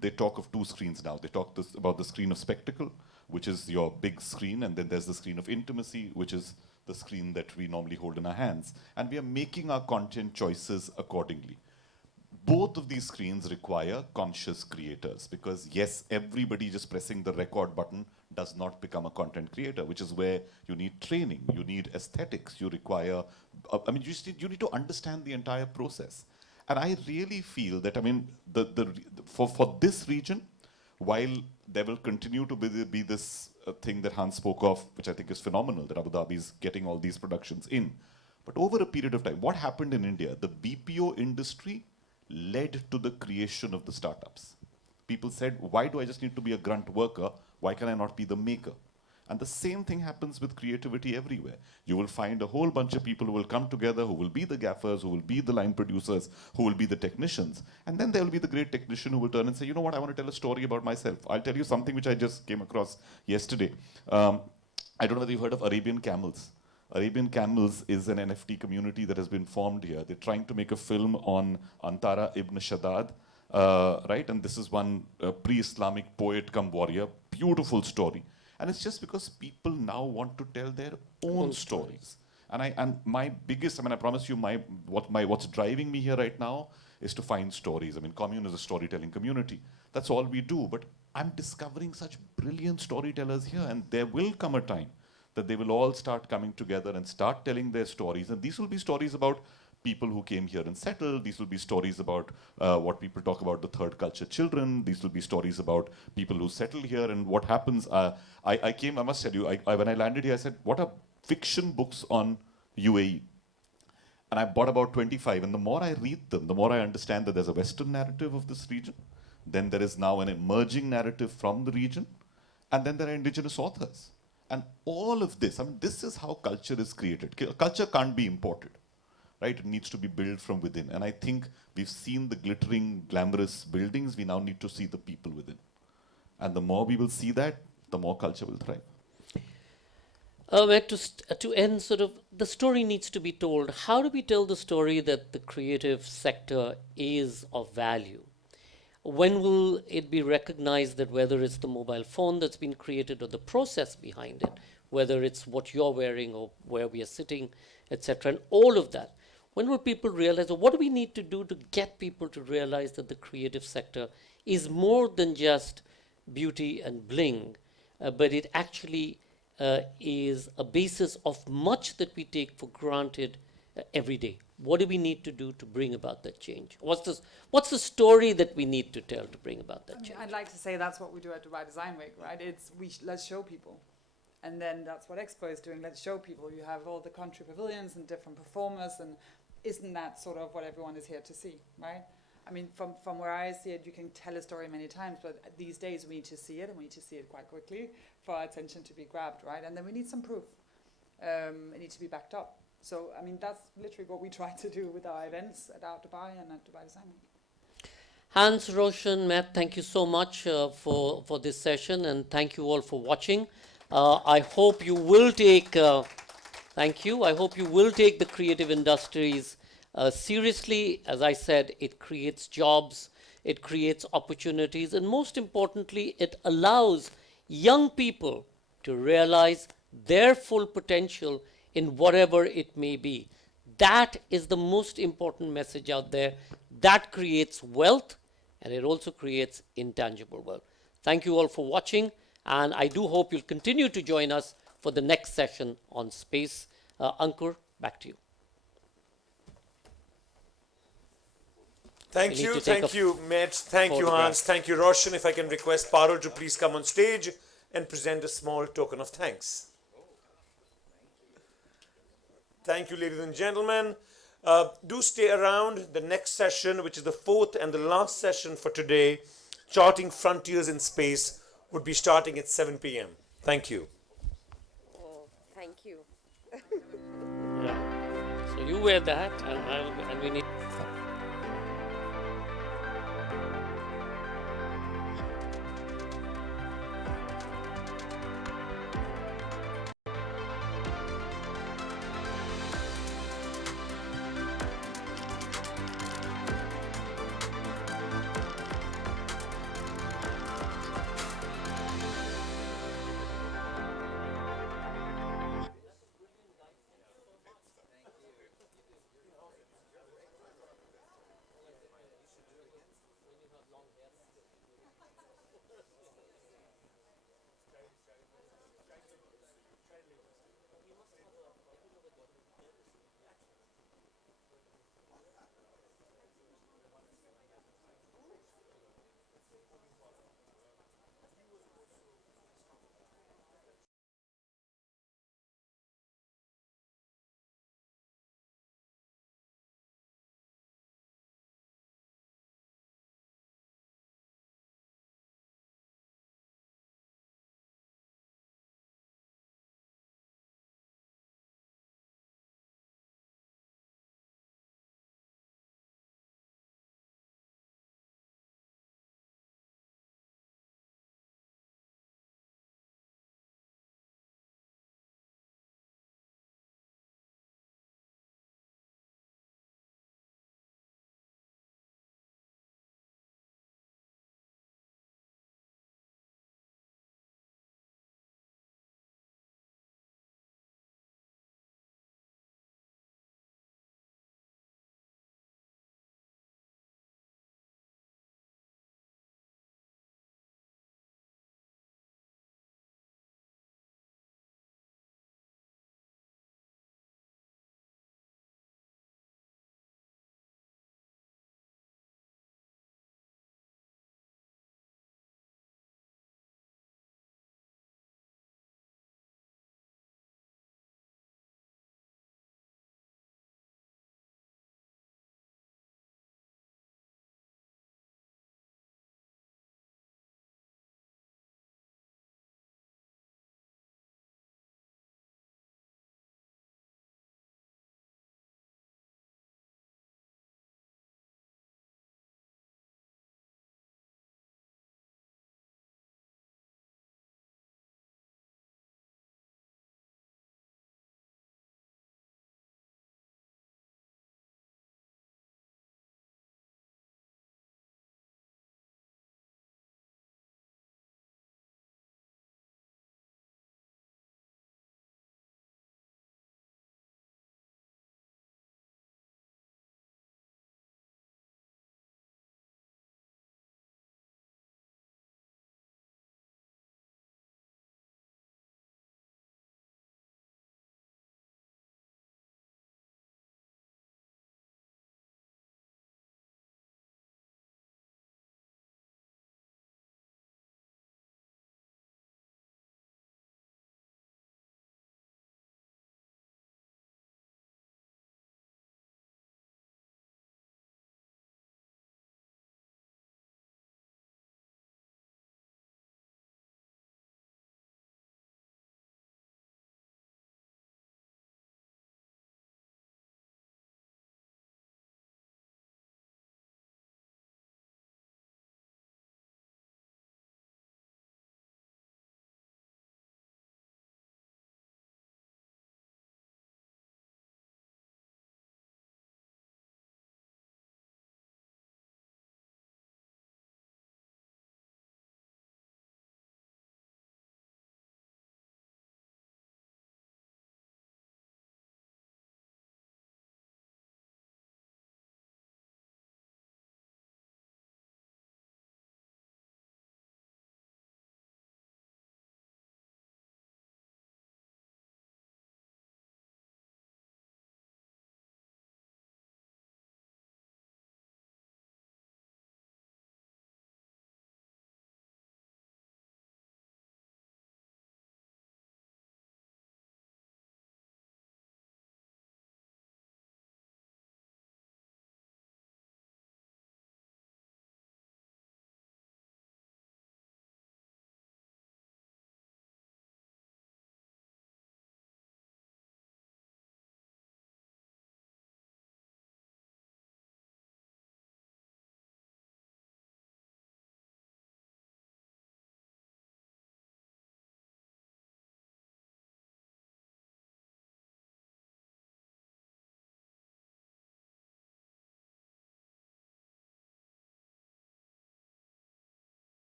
they talk of two screens now. They talk about the screen of spectacle, which is your big screen, and then there's the screen of intimacy, which is the screen that we normally hold in our hands. And we are making our content choices accordingly. Both of these screens require conscious creators, because yes, everybody just pressing the record button does not become a content creator, which is where you need training, you need aesthetics, you require, I mean, you need to understand the entire process. And I really feel that, I mean, for this region, while there will continue to be this thing that Hans spoke of, which I think is phenomenal, that Abu Dhabi is getting all these productions in. But over a period of time, what happened in India? The BPO industry led to the creation of the startups. People said, why do I just need to be a grunt worker? Why can I not be the maker? And the same thing happens with creativity everywhere. You will find a whole bunch of people who will come together, who will be the gaffers, who will be the line producers, who will be the technicians. And then there will be the great technician who will turn and say, you know what, I want to tell a story about myself. I'll tell you something which I just came across yesterday. I don't know whether you've heard of Arabian Camels. Arabian Camels is an NFT community that has been formed here. They're trying to make a film on Antara ibn Shaddad, right? And this is one pre-Islamic poet come warrior. Beautiful story. And it's just because people now want to tell their own stories. And my biggest, I mean, I promise you, what's driving me here right now is to find stories. I mean, Commune is a storytelling community. That's all we do. But I'm discovering such brilliant storytellers here, and there will come a time that they will all start coming together and start telling their stories. And these will be stories about people who came here and settled. These will be stories about what people talk about, the third culture children. These will be stories about people who settle here and what happens. I must tell you, when I landed here, I said, what are fiction books on UAE? And I bought about 25. And the more I read them, the more I understand that there's a Western narrative of this region. Then there is now an emerging narrative from the region. And then there are indigenous authors. And all of this, I mean, this is how culture is created. Culture can't be imported, right? It needs to be built from within. And I think we've seen the glittering, glamorous buildings. We now need to see the people within. And the more we will see that, the more culture will thrive. To end, sort of, the story needs to be told. How do we tell the story that the creative sector is of value? When will it be recognized that whether it's the mobile phone that's been created or the process behind it, whether it's what you're wearing or where we are sitting, etc., and all of that, when will people realize, or what do we need to do to get people to realize that the creative sector is more than just beauty and bling, but it actually is a basis of much that we take for granted every day? What do we need to do to bring about that change? What's the story that we need to tell to bring about that change? I'd like to say that's what we do at Dubai Design Week, right? Let's show people. And then that's what Expo is doing. Let's show people. You have all the country pavilions and different performers, and isn't that sort of what everyone is here to see, right? I mean, from where I see it, you can tell a story many times, but these days we need to see it, and we need to see it quite quickly for our attention to be grabbed, right? And then we need some proof. It needs to be backed up. So, I mean, that's literally what we try to do with our events at Out Dubai and at Dubai Design Week. Hans, Roshan, Matt, thank you so much for this session, and thank you all for watching. I hope you will take, thank you, I hope you will take the creative industries seriously. As I said, it creates jobs, it creates opportunities, and most importantly, it allows young people to realize their full potential in whatever it may be. That is the most important message out there. That creates wealth, and it also creates intangible wealth. Thank you all for watching, and I do hope you'll continue to join us for the next session on space. Ankur, back to you. Thank you, Matt. Thank you, Hans. Thank you, Roshan. If I can request Parul to please come on stage and present a small token of thanks. Thank you, ladies and gentlemen. Do stay around. The next session, which is the fourth and the last session for today, Charting Frontiers in Space, would be starting at 7 p.m. Thank you. Thank you. Yeah. So you wear that, and we need.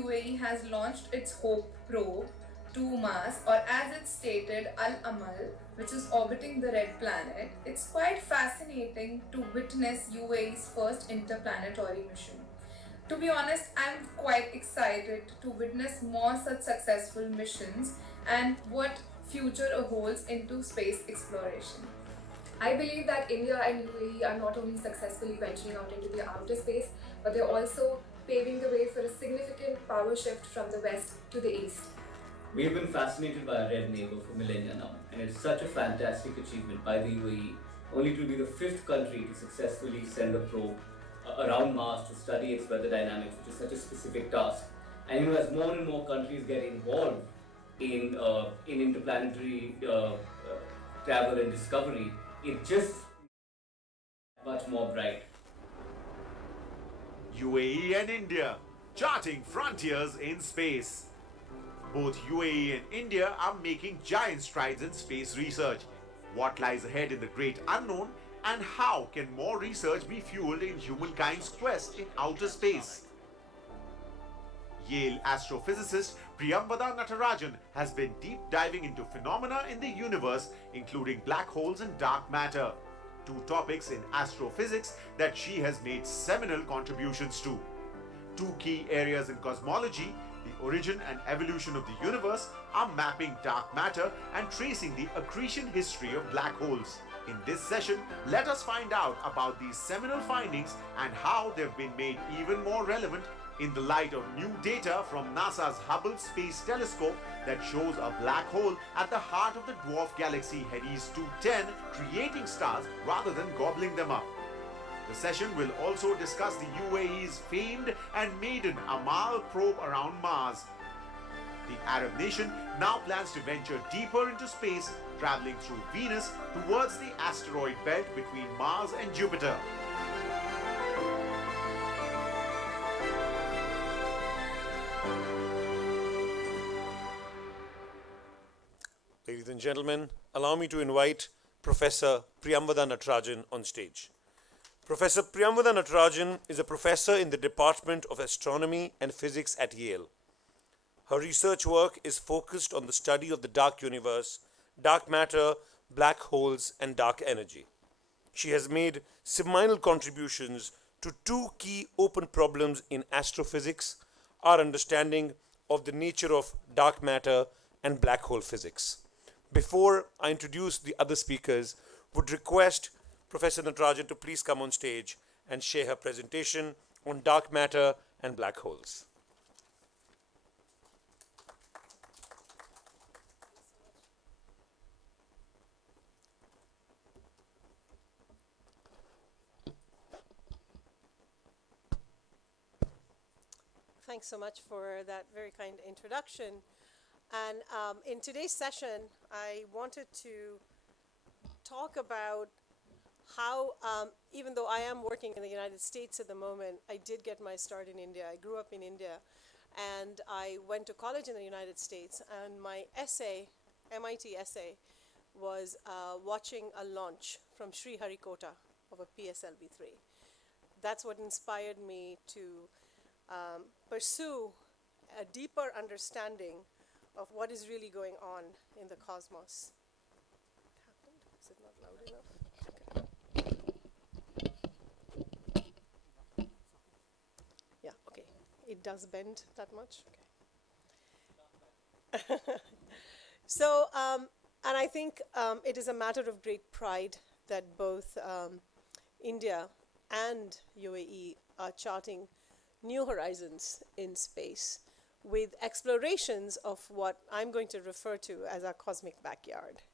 UAE has launched its Hope probe to Mars, or as it's stated, Al Amal, which is orbiting the red planet, it's quite fascinating to witness UAE's first interplanetary mission. To be honest, I'm quite excited to witness more such successful missions and what future holds into space exploration. I believe that India and UAE are not only successfully venturing out into the outer space, but they're also paving the way for a significant power shift from the west to the east. We have been fascinated by our red neighbor for millennia now, and it's such a fantastic achievement by the UAE, only to be the fifth country to successfully send a probe around Mars to study its weather dynamics, which is such a specific task. And as more and more countries get involved in interplanetary travel and discovery, it just much more bright. UAE and India, charting frontiers in space. Both UAE and India are making giant strides in space research. What lies ahead in the great unknown, and how can more research be fueled in humankind's quest in outer space? Yale astrophysicist Priyambada Natarajan has been deep diving into phenomena in the universe, including black holes and dark matter, two topics in astrophysics that she has made seminal contributions to. Two key areas in cosmology, the origin and evolution of the universe, are mapping dark matter and tracing the accretion history of black holes. In this session, let us find out about these seminal findings and how they've been made even more relevant in the light of new data from NASA's Hubble Space Telescope that shows a black hole at the heart of the dwarf galaxy Hades 210, creating stars rather than gobbling them up. The session will also discuss the UAE's famed and maiden Amal probe around Mars. The Arab nation now plans to venture deeper into space, traveling through Venus towards the asteroid belt between Mars and Jupiter. Ladies and gentlemen, allow me to invite Professor Priyambada Natarajan on stage. Professor Priyambada Natarajan is a professor in the Department of Astronomy and Physics at Yale. Her research work is focused on the study of the dark universe, dark matter, black holes, and dark energy. She has made seminal contributions to two key open problems in astrophysics: our understanding of the nature of dark matter and black hole physics. Before I introduce the other speakers, would request Professor Natarajan to please come on stage and share her presentation on dark matter and black holes. Thanks so much for that very kind introduction. And in today's session, I wanted to talk about how, even though I am working in the United States at the moment, I did get my start in India. I grew up in India, and I went to college in the United States, and my essay, MIT essay, was watching a launch from Sriharikota of a PSLV-3. That's what inspired me to pursue a deeper understanding of what is really going on in the cosmos. Is it not loud enough? Okay. Yeah, okay. It does bend that much? Okay. So, and I think it is a matter of great pride that both India and UAE are charting new horizons in space with explorations of what I'm going to refer to as our cosmic backyard,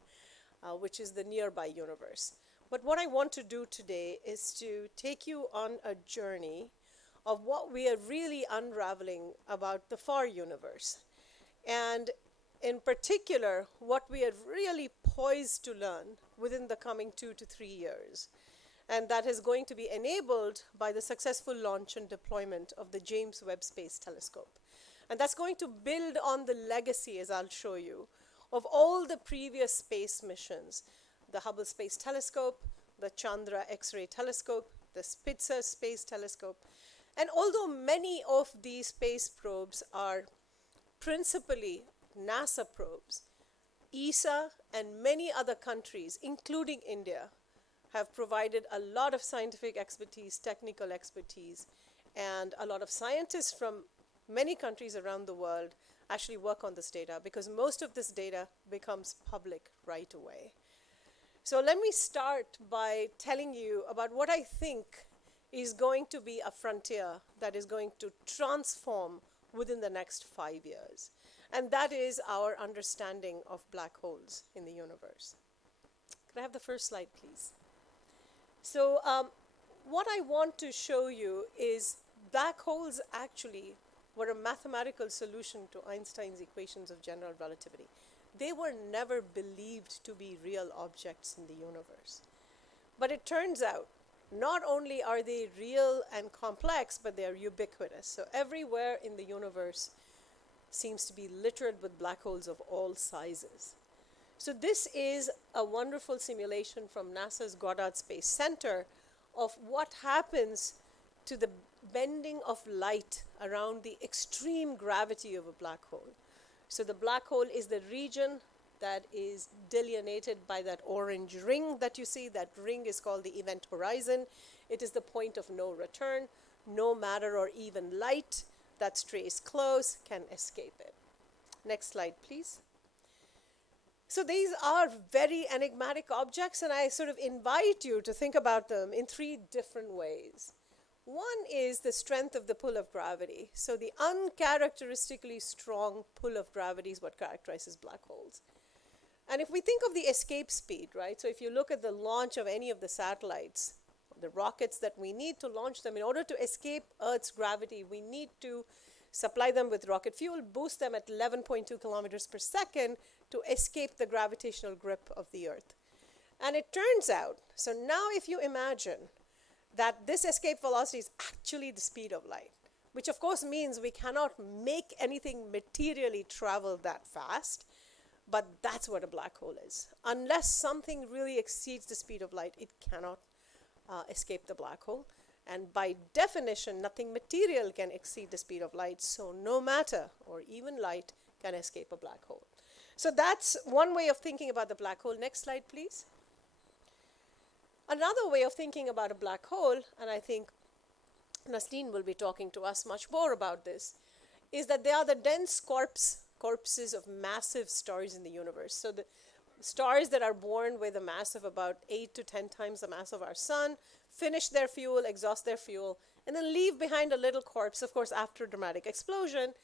which is the nearby universe. But what I want to do today is to take you on a journey of what we are really unraveling about the far universe. And in particular, what we are really poised to learn within the coming 2 to 3 years. And that is going to be enabled by the successful launch and deployment of the James Webb Space Telescope. And that's going to build on the legacy, as I'll show you, of all the previous space missions: the Hubble Space Telescope, the Chandra X-ray Telescope, the Spitzer Space Telescope. And although many of these space probes are principally NASA probes, ESA and many other countries, including India, have provided a lot of scientific expertise, technical expertise, and a lot of scientists from many countries around the world actually work on this data, because most of this data becomes public right away. So let me start by telling you about what I think is going to be a frontier that is going to transform within the next 5 years. And that is our understanding of black holes in the universe. Could I have the first slide, please? So what I want to show you is black holes actually were a mathematical solution to Einstein's equations of general relativity. They were never believed to be real objects in the universe. But it turns out, not only are they real and complex, but they are ubiquitous. So everywhere in the universe seems to be littered with black holes of all sizes. So this is a wonderful simulation from NASA's Goddard Space Center of what happens to the bending of light around the extreme gravity of a black hole. So the black hole is the region that is delineated by that orange ring that you see. That ring is called the event horizon. It is the point of no return. No matter or even light that strays close can escape it. Next slide, please. So these are very enigmatic objects, and I sort of invite you to think about them in 3 different ways. One is the strength of the pull of gravity. So the uncharacteristically strong pull of gravity is what characterizes black holes. And if we think of the escape speed, right? So if you look at the launch of any of the satellites, the rockets that we need to launch them, in order to escape Earth's gravity, we need to supply them with rocket fuel, boost them at 11.2 kilometers per second to escape the gravitational grip of the Earth. And it turns out, so now if you imagine that this escape velocity is actually the speed of light, which of course means we cannot make anything materially travel that fast, but that's what a black hole is. Unless something really exceeds the speed of light, it cannot escape the black hole. And by definition, nothing material can exceed the speed of light, so no matter or even light can escape a black hole. So that's one way of thinking about the black hole. Next slide, please. Another way of thinking about a black hole, and I think Naslin will be talking to us much more about this, is that they are the dense corpses of massive stars in the universe. So the stars that are born with a mass of about 8 to 10 times the mass of our sun, finish their fuel, exhaust their fuel, and then leave behind a little corpse, of course, after a dramatic explosion.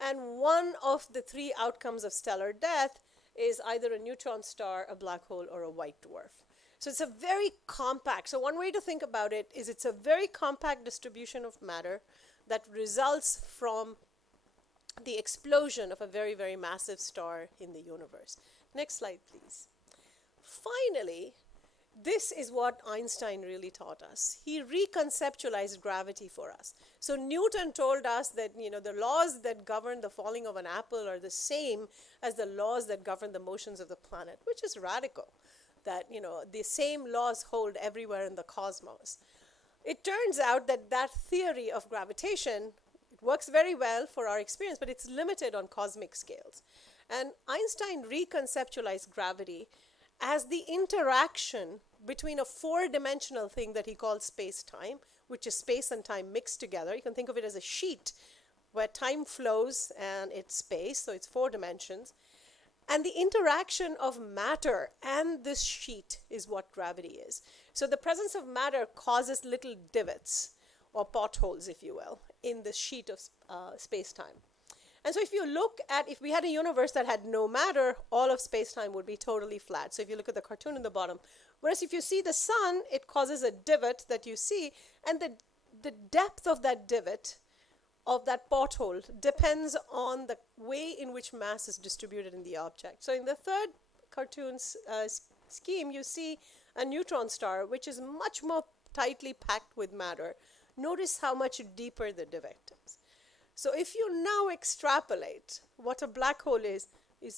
And one of the 3 outcomes of stellar death is either a neutron star, a black hole, or a white dwarf. So it's a very compact, so one way to think about it is it's a very compact distribution of matter that results from the explosion of a very, very massive star in the universe. Next slide, please. Finally, this is what Einstein really taught us. He reconceptualized gravity for us. So Newton told us that, you know, the laws that govern the falling of an apple are the same as the laws that govern the motions of the planet, which is radical. That, you know, the same laws hold everywhere in the cosmos. It turns out that that theory of gravitation, it works very well for our experience, but it's limited on cosmic scales. And Einstein reconceptualized gravity as the interaction between a 4-dimensional thing that he called space-time, which is space and time mixed together. You can think of it as a sheet where time flows and it's space, so it's 4 dimensions. And the interaction of matter and this sheet is what gravity is. So the presence of matter causes little divots, or potholes, if you will, in the sheet of space-time. And so if you look at, if we had a universe that had no matter, all of space-time would be totally flat. So if you look at the cartoon in the bottom, whereas if you see the sun, it causes a divot that you see, and the depth of that divot, of that pothole, depends on the way in which mass is distributed in the object. So in the third cartoon scheme, you see a neutron star, which is much more tightly packed with matter. Notice how much deeper the divot is. So if you now extrapolate, what a black hole is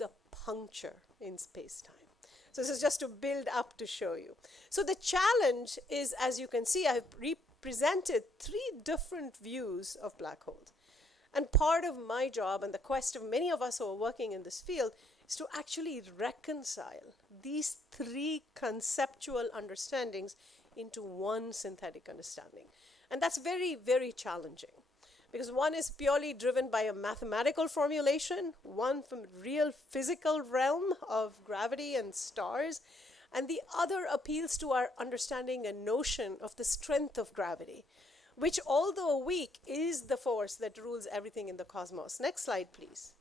a puncture in space-time. So this is just to build up to show you. So the challenge is, as you can see, I've presented three different views of black holes. And part of my job and the quest of many of us who are working in this field is to actually reconcile these three conceptual understandings into one synthetic understanding. And that's very, very challenging, because one is purely driven by a mathematical formulation, one from real physical realm of gravity and stars, and the other appeals to our understanding and notion of the strength of gravity, which, although weak, is the force that rules everything in the cosmos. Next slide, please.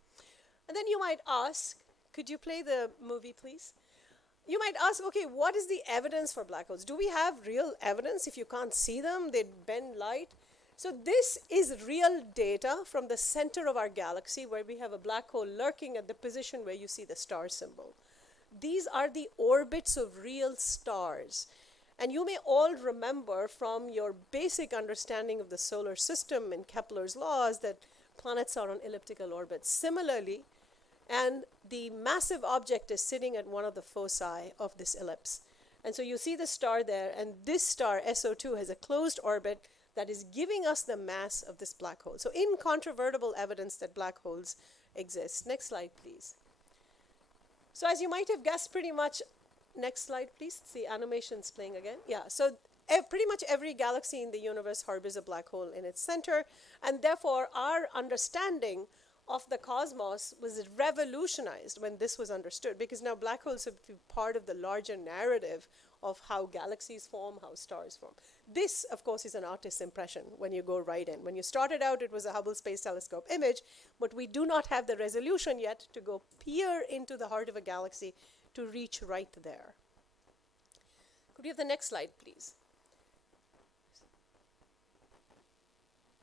And then you might ask, could you play the movie, please? You might ask, okay, what is the evidence for black holes? Do we have real evidence? If you can't see them, they bend light. So this is real data from the center of our galaxy, where we have a black hole lurking at the position where you see the star symbol. These are the orbits of real stars. And you may all remember from your basic understanding of the solar system and Kepler's laws that planets are on elliptical orbits. Similarly, and the massive object is sitting at one of the foci of this ellipse. And so you see the star there, and this star, SO2, has a closed orbit that is giving us the mass of this black hole. So incontrovertible evidence that black holes exist. Next slide, please. So as you might have guessed, pretty much, next slide, please. The animation's playing again. Yeah, so pretty much every galaxy in the universe harbors a black hole in its center, and therefore our understanding of the cosmos was revolutionized when this was understood, because now black holes have become part of the larger narrative of how galaxies form, how stars form. This, of course, is an artist's impression when you go right in. When you started out, it was a Hubble Space Telescope image, but we do not have the resolution yet to go peer into the heart of a galaxy to reach right there. Could we have the next slide, please?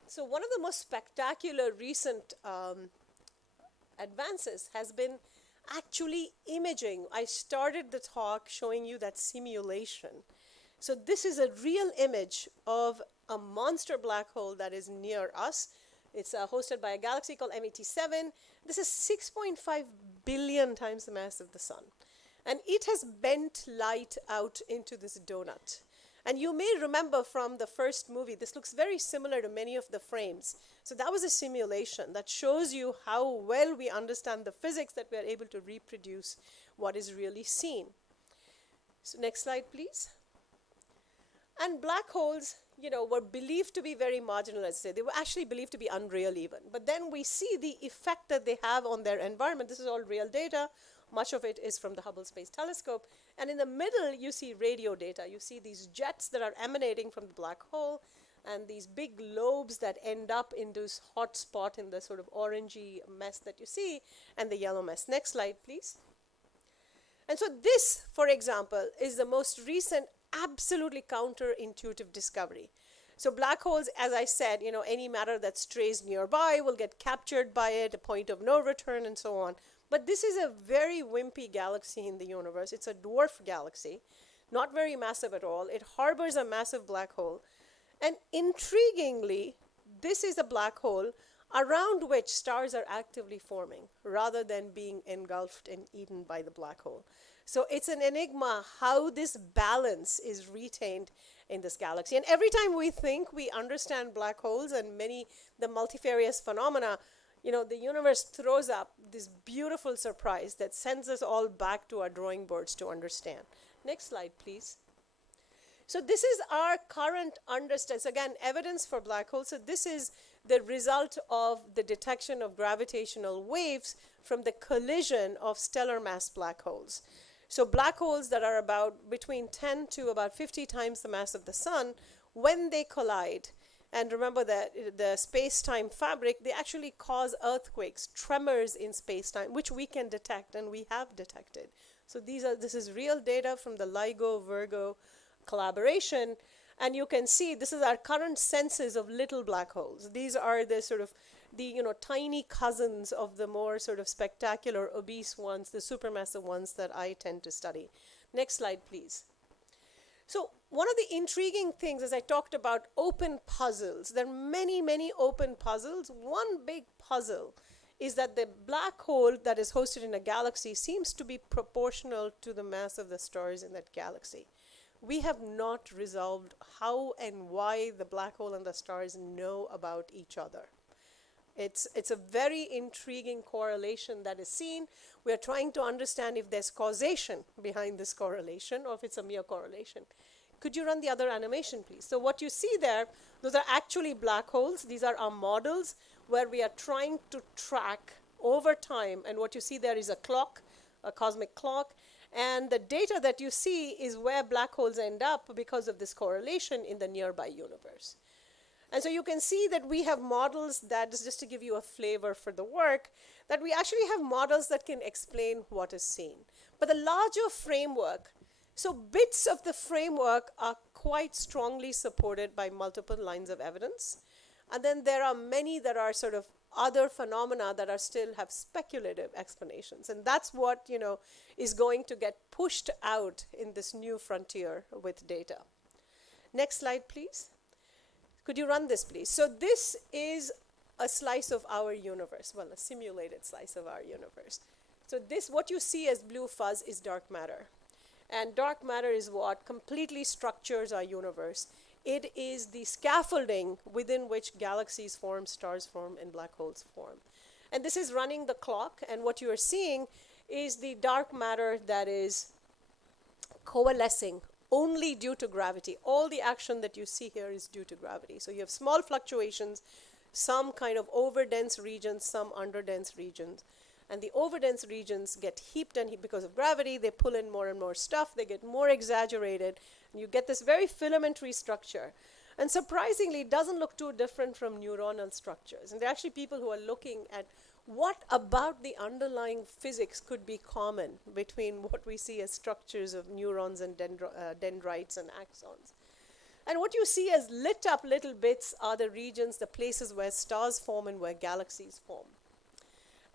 So one of the most spectacular recent advances has been actually imaging. I started the talk showing you that simulation. So this is a real image of a monster black hole that is near us. It's hosted by a galaxy called MET7. This is 6.5 billion times the mass of the sun. And it has bent light out into this donut. And you may remember from the first movie, this looks very similar to many of the frames. So that was a simulation that shows you how well we understand the physics that we are able to reproduce what is really seen. So next slide, please. And black holes, you know, were believed to be very marginal, let's say. They were actually believed to be unreal even. But then we see the effect that they have on their environment. This is all real data. Much of it is from the Hubble Space Telescope. And in the middle, you see radio data. You see these jets that are emanating from the black hole, and these big lobes that end up in this hot spot in the sort of orangey mess that you see, and the yellow mess. Next slide, please. And so this, for example, is the most recent absolutely counterintuitive discovery. So black holes, as I said, you know, any matter that strays nearby will get captured by it, a point of no return, and so on. But this is a very wimpy galaxy in the universe. It's a dwarf galaxy, not very massive at all. It harbors a massive black hole. And intriguingly, this is a black hole around which stars are actively forming, rather than being engulfed and eaten by the black hole. So it's an enigma how this balance is retained in this galaxy. And every time we think we understand black holes and the multifarious phenomena, you know, the universe throws up this beautiful surprise that sends us all back to our drawing boards to understand. Next slide, please. So this is our current understanding. So again, evidence for black holes. So this is the result of the detection of gravitational waves from the collision of stellar mass black holes. So black holes that are about between 10 to about 50 times the mass of the sun, when they collide, and remember that the space-time fabric, they actually cause earthquakes, tremors in space-time, which we can detect, and we have detected. So this is real data from the LIGO-Virgo collaboration, and you can see this is our current senses of little black holes. These are the sort of tiny cousins of the more sort of spectacular, obese ones, the supermassive ones that I tend to study. Next slide, please. So one of the intriguing things, as I talked about open puzzles, there are many, many open puzzles. One big puzzle is that the black hole that is hosted in a galaxy seems to be proportional to the mass of the stars in that galaxy, we have not resolved how and why the black hole and the stars know about each other. It's a very intriguing correlation that is seen. We are trying to understand if there's causation behind this correlation or if it's a mere correlation. Could you run the other animation, please? So what you see there, those are actually black holes. These are our models where we are trying to track over time. And what you see there is a clock, a cosmic clock. And the data that you see is where black holes end up because of this correlation in the nearby universe. And so you can see that we have models that, is just to give you a flavor for the work, that we actually have models that can explain what is seen. But the larger framework, so bits of the framework are quite strongly supported by multiple lines of evidence. And then there are many that are sort of other phenomena that are still have speculative explanations. And that's what, is going to get pushed out in this new frontier with data. Next slide, please. Could you run this, please? So this is a slice of our universe, well, a simulated slice of our universe. So this, what you see as blue fuzz is dark matter. And dark matter is what completely structures our universe. It is the scaffolding within which galaxies form, stars form, and black holes form. And this is running the clock, and what you are seeing is the dark matter that is coalescing only due to gravity. All the action that you see here is due to gravity. So you have small fluctuations, some kind of over-dense regions, some under-dense regions. And the over-dense regions get heaped and because of gravity, they pull in more and more stuff, they get more exaggerated, and you get this very filamentary structure. And surprisingly, it doesn't look too different from neuronal structures. And there are actually people who are looking at what about the underlying physics could be common between what we see as structures of neurons and dendrites and axons. And what you see as lit up little bits are the regions, the places where stars form and where galaxies form.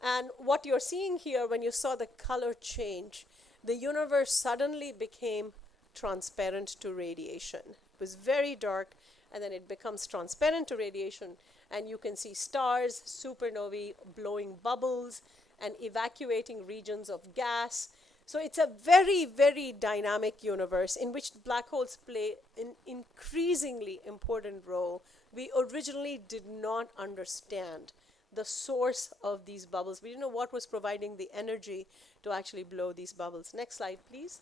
And what you're seeing here, when you saw the color change, the universe suddenly became transparent to radiation. It was very dark, and then it becomes transparent to radiation. And you can see stars, supernovae, blowing bubbles, and evacuating regions of gas. So it's a very, very dynamic universe in which black holes play an increasingly important role. We originally did not understand the source of these bubbles. We didn't know what was providing the energy to actually blow these bubbles. Next slide, please.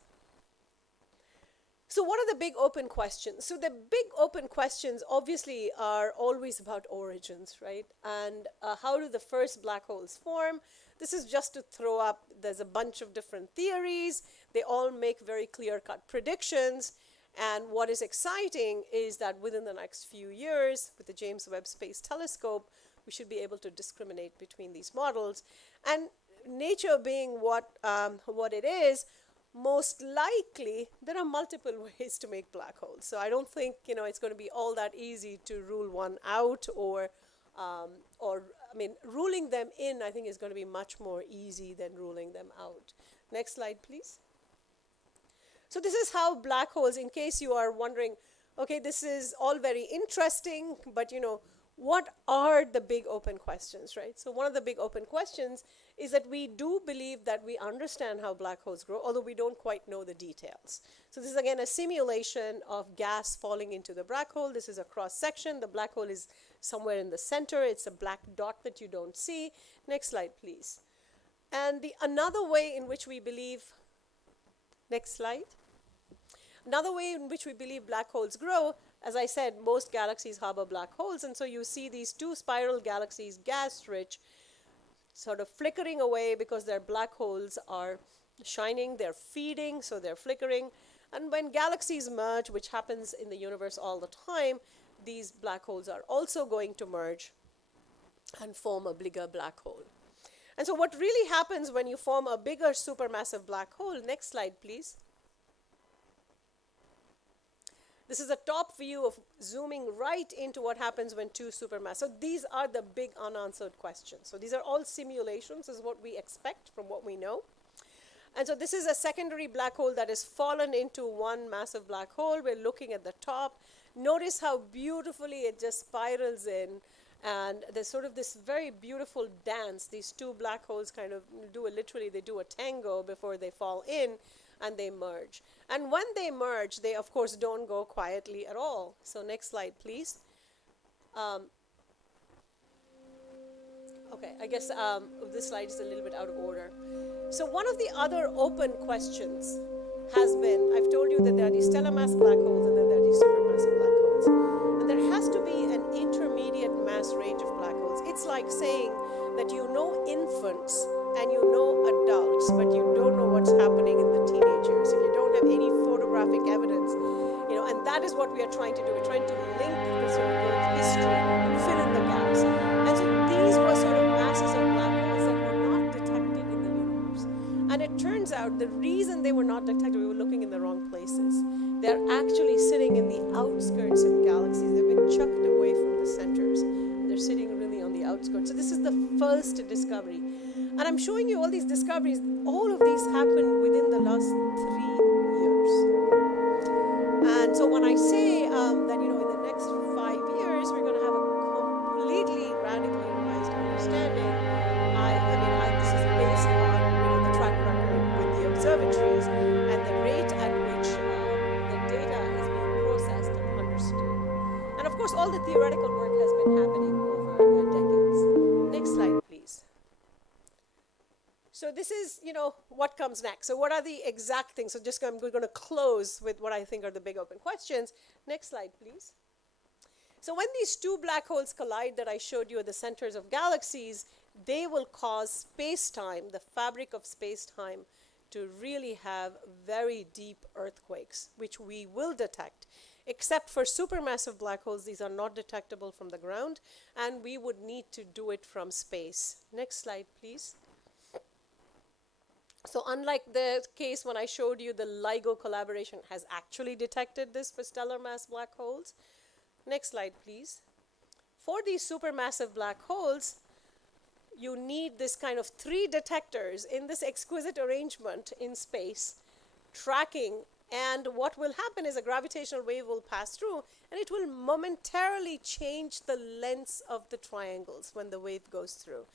So what are the big open questions? So the big open questions obviously are always about origins, right? And how do the first black holes form? This is just to throw up, there's a bunch of different theories. They all make very clear-cut predictions. And what is exciting is that within the next few years, with the James Webb Space Telescope, we should be able to discriminate between these models. And nature being what it is, most likely, there are multiple ways to make black holes. So I don't think it's going to be all that easy to rule one out, or ruling them in, I think, is going to be much more easy than ruling them out. Next slide, please. So this is how black holes, in case you are wondering, okay, this is all very interesting, but what are the big open questions, right? So one of the big open questions is that we do believe that we understand how black holes grow, although we don't quite know the details. So this is again a simulation of gas falling into the black hole. This is a cross section. The black hole is somewhere in the center. It's a black dot that you don't see. Next slide, please. And another way in which we believe, next slide. Another way in which we believe black holes grow, as I said, most galaxies harbor black holes, and so you see these two spiral galaxies, gas-rich, sort of flickering away because their black holes are shining, they're feeding, so they're flickering. And when galaxies merge, which happens in the universe all the time, these black holes are also going to merge and form a bigger black hole. And so what really happens when you form a bigger supermassive black hole, next slide, please. This is a top view of zooming right into what happens when two supermassive. So these are the big unanswered questions. So these are all simulations, is what we expect from what we know. And so this is a secondary black hole that has fallen into one massive black hole. We're looking at the top. Notice how beautifully it just spirals in. And there's sort of this very beautiful dance. These two black holes kind of literally, they do a tango before they fall in. and they merge. And when they merge, they of course don't go quietly at all. So next slide, please. Okay, I guess this slide is a little bit out of order. So one of the other open questions has been, I've told you that there are these stellar mass black holes and then there are these supermassive black holes. And there has to be an intermediate mass range of black holes. It's like saying that you know infants and you know adults, but you don't know what's happening in the teenage years. If you don't have any photographic evidence, and that is what we are trying to do. We're trying to link the sort of Earth history, fill in the gaps. And so these were sort of masses of black holes that were not detected in the universe. And it turns out the reason they were not detected, we were looking in the wrong places. They're actually sitting in the outskirts of galaxies. They've been chucked away from the centers. They're sitting really on the outskirts. So this is the first discovery. And I'm showing you all these discoveries. All of these happened within the last 3 years. And so when I say that, in the next 5 years, we're going to have a completely radically revised understanding, this is based on the track record with the observatories and the rate at which the data is being processed and understood. And of course, all the theoretical work has been happening over decades. Next slide, please. So this is, what comes next. So what are the exact things? So I'm going to close with what I think are the big open questions. Next slide, please. So when these two black holes collide that I showed you at the centers of galaxies, they will cause space-time, the fabric of space-time, to really have very deep earthquakes, which we will detect. Except for supermassive black holes, these are not detectable from the ground, and we would need to do it from space. Next slide, please. So unlike the case when I showed you the LIGO collaboration has actually detected this for stellar mass black holes. Next slide, please. For these supermassive black holes, you need this kind of 3 detectors in this exquisite arrangement in space, tracking, and what will happen is a gravitational wave will pass through, and it will momentarily change the lengths of the triangles when the wave goes through.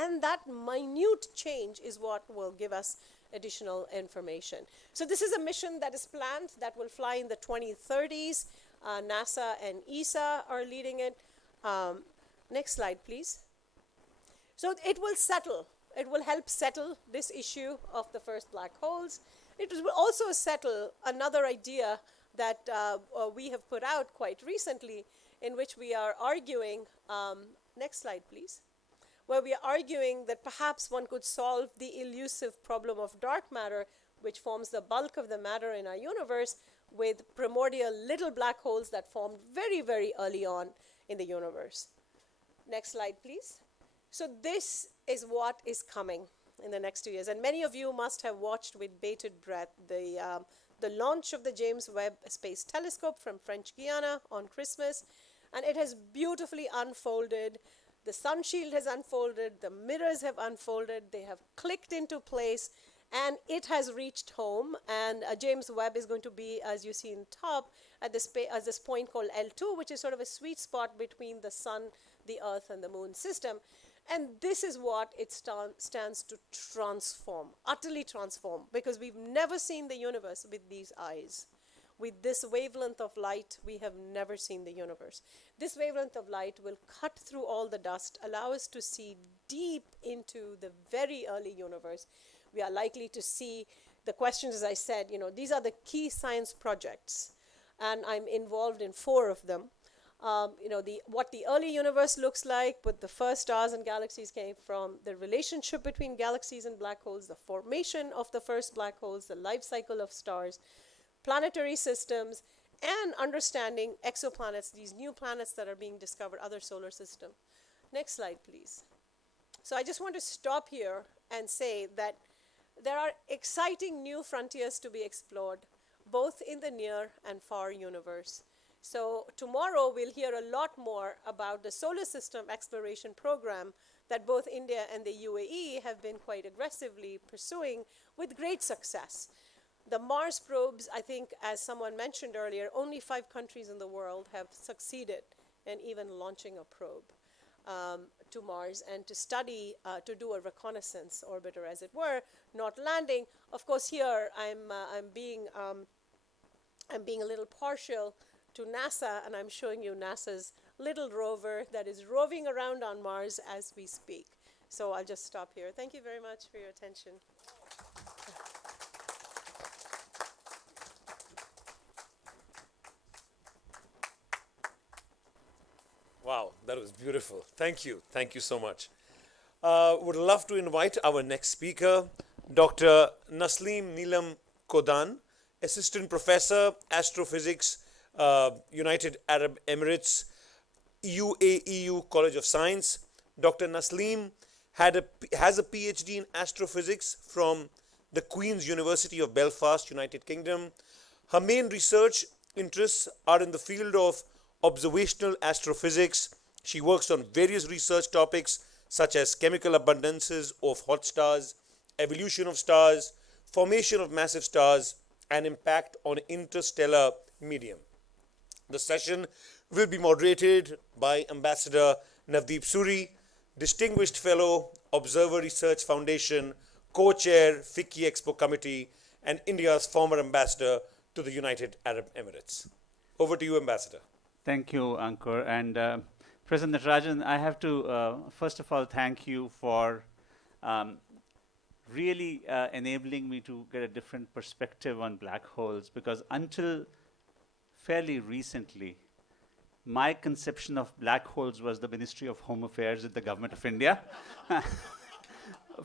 And that minute change is what will give us additional information. So this is a mission that is planned that will fly in the 2030s. NASA and ESA are leading it. Next slide, please. So it will settle. It will help settle this issue of the first black holes. It will also settle another idea that we have put out quite recently, in which we are arguing, next slide, please, where we are arguing that perhaps one could solve the elusive problem of dark matter, which forms the bulk of the matter in our universe, with primordial little black holes that formed very, very early on in the universe. Next slide, please. So this is what is coming in the next 2 years. And many of you must have watched with bated breath the launch of the James Webb Space Telescope from French Guiana on Christmas. And it has beautifully unfolded. The sun shield has unfolded, the mirrors have unfolded, they have clicked into place, and it has reached home. And James Webb is going to be, as you see in top, at this point called L2, which is sort of a sweet spot between the sun, the earth, and the moon system. And this is what it stands to transform, utterly transform, because we've never seen the universe with these eyes. With this wavelength of light, we have never seen the universe. This wavelength of light will cut through all the dust, allow us to see deep into the very early universe. We are likely to see the questions, as I said, these are the key science projects, and I'm involved in 4 of them. What the early universe looks like, what the first stars and galaxies came from, the relationship between galaxies and black holes, the formation of the first black holes, the life cycle of stars, planetary systems, and understanding exoplanets, these new planets that are being discovered, other solar system. Next slide, please. So I just want to stop here and say that there are exciting new frontiers to be explored, both in the near and far universe. So tomorrow we'll hear a lot more about the solar system exploration program that both India and the UAE have been quite aggressively pursuing with great success. The Mars probes, I think, as someone mentioned earlier, only 5 countries in the world have succeeded in even launching a probe. to Mars and to study, to do a reconnaissance orbiter, as it were, not landing. Of course, here I'm being a little partial to NASA, and I'm showing you NASA's little rover that is roving around on Mars as we speak. So I'll just stop here. Thank you very much for your attention. Wow, that was beautiful. Thank you. Thank you so much. Would love to invite our next speaker, Dr. Naslim Neelam Kodan, Assistant Professor, Astrophysics, United Arab Emirates, UAEU College of Science. Dr. Naslim has a PhD in astrophysics from the Queen's University of Belfast, United Kingdom. Her main research interests are in the field of observational astrophysics. She works on various research topics such as chemical abundances of hot stars, evolution of stars, formation of massive stars, and impact on interstellar medium. The session will be moderated by Ambassador Navdeep Suri, Distinguished Fellow, Observer Research Foundation, Co-Chair, FICCI Expo Committee, and India's former Ambassador to the United Arab Emirates. Over to you, Ambassador. Thank you, Ankur. And President Natarajan, I have to, first of all, thank you for really enabling me to get a different perspective on black holes, because until fairly recently, my conception of black holes was the Ministry of Home Affairs in the Government of India,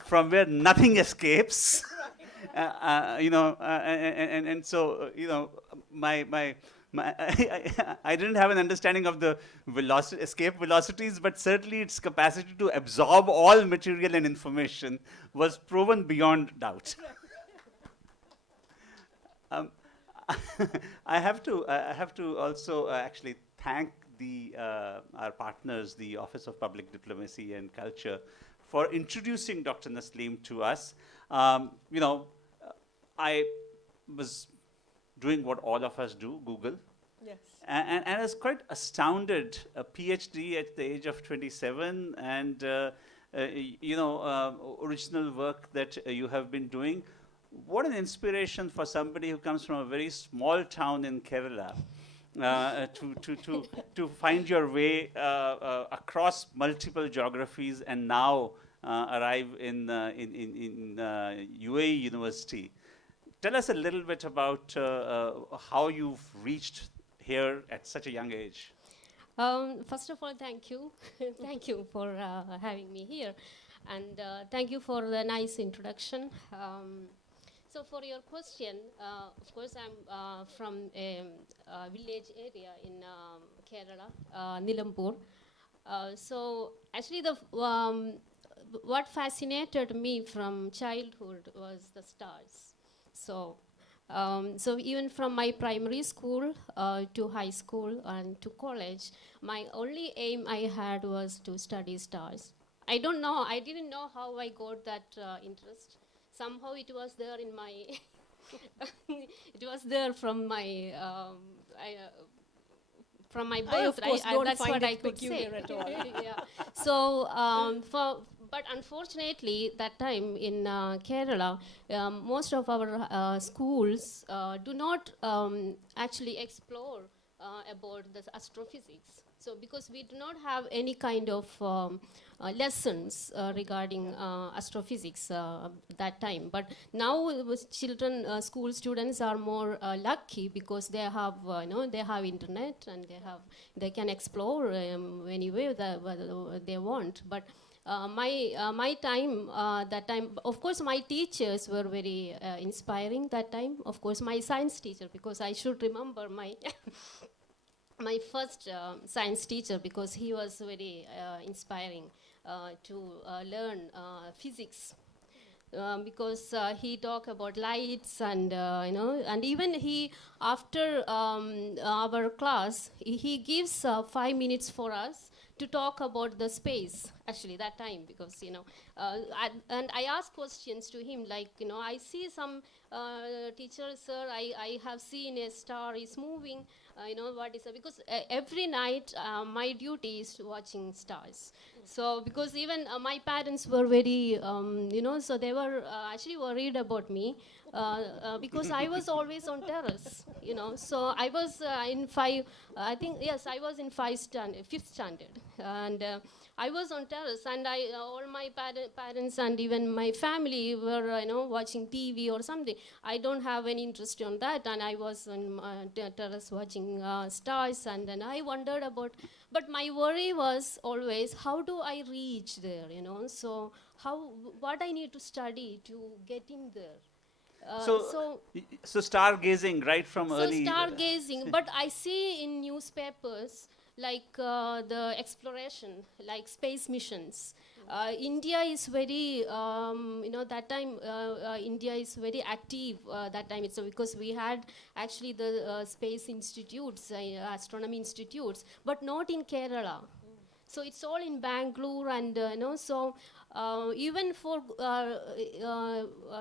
from where nothing escapes. And so, I didn't have an understanding of the escape velocities, but certainly its capacity to absorb all material and information was proven beyond doubt. I have to also actually thank our partners, the Office of Public Diplomacy and Culture, for introducing Dr. Naslim to us. I was doing what all of us do, Google. Yes. And I was quite astounded, a PhD at the age of 27, and original work that you have been doing. What an inspiration for somebody who comes from a very small town in Kerala to find your way across multiple geographies and now arrive in UAE University. Tell us a little bit about how you've reached here at such a young age. First of all, thank you. Thank you for having me here. And thank you for the nice introduction. So for your question, of course, I'm from a village area in Kerala, Nilampur. So actually, what fascinated me from childhood was the stars. So even from my primary school to high school and to college, my only aim I had was to study stars. I didn't know how I got that interest. Somehow it was there in my, it was there from my birth. I of course don't that's find what it I could say. peculiar at all. Yeah. So but unfortunately, that time in Kerala, most of our schools do not actually explore about the astrophysics. So because we do not have any kind of lessons regarding astrophysics that time. But now school students are more lucky because they have, they have internet and they can explore anywhere they want. But my time, that time, of course, my teachers were very inspiring that time. Of course, my science teacher, because I should remember my my first science teacher, because he was very inspiring to learn physics. Because he talked about lights and and even he, after our class, he gives 5 minutes for us to talk about the space, actually, that time, because, and I asked questions to him, like, I see some teacher, sir, I have seen a star is moving, what is because every night my duty is watching stars. So because even my parents were very, so they were actually worried about me because I was always on terrace, So I was in I think, yes, I was in fifth standard. And I was on terrace, and all my parents and even my family were, watching TV or something. I don't have any interest on that, and I was on terrace watching stars, and then I wondered about. But my worry was always, how do I reach there? So what I need to study to get in there. So stargazing right from So early. stargazing, but I see in newspapers like the exploration, like space missions. India is very, that time India is very active that time. So because we had actually the space institutes, astronomy institutes, but not in Kerala. So it's all in Bangalore, and so even for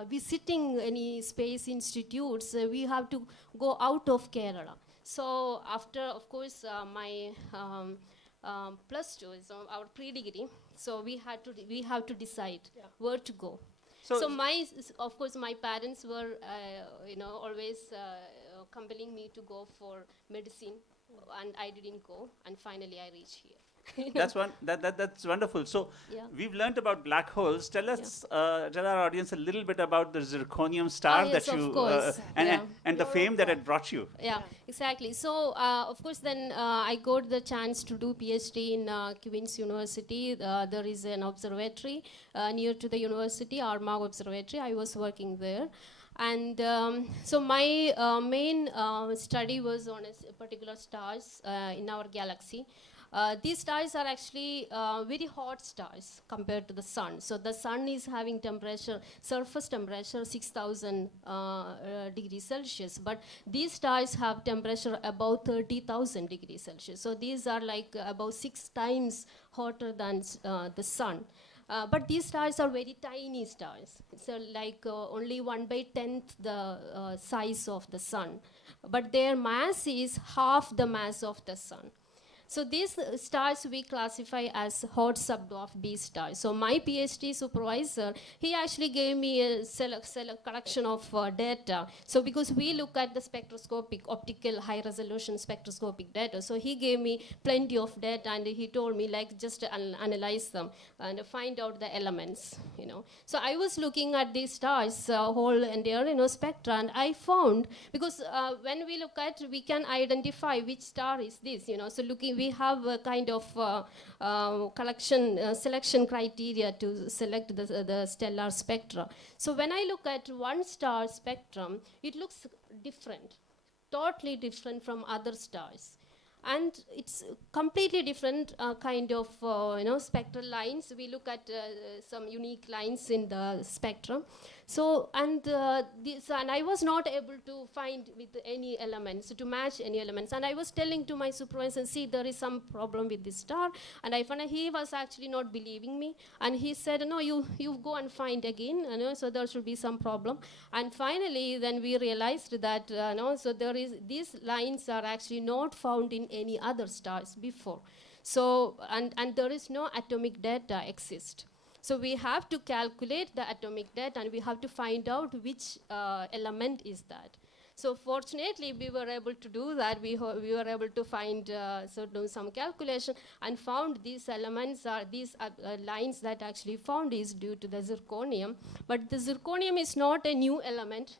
visiting any space institutes, we have to go out of Kerala. So after, of course, my plus two is our pre-degree. So we have to decide where to go. So of course, my parents were, always compelling me to go for medicine, and I didn't go, and finally I reached here. That's wonderful. So Yeah. we've learned about black holes. Tell us, tell our audience a little bit about the zirconium star yes, that of you course. and the fame that it brought you. Yeah, exactly. So, of course, then I got the chance to do PhD in Queen's University. There is an observatory near to the university, Armagh Observatory. I was working there. And so my main study was on particular stars in our galaxy. These stars are actually very hot stars compared to the sun. So the sun is having surface temperature 6,000 degrees Celsius, but these stars have temperature above 30,000 degrees Celsius. So these are like about 6 times hotter than the sun. But these stars are very tiny stars. So like only 1/10 the size of the sun. But their mass is half the mass of the sun. So these stars we classify as hot subdwarf B stars. So my PhD supervisor, he actually gave me a collection of data. So because we look at the spectroscopic, optical, high resolution spectroscopic data, so he gave me plenty of data, and he told me like just analyze them and find out the elements, So I was looking at these stars, whole entire, spectra, and I found, because when we look at, we can identify which star is this, So we have a kind of selection criteria to select the stellar spectra. So when I look at one star spectrum, it looks different, totally different from other stars. And it's completely different kind of spectral lines. We look at some unique lines in the spectrum. So and I was not able to find with any elements to match any elements. And I was telling to my supervisor, see, there is some problem with this star. And I found he was actually not believing me. And he said, no, you go and find again. So there should be some problem. And finally, then we realized that so these lines are actually not found in any other stars before. So and there is no atomic data exist. So we have to calculate the atomic data, and we have to find out which element is that. So fortunately, we were able to do that. We were able to find, do some calculation, and found these elements are these lines that actually found is due to the zirconium. But the zirconium is not a new element.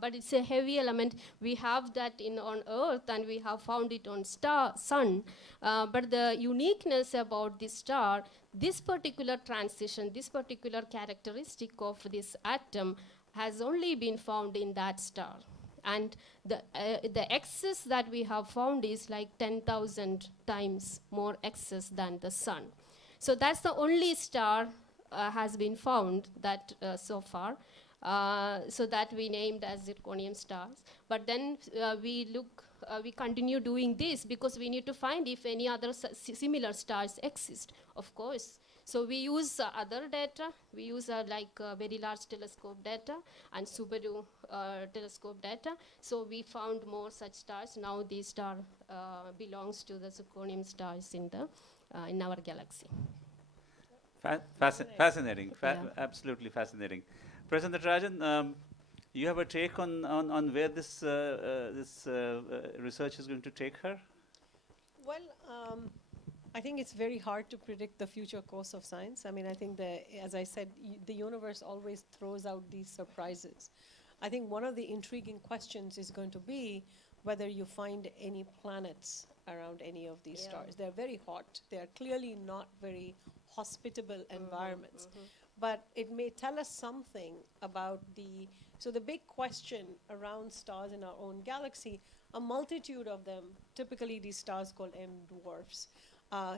But it's a heavy element. We have that on Earth, and we have found it on sun. But the uniqueness about this star, this particular transition, this particular characteristic of this atom has only been found in that star. And the excess that we have found is like 10,000 times more excess than the sun. So that's the only star has been found that so far. So that we named as zirconium stars. But then we continue doing this because we need to find if any other similar stars exist, of course. So we use other data. We use very large telescope data and Subaru telescope data. So we found more such stars. Now this star belongs to the zirconium stars in our galaxy. Fascinating, Yeah. absolutely fascinating. President Rajan, you have a take on where this research is going to take her? Well, I think it's very hard to predict the future course of science. I mean, I think as I said, the universe always throws out these surprises. I think one of the intriguing questions is going to be whether you find any planets around any of these stars. They're very hot. They're clearly not very hospitable environments. But it may tell us something about so the big question around stars in our own galaxy, a multitude of them, typically these stars called M dwarfs,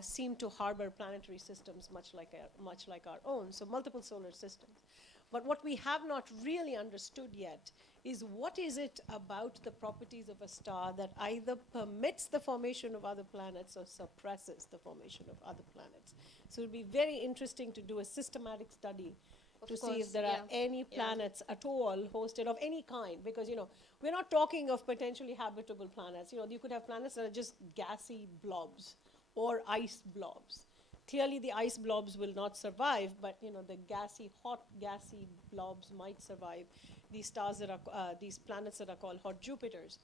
seem to harbor planetary systems much like our own, so multiple solar systems. But what we have not really understood yet is what is it about the properties of a star that either permits the formation of other planets or suppresses the formation of other planets. So it would be very interesting to do a systematic study to see if there are any planets at all hosted of any kind, because we're not talking of potentially habitable planets. You could have planets that are just gassy blobs or ice blobs. Clearly the ice blobs will not survive, but the hot gassy blobs might survive. These stars that are these planets that are called hot Jupiters,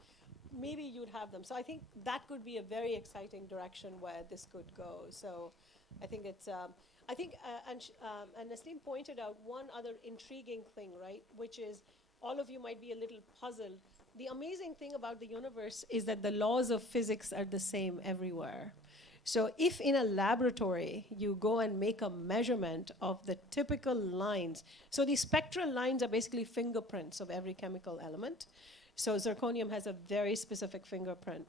maybe you'd have them. So I think that could be a very exciting direction where this could go. So I think it's and Naslim pointed out one other intriguing thing, right, which is all of you might be a little puzzled. The amazing thing about the universe is that the laws of physics are the same everywhere. So if in a laboratory you go and make a measurement of the typical lines, so the spectral lines are basically fingerprints of every chemical element. So zirconium has a very specific fingerprint.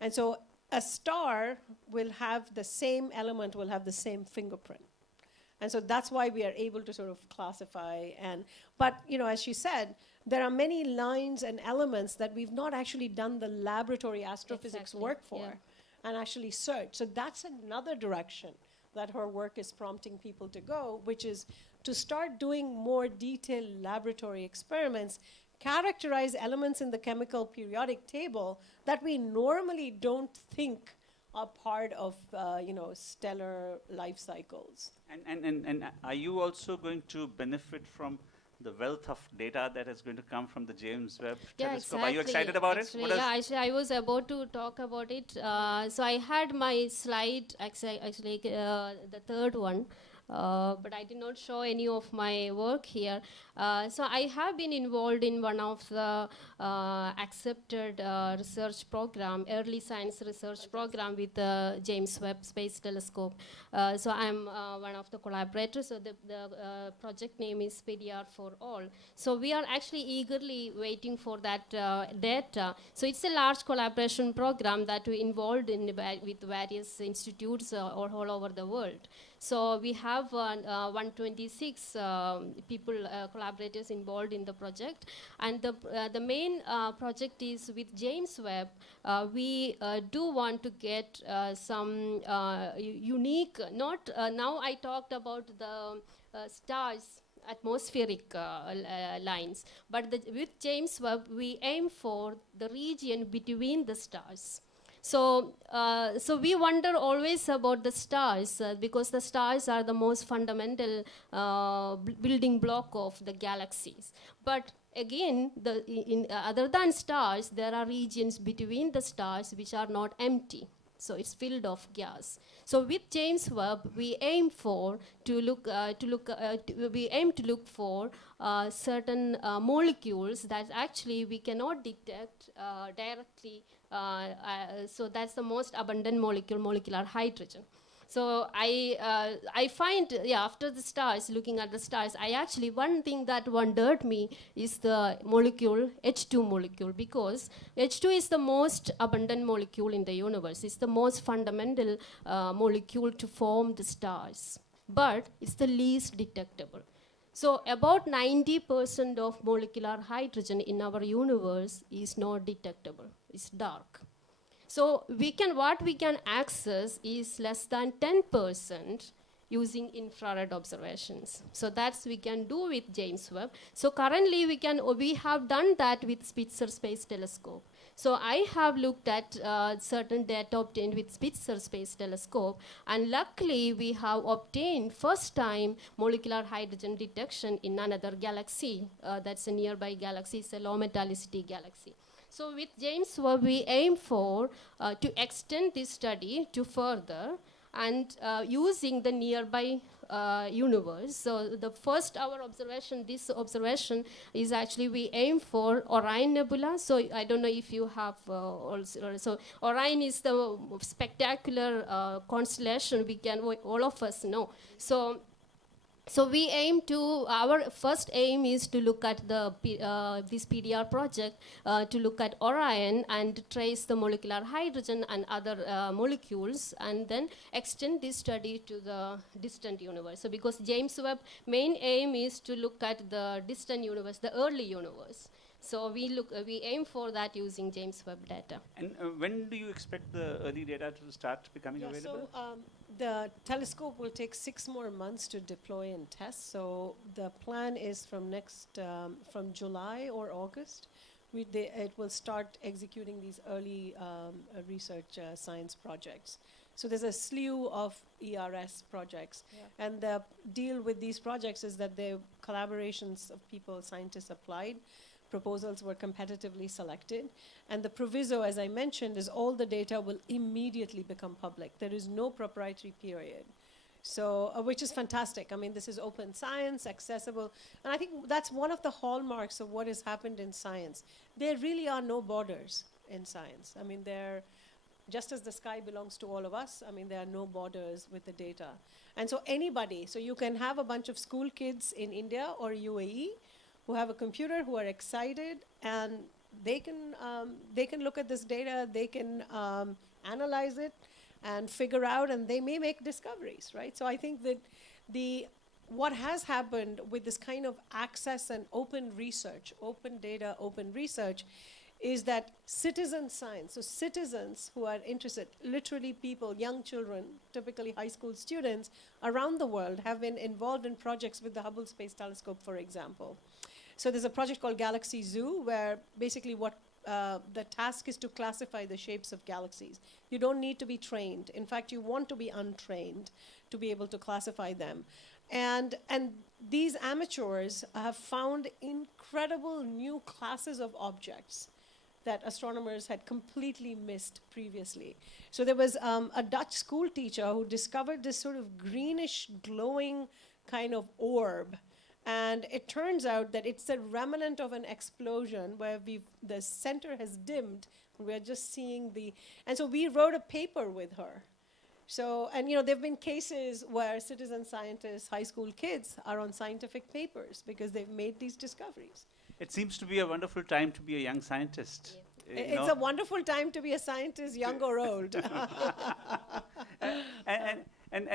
And so a star will have the same element, will have the same fingerprint. And so that's why we are able to sort of classify. But as she said, there are many lines and elements that we've not actually done the laboratory astrophysics work for. And actually search. So that's another direction that her work is prompting people to go, which is to start doing more detailed laboratory experiments, characterize elements in the chemical periodic table that we normally don't think are part of stellar life cycles. And are you also going to benefit from the wealth of data that is going to come from the James Webb telescope? Exactly. Are you excited about it? Actually, I was about to talk about it. So I had my slide, actually the third one, but I did not show any of my work here. So I have been involved in one of the accepted research program, early science research program with the James Webb Space Telescope. So I'm one of the collaborators. So the project name is PDR for All. So we are actually eagerly waiting for that data. So it's a large collaboration program that we involved in with various institutes all over the world. So we have 126 people, collaborators involved in the project. And the main project is with James Webb. We do want to get some unique, now I talked about the stars, atmospheric lines. But with James Webb, we aim for the region between the stars. So we wonder always about the stars because the stars are the most fundamental building block of the galaxies. But again, other than stars, there are regions between the stars which are not empty. So it's filled of gas. So with James Webb, we aim to look for certain molecules that actually we cannot detect directly. So that's the most abundant molecular hydrogen. So I find, after the stars, looking at the stars, one thing that wondered me is the molecule, H2 molecule, because H2 is the most abundant molecule in the universe. It's the most fundamental molecule to form the stars, but it's the least detectable. So about 90% of molecular hydrogen in our universe is not detectable. It's dark. So what we can access is less than 10%, using infrared observations. So that's we can do with James Webb. So currently we have done that with Spitzer Space Telescope. So I have looked at certain data obtained with Spitzer Space Telescope, and luckily we have obtained first time molecular hydrogen detection in another galaxy. That's a nearby galaxy, it's a low metallicity galaxy. So with James Webb, we aim for to extend this study to further and using the nearby universe. So the first our observation, this observation is actually we aim for Orion Nebula. So I don't know if you have also, so Orion is the spectacular constellation we can all of us know. So we aim to, our first aim is to look at this PDR project, to look at Orion and trace the molecular hydrogen and other molecules, and then extend this study to the distant universe. So because James Webb main aim is to look at the distant universe, the early universe. So we aim for that using James Webb data. And when do you expect the early data to start becoming available? So the telescope will take 6 more months to deploy and test. So the plan is from July or August, it will start executing these early research science projects. So there's a slew of ERS projects. Yeah. And the deal with these projects is that the collaborations of people, scientists applied, proposals were competitively selected, and the proviso, as I mentioned, is all the data will immediately become public. There is no proprietary period. So, which is fantastic. I mean, this is open science, accessible, and I think that's one of the hallmarks of what has happened in science. There really are no borders in science. I mean, just as the sky belongs to all of us, I mean, there are no borders with the data. And so anybody, so you can have a bunch of school kids in India or UAE who have a computer, who are excited, and they can look at this data, they can analyze it and figure out, and they may make discoveries, right? So I think that what has happened with this kind of access and open research, open data, open research, is that citizen science, so citizens who are interested, literally people, young children, typically high school students around the world, have been involved in projects with the Hubble Space Telescope, for example. So there's a project called Galaxy Zoo, where basically the task is to classify the shapes of galaxies. You don't need to be trained. In fact, you want to be untrained to be able to classify them. And these amateurs have found incredible new classes of objects that astronomers had completely missed previously. So there was a Dutch school teacher who discovered this sort of greenish, glowing kind of orb. And it turns out that it's a remnant of an explosion where the center has dimmed, and we're just seeing and so we wrote a paper with her. So, and there have been cases where citizen scientists, high school kids, are on scientific papers because they've made these discoveries. It seems to be a wonderful time to be a young scientist. It's a wonderful time to be a scientist, young or old. And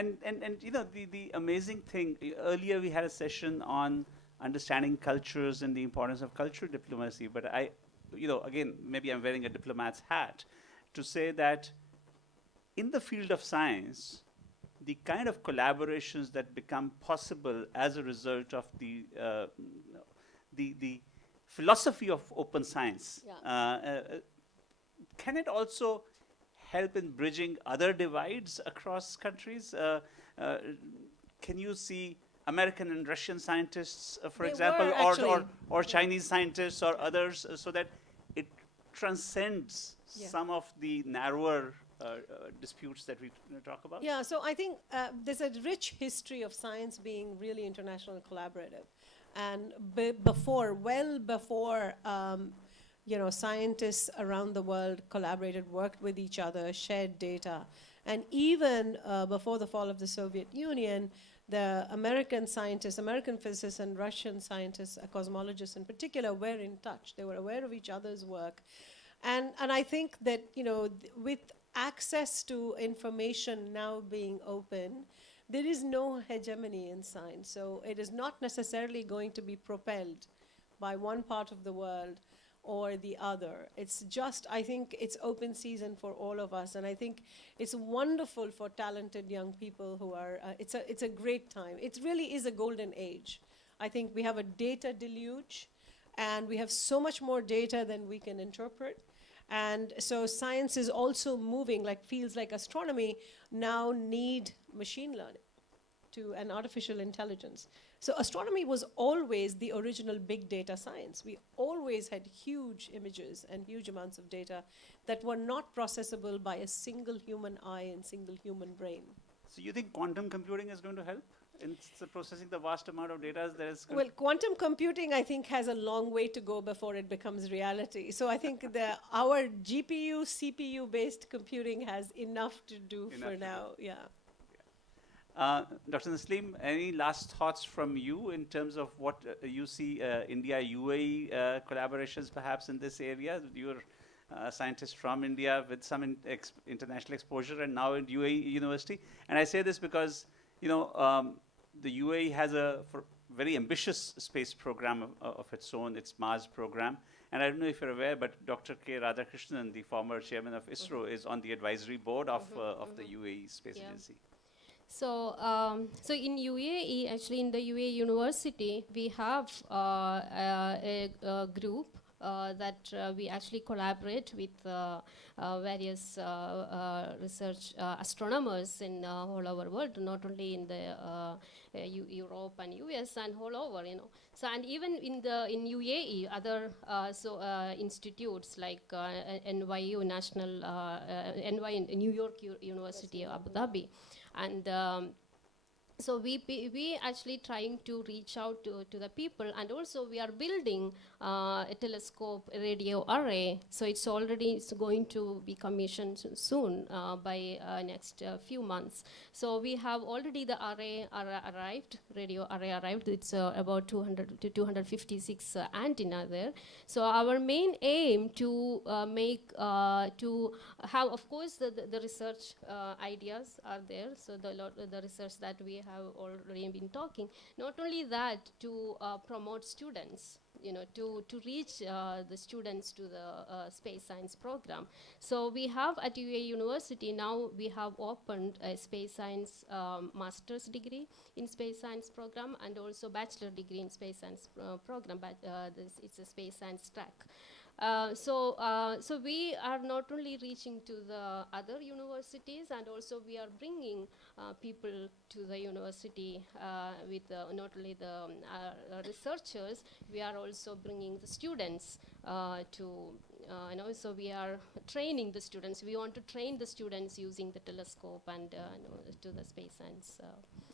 the amazing thing, earlier we had a session on understanding cultures and the importance of cultural diplomacy, but again, maybe I'm wearing a diplomat's hat to say that in the field of science, the kind of collaborations that become possible as a result of the philosophy of open science, can it also help in bridging other divides across countries? Can you see American and Russian scientists, for example, or Chinese scientists or others, so that it transcends some of the narrower disputes that we talk about? Yeah, so I think there's a rich history of science being really international and collaborative. And well before scientists around the world collaborated, worked with each other, shared data. And even before the fall of the Soviet Union, the American scientists, American physicists and Russian scientists, cosmologists in particular, were in touch. They were aware of each other's work. And I think that, with access to information now being open, there is no hegemony in science. So it is not necessarily going to be propelled by one part of the world or the other. It's just, I think it's open season for all of us, and I think it's wonderful for talented young people who are, it's a great time. It really is a golden age. I think we have a data deluge, and we have so much more data than we can interpret. And so science is also moving, like fields like astronomy now need machine learning and artificial intelligence. So astronomy was always the original big data science. We always had huge images and huge amounts of data that were not processable by a single human eye and single human brain. So you think quantum computing is going to help in processing the vast amount of data that is? Well, quantum computing, I think, has a long way to go before it becomes reality. So I think our GPU, CPU-based computing has enough to do for now. Yeah. Dr. Naslim, any last thoughts from you in terms of what you see India UAE collaborations perhaps in this area? You're a scientist from India with some international exposure and now at UAE University. And I say this because, you know, the UAE has a very ambitious space program of its own, its Mars program. And I don't know if you're aware, but Dr. K. Radhakrishnan, the former chairman of ISRO, is on the advisory board of the UAE Space Agency. So, so in UAE, actually in the UAE University, we have a group that we actually collaborate with various research astronomers in all over the world, not only in the Europe and US and all over, you know. So, and even in UAE, other institutes like NYU New York University, Abu Dhabi. And so we actually trying to reach out to the people, and also we are building a telescope radio array. So it's going to be commissioned soon by next few months. So we have already the radio array arrived. It's about 200 to 256 antenna there. So our main aim to to have, of course, the research ideas are there. So the research that we have already been talking. Not only that, to promote students, you know, to reach the students to the space science program. So we have at UAE University now, we have opened a space science master's degree in space science program, and also bachelor degree in space science program, but it's a space science track. So we are not only reaching to the other universities, and also we are bringing people to the university with not only the researchers, we are also bringing the students to, so we are training the students. We want to train the students using the telescope and to the space science.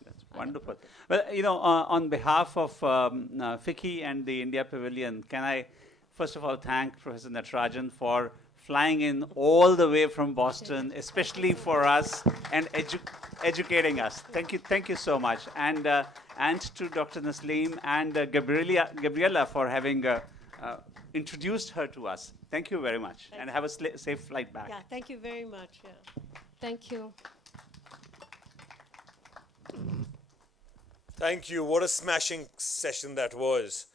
That's wonderful. Well, you know, on behalf of FICCI and the India Pavilion, can I first of all thank Professor Natarajan for flying in all the way from Boston, especially for us, and educating us. Thank you so much. And to Dr. Naslim and Gabriela for having introduced her to us. Thank you very much, and have a safe flight back. Yeah, thank you very much. Yeah. Thank you. Thank you. What a smashing session that was.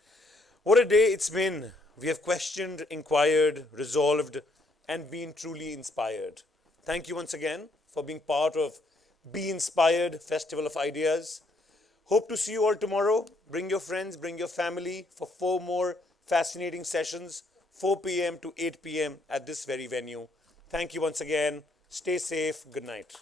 What a day it's been. We have questioned, inquired, resolved, and been truly inspired. Thank you once again for being part of Be Inspired Festival of Ideas. Hope to see you all tomorrow. Bring your friends, bring your family for 4 more fascinating sessions, 4 p.m. to 8 p.m. at this very venue. Thank you once again. Stay safe. Good night.